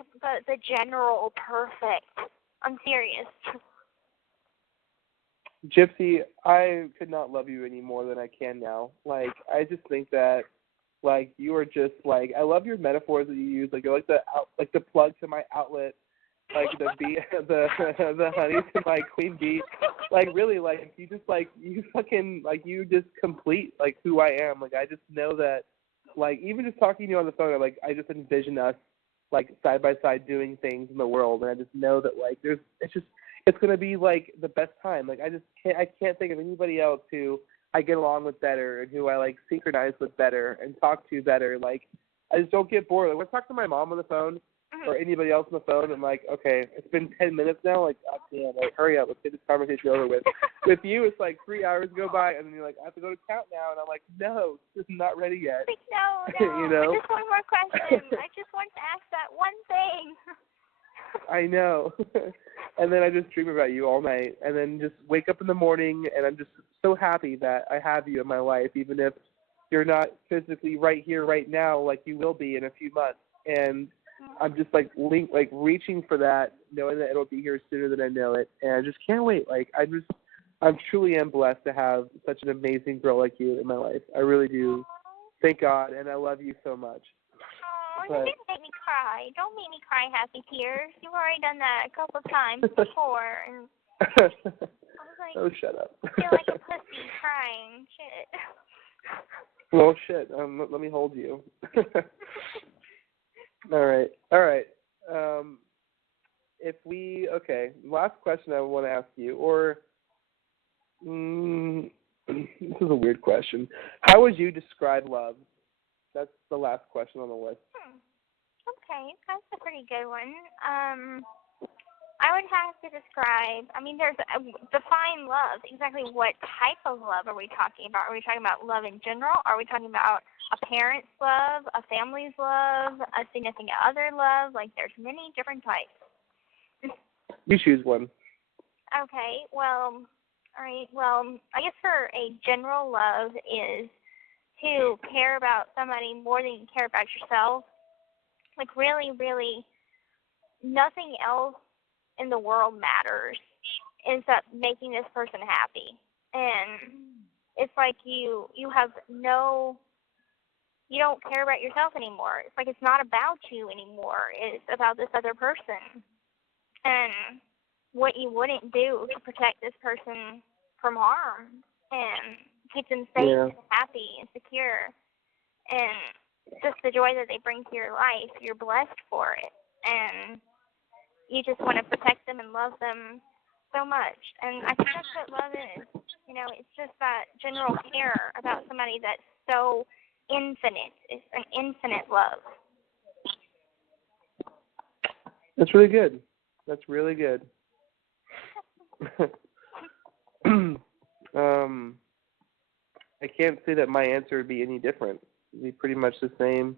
the general perfect. I'm serious. Gypsy, I could not love you any more than I can now. Like, I just think that, like, you are just, like, I love your metaphors that you use. Like, you're like the plug to my outlet, like the bee, the honey to my queen bee. Like, really, like, you just, like, you fucking, like, you just complete, like, who I am. Like, I just know that, like, even just talking to you on the phone, like, I just envision us, like, side by side doing things in the world, and I just know that, like, it's gonna be, like, the best time. Like, I can't think of anybody else who I get along with better and who I, like, synchronize with better and talk to better. Like, I just don't get bored. Like, when I talk to my mom on the phone or anybody else on the phone, I'm like, okay, it's been 10 minutes now. Like, God damn, like, hurry up. Let's get this conversation over with. With you, it's like 3 hours go by, and then you're like, I have to go to count now. And I'm like, no, I'm not ready yet. Like, no. You know? Just one more question. I just want to ask that one thing. I know. And then I just dream about you all night, and then just wake up in the morning, and I'm just so happy that I have you in my life, even if you're not physically right here, right now, like you will be in a few months. And I'm just, like, reaching for that, knowing that it'll be here sooner than I know it, and I just can't wait. Like, I'm truly am blessed to have such an amazing girl like you in my life. I really do. Thank God, and I love you so much. You didn't make me cry. Don't make me cry happy tears. You've already done that a couple of times before. And I was like, oh, shut up. I feel like a pussy crying. Shit. Well, shit. Let me hold you. All right. Okay, last question I want to ask you, or this is a weird question. How would you describe love? That's the last question on the list. Okay, that's a pretty good one. I would have to describe, define love. Exactly what type of love are we talking about? Are we talking about love in general? Are we talking about a parent's love, a family's love, a significant other love? Like, there's many different types. You choose one. Okay, well, all right. Well, I guess for a general love is to care about somebody more than you care about yourself. Like, really, really, nothing else in the world matters except making this person happy. And it's like you don't care about yourself anymore. It's like it's not about you anymore. It's about this other person and what you wouldn't do to protect this person from harm and keep them safe and happy and secure. And just the joy that they bring to your life, you're blessed for it. And you just want to protect them and love them so much. And I think that's what love is. You know, it's just that general care about somebody that's so infinite. It's an infinite love. That's really good. I can't say that my answer would be any different. It would be pretty much the same.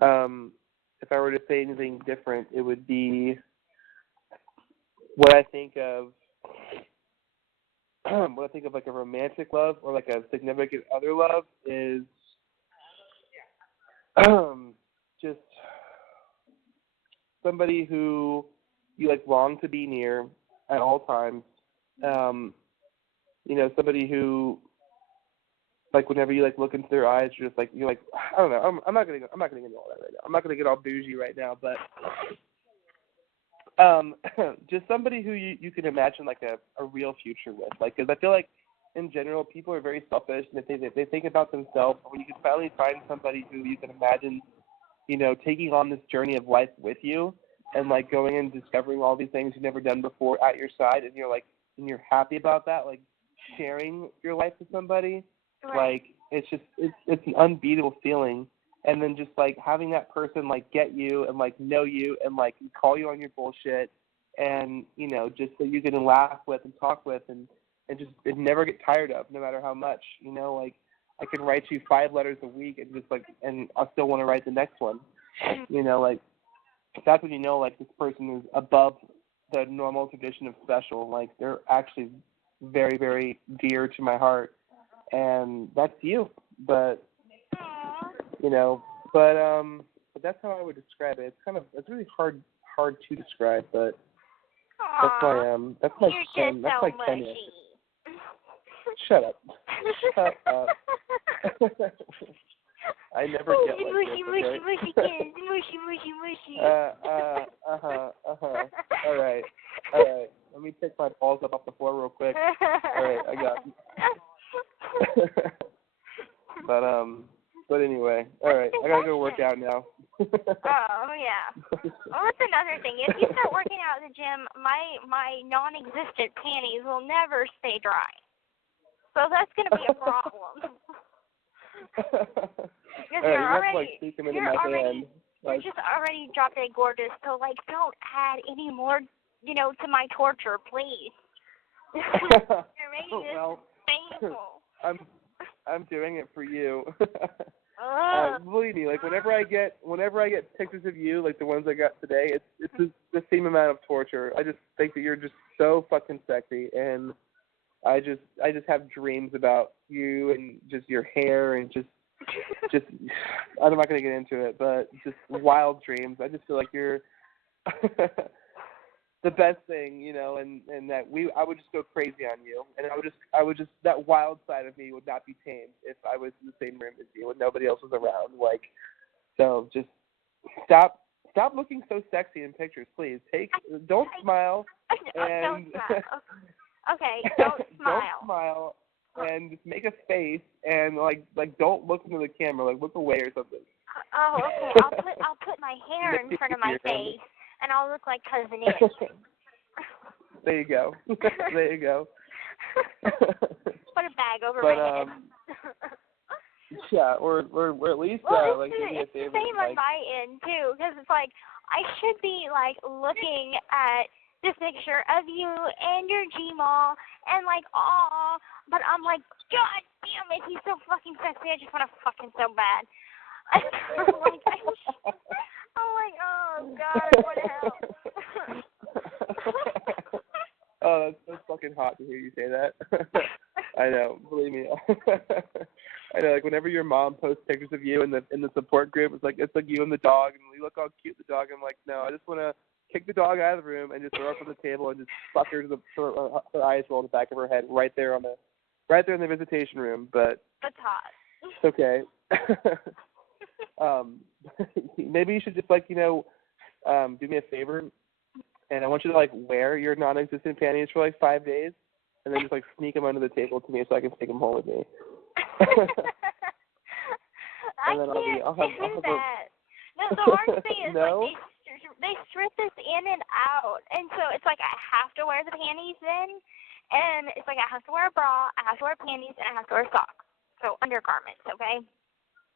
If I were to say anything different, it would be what I think of like a romantic love or like a significant other love is just somebody who you like long to be near at all times. Somebody who, like, whenever you like look into their eyes, you're like I don't know. I'm not gonna get into all that right now. I'm not gonna get all bougie right now, but just somebody who you can imagine like a real future with. Like, because I feel like in general, people are very selfish, and they think about themselves. But when you can finally find somebody who you can imagine, taking on this journey of life with you, and like going and discovering all these things you've never done before at your side, and you're happy about that, like sharing your life with somebody, like it's an unbeatable feeling. And then just like having that person like get you and like know you and like call you on your bullshit, and just so you can laugh with and talk with and just never get tired of, no matter how much, like I can write you 5 letters a week and just like, and I'll still want to write the next one, like that's when like this person is above the normal tradition of special. Like they're actually very, very dear to my heart, and that's you. But but that's how I would describe it. It's really hard to describe, but that's my that's my Ken. That's my Ken. Shut up. Shut up. I never get like mushy, kids. Mushy. All right. Let me take my balls up off the floor real quick. All right, I got it. But anyway, all right, I gotta go work out now. Oh yeah. Well, that's another thing. If you start working out at the gym, my non-existent panties will never stay dry. So that's gonna be a problem. Because you have to like sneak them into my hand. You're just already drop dead gorgeous. So like, don't add any more, to my torture, please. You're making this painful. I'm doing it for you. Believe me, like whenever I get pictures of you, like the ones I got today, it's the same amount of torture. I just think that you're just so fucking sexy, and I just have dreams about you and just your hair and just I'm not gonna get into it, but just wild dreams. I just feel like you're the best thing, and that I would just go crazy on you, and I would just that wild side of me would not be tamed if I was in the same room as you and nobody else was around. Like, so just stop looking so sexy in pictures, please. Don't smile. And don't smile. Okay, don't smile. Don't smile, and just make a face, and like don't look into the camera, like look away or something. Oh, okay. I'll put my hair in front of my face. And I'll look like Cousin Ish. There you go. There you go. Put a bag over my head. Yeah, or at least like give me a favor. It's the same on my end too, because it's like I should be like looking at this picture of you and your Gmail and like but I'm like, God damn it, he's so fucking sexy. I just want to fuck him so bad. I'm like, oh God, what hell? Oh, that's fucking hot to hear you say that. I know, believe me. I know, like whenever your mom posts pictures of you in the support group, it's like you and the dog, and you look all cute, the dog. I'm like, no, I just want to kick the dog out of the room and just throw her up on the table and just fuck her to her eyes roll in the back of her head, right there in the visitation room. But that's hot. It's okay. Maybe you should just do me a favor, and I want you to wear your non-existent panties for 5 days, and then just sneak them under the table to me so I can take them home with me. I can't do that. No, the hard thing is they strip this in and out, and so it's I have to wear the panties then, and it's I have to wear a bra, I have to wear panties, and I have to wear socks, so undergarments, okay?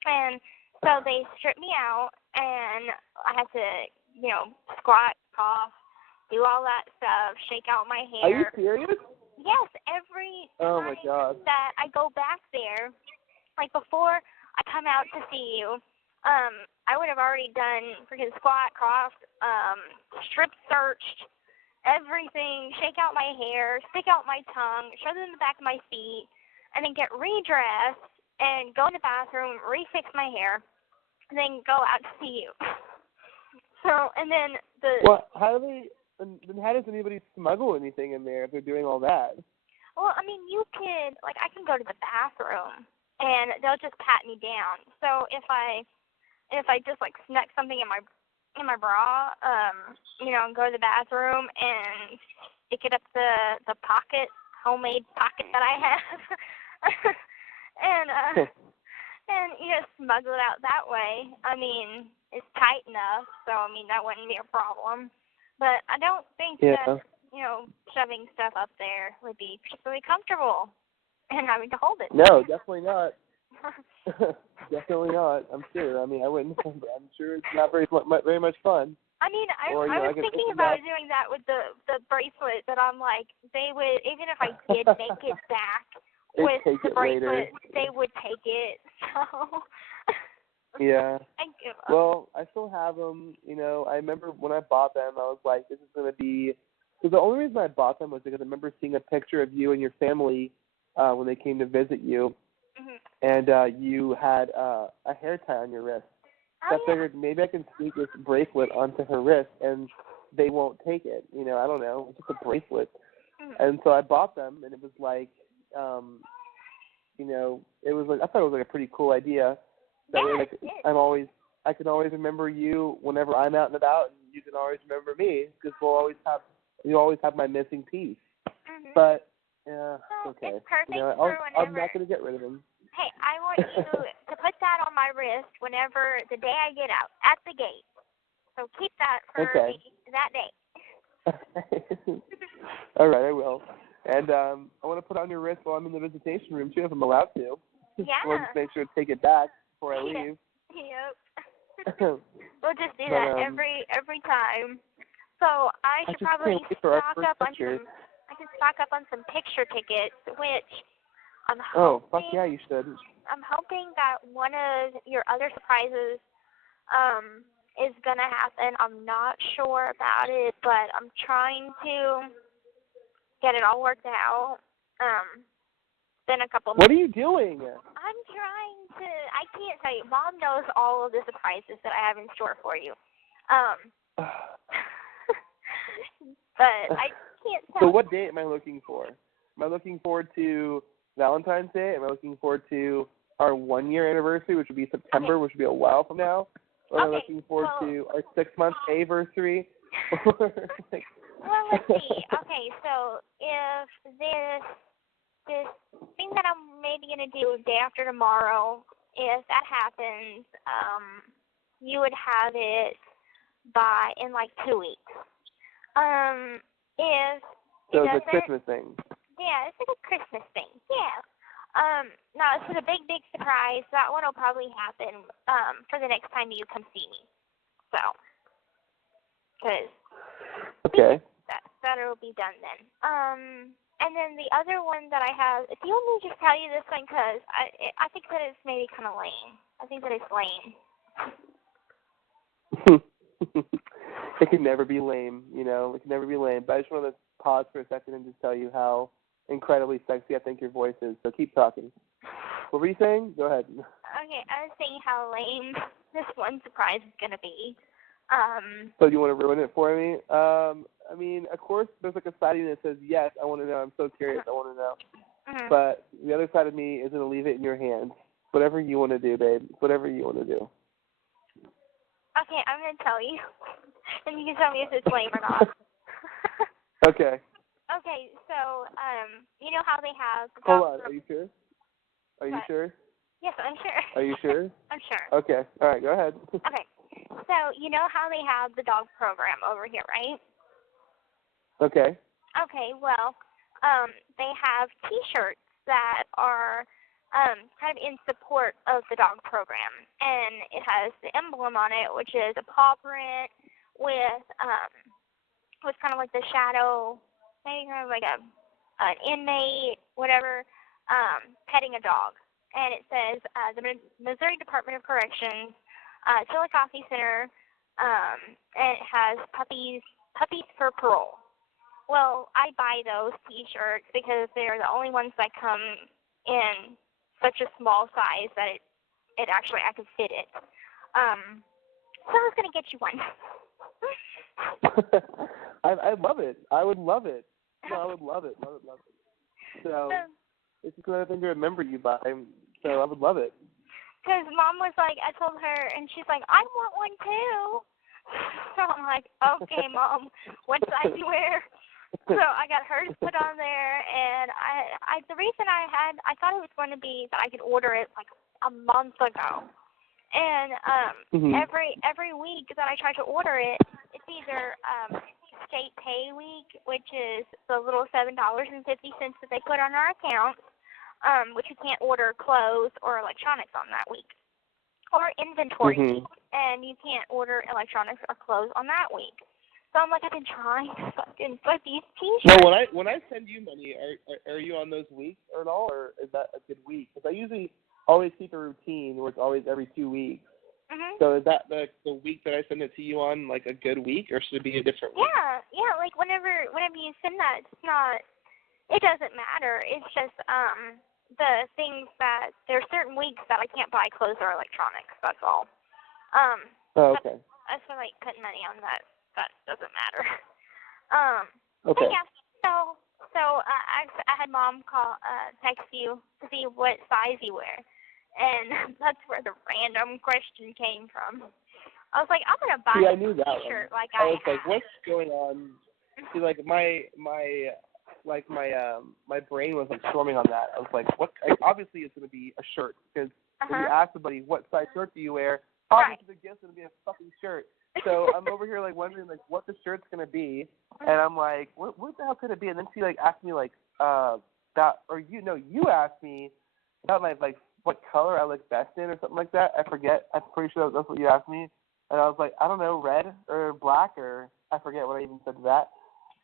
And so they strip me out, and I have to, squat, cough, do all that stuff, shake out my hair. Are you serious? Yes, every time that I go back there, before I come out to see you, I would have already done freaking squat, cough, strip searched, everything, shake out my hair, stick out my tongue, shove it in the back of my feet, and then get redressed and go in the bathroom, refix my hair, and then go out to see you. So, and then how does anybody smuggle anything in there if they're doing all that? Well, I mean, you could, I can go to the bathroom, and they'll just pat me down. So if I just snuck something in my bra, and go to the bathroom and stick it up the pocket homemade pocket that I have, and smuggle it out that way. I mean, it's tight enough, so I mean that wouldn't be a problem. But I don't think that shoving stuff up there would be particularly comfortable and having to hold it. No, definitely not. Definitely not. I'm sure. I mean, I wouldn't. I'm sure it's not very much fun. I mean, I was thinking about doing that with the bracelet, but I'm like, they would, even if I did make it back with the bracelet, they would take it. So. Yeah. I give up. Well, I still have them. I remember when I bought them, I was like, this is going to be. So the only reason I bought them was because I remember seeing a picture of you and your family when they came to visit you, and you had a hair tie on your wrist. So I figured maybe I can sneak this bracelet onto her wrist and they won't take it. I don't know. It's just a bracelet. And so I bought them, and it was like, it was like, I thought it was like a pretty cool idea. That way, like, I can always remember you whenever I'm out and about, and you can always remember me because you always have my missing piece. But yeah, okay. It's perfect for whenever. I'm not going to get rid of them. Hey, I want you to put that on my wrist whenever the day I get out at the gate. So keep that for that day. All right, I will. And I want to put it on your wrist while I'm in the visitation room too, if I'm allowed to. Yeah. I want to make sure to take it back before I leave. Yep. We'll just do that every time. So I should probably stock up on some picture tickets, which I'm hoping. Oh, fuck yeah, you should. I'm hoping that one of your other surprises is gonna happen. I'm not sure about it, but I'm trying to get it all worked out. Been a couple. What are you doing? I'm trying to. I can't tell you. Mom knows all of the surprises that I have in store for you. But I can't tell. So what date am I looking for? Am I looking forward to Valentine's Day? Am I looking forward to our 1-year anniversary, which would be September, which would be a while from now? Or am I looking forward to our 6-month anniversary? Well, let's see. Okay, so if this thing that I'm maybe going to do day after tomorrow, if that happens, you would have it in like 2 weeks. So it's a Christmas thing. Yeah, it's like a Christmas thing. Yeah. No, it's a big surprise. That one will probably happen for the next time you come see me. So, because that'll be done then. And then the other one that I have, do you want me to just tell you this one? Because I think that it's maybe kind of lame. I think that it's lame. It can never be lame, It can never be lame. But I just want to pause for a second and just tell you how incredibly sexy I think your voice is. So keep talking. What were you saying? Go ahead. Okay, I was saying how lame this one surprise is going to be. So do you want to ruin it for me? I mean, of course, there's like a side of me that says, yes, I want to know. I'm so curious. I want to know. But the other side of me is going to leave it in your hands. Whatever you want to do, babe. Whatever you want to do. Okay, I'm going to tell you. And you can tell me if it's lame or not. Okay. Okay, so, you know how they have... Hold on, are you sure? Are you sure? Yes, I'm sure. Are you sure? I'm sure. Okay, all right, go ahead. Okay, so you know how they have the dog program over here, right? Okay. Okay, well, they have T-shirts that are kind of in support of the dog program, and it has the emblem on it, which is a paw print with kind of like the shadow, maybe kind of like an inmate, whatever, petting a dog, and it says the Missouri Department of Corrections, Chillicothe Center, and it has puppies for parole. Well, I buy those T-shirts because they're the only ones that come in such a small size that it actually I could fit it. So I was gonna get you one. I'd love it. I would love it. No, I would love it. Love it. So it's just another thing to remember you by. So I would love it. Because Mom was like, I told her, and she's like, I want one too. So I'm like, okay, Mom, what size do you wear? So I got hers put on there, and the reason I thought it was going to be that I could order it like a month ago, and every week that I try to order it, it's either state pay week, which is the little $7.50 that they put on our account, which you can't order clothes or electronics on that week, or inventory week, and you can't order electronics or clothes on that week. So I'm like, I've been trying to fucking put these T-shirts. No, when I send you money, are you on those weeks or at all, or is that a good week? Because I usually always keep a routine where it's always every 2 weeks. So is that the week that I send it to you on like a good week, or should it be a different week? Yeah, like whenever you send that, it doesn't matter. It's just the things that there's certain weeks that I can't buy clothes or electronics. That's all. Okay. As for like putting money on that doesn't matter. Okay. But yeah, so I had Mom text you to see what size you wear, and that's where the random question came from. I was like, I'm gonna buy I knew that T-shirt one. like I was like, what's going on? See, like my brain was like storming on that. I was like, what? Obviously, it's gonna be a shirt, because if you ask somebody what size shirt do you wear, obviously the gift's gonna be a fucking shirt. So I'm over here like wondering like what the shirt's gonna be, and I'm like, what the hell could it be? And then she like asked me like you asked me about my like what color I look best in or something like that. I forget. I'm pretty sure that's what you asked me, and I was like, I don't know, red or black, or I forget what I even said to that.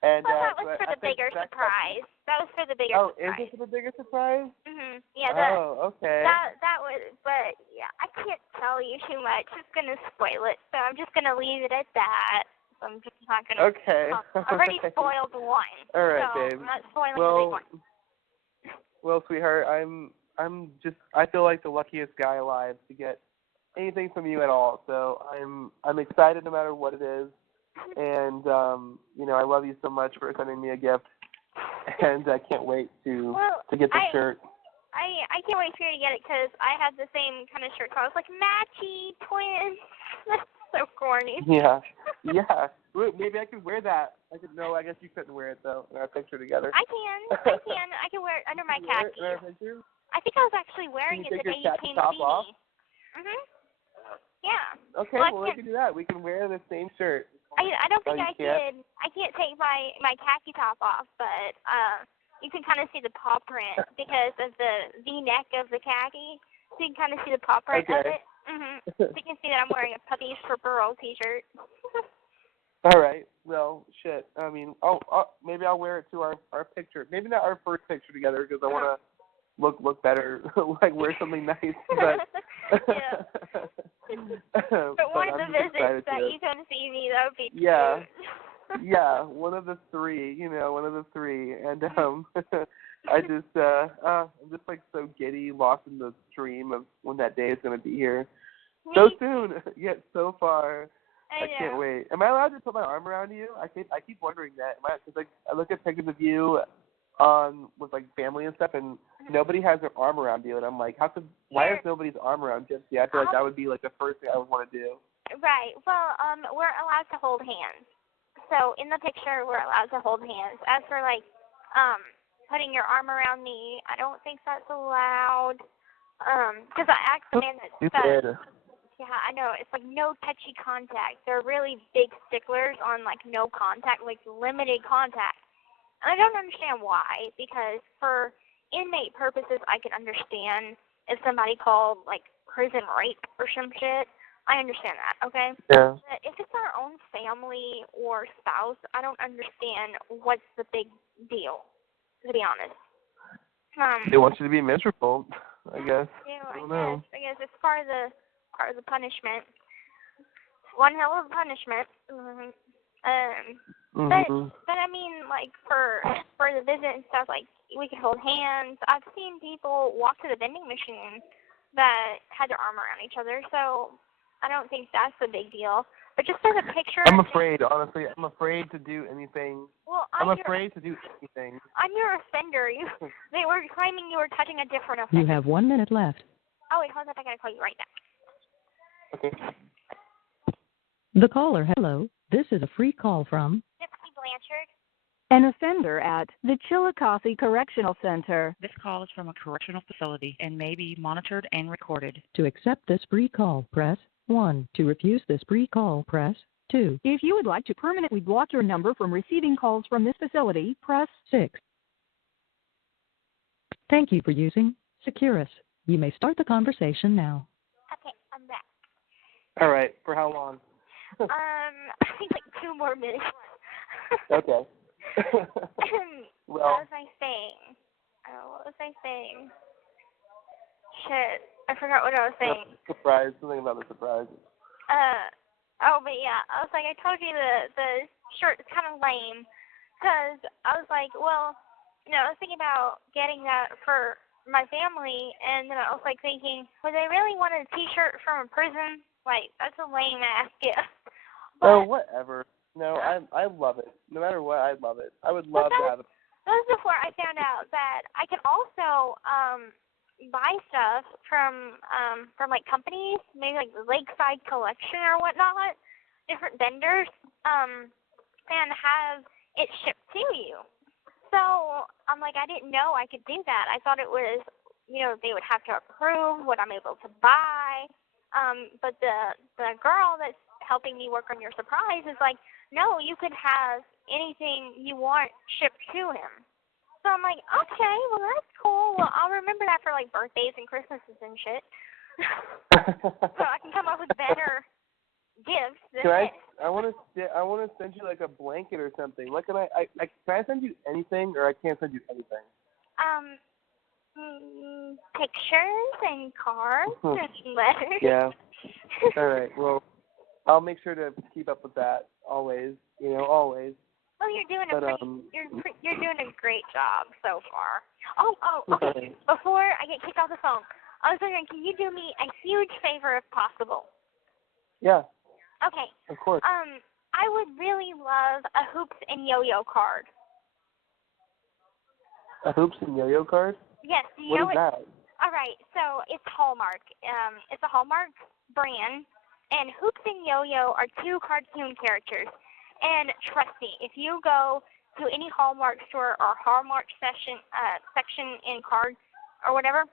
And that was for the bigger surprise. That was for the bigger surprise. Oh, is it for the bigger surprise? Yeah. Okay. That was, but yeah, I can't tell you too much. It's gonna spoil it, so I'm just gonna leave it at that. So I'm just not gonna. Okay. I've already spoiled one. All right, so babe. I'm not spoiling the big one. Well, sweetheart, I feel like the luckiest guy alive to get anything from you at all. So I'm excited no matter what it is. And I love you so much for sending me a gift, and I can't wait to get the shirt. I can't wait for you to get it, because I had the same kind of shirt. So I was like, matchy twins. That's so corny. Yeah. Maybe I could wear that. I guess you couldn't wear it though in our picture together. I can wear it under my khakis. I think I was actually wearing it the day you came to see me. Yeah. Okay, well we can do that. We can wear the same shirt. I don't think I can. I can't take my khaki top off, but you can kind of see the paw print because of the V-neck of the khaki. So you can kind of see the paw print of it. So you can see that I'm wearing a Puppies for Burl T-shirt. All right. Well, shit. I mean, maybe I'll wear it to our picture. Maybe not our first picture together, because I want to look better, like wear something nice. But but one of the visits that you come see me, that would be cute. Yeah, one of the three. And I'm just like so giddy, lost in the dream of when that day is going to be here. So soon, yet so far. I can't wait. Am I allowed to put my arm around you? I keep wondering that. Because like I look at pictures of you with like family and stuff, and nobody has their arm around you, and I'm like, why is nobody's arm around Gypsy? I feel like that would be like the first thing I would want to do. Right. Well, we're allowed to hold hands. So in the picture, we're allowed to hold hands. As for like putting your arm around me, I don't think that's allowed. Because I asked the man that said, yeah, I know, it's like no touchy contact. They're really big sticklers on like no contact, like limited contact. And I don't understand why, because for inmate purposes, I can understand if somebody called like prison rape or some shit. I understand that, okay? Yeah. But if it's our own family or spouse, I don't understand what's the big deal, to be honest. They want you to be miserable, I guess. Yeah, I don't know. I guess it's part of the punishment. One hell of a punishment. But I mean, like for the visit and stuff, like we could hold hands. I've seen people walk to the vending machine that had their arm around each other, so I don't think that's a big deal. But just as a picture. I'm afraid, honestly. I'm afraid to do anything. Well, I'm afraid to do anything. I'm your offender. They were claiming you were touching a different offender. You have 1 minute left. Oh wait, hold up! I gotta call you right back. Okay. The caller, hello. This is a free call from Gypsy Blanchard. An offender at the Chillicothe Correctional Center. This call is from a correctional facility and may be monitored and recorded. To accept this free call, press 1. To refuse this free call, press 2. If you would like to permanently block your number from receiving calls from this facility, press 6. Thank you for using Securus. You may start the conversation now. Okay, I'm back. All right. For how long? I think like 2 more minutes. Okay. What was I saying? Shit, I forgot what I was saying. Surprise. Something about the surprise. But yeah, I was like, I told you the shirt is kind of lame, because I was like, well, I was thinking about getting that for my family, and then I was like thinking, would they really want a T-shirt from a prison? Like, that's a lame ass gift. Oh, whatever. No, I love it. No matter what, I love it. I would love to have it. That was before I found out that I could also buy stuff from like companies, maybe like the Lakeside Collection or whatnot, different vendors, and have it shipped to you. So I'm like, I didn't know I could do that. I thought it was, they would have to approve what I'm able to buy. But the girl that's helping me work on your surprise is like, no, you could have anything you want shipped to him. So I'm like, okay, well, that's cool. Well, I'll remember that for like birthdays and Christmases and shit. So I can come up with better gifts than this. I want to send you like a blanket or something. What can can I send you anything, or I can't send you anything? Pictures and cards and letters. Yeah. All right. Well, I'll make sure to keep up with that always. Always. Well, you're doing you're doing a great job so far. Okay. Before I get kicked off the phone, I was wondering, can you do me a huge favor if possible? Yeah. Okay. Of course. I would really love a hoops and yo-yo card. A hoops and yo-yo card? Yes. What is that? All right. So it's Hallmark. It's a Hallmark brand, and hoops and yo-yo are 2 cartoon characters. And trust me, if you go to any Hallmark store or Hallmark section in cards or whatever,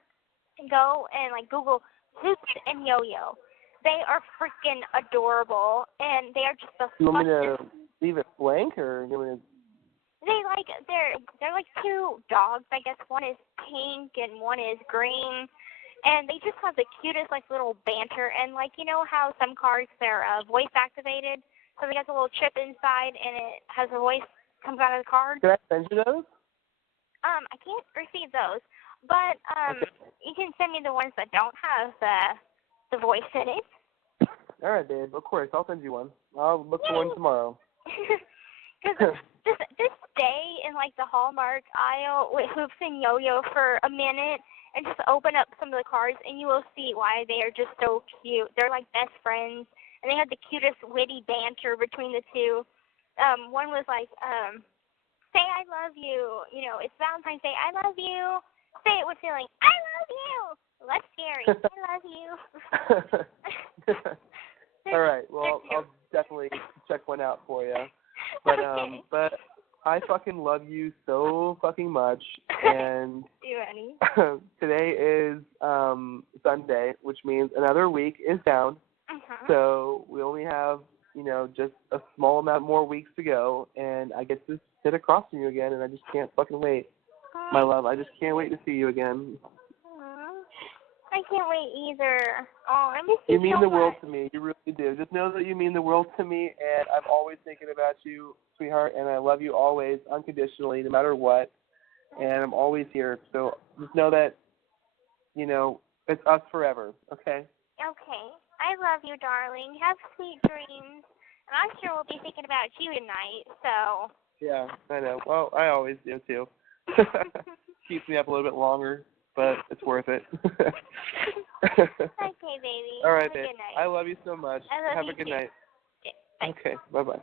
go and like Google hoops and yo-yo. They are freaking adorable, and they are just the You want me funnest. to leave it blank, or you want me to? They're like 2 dogs, I guess. One is pink and one is green, and they just have the cutest like little banter. And like, how some cards they're voice activated, so they got the little chip inside, and it has a voice comes out of the card. Can I send you those? I can't receive those, but Okay. You can send me the ones that don't have the voice in it. All right, babe. Of course, I'll send you one. I'll look for one tomorrow. Because just stay in like the Hallmark aisle with hoops and yo-yo for a minute, and just open up some of the cards, and you will see why they are just so cute. They're like best friends, and they have the cutest witty banter between the 2. One was like, say I love you. It's Valentine's Day. I love you. Say it with feeling. I love you. Less scary. I love you. All right. Well, I'll definitely check one out for you. But okay. But I fucking love you so fucking much. And today is Sunday, which means another week is down. So we only have, just a small amount more weeks to go, and I get to sit across from you again, and I just can't fucking wait. My love, I just can't wait to see you again. I can't wait either. Oh, I miss you You mean so the world much. to me. You really do. Just know that you mean the world to me, and I'm always thinking about you, sweetheart, and I love you always, unconditionally, no matter what, and I'm always here. So just know that, it's us forever, okay? Okay. I love you, darling. Have sweet dreams. And I'm sure we'll be thinking about you tonight, so. Yeah, I know. Well, I always do, too. Keeps me up a little bit longer, but it's worth it. Okay, baby. All right, Have a babe. good night. I love you so much. I love Have you a good too. night. Bye. Okay, bye-bye.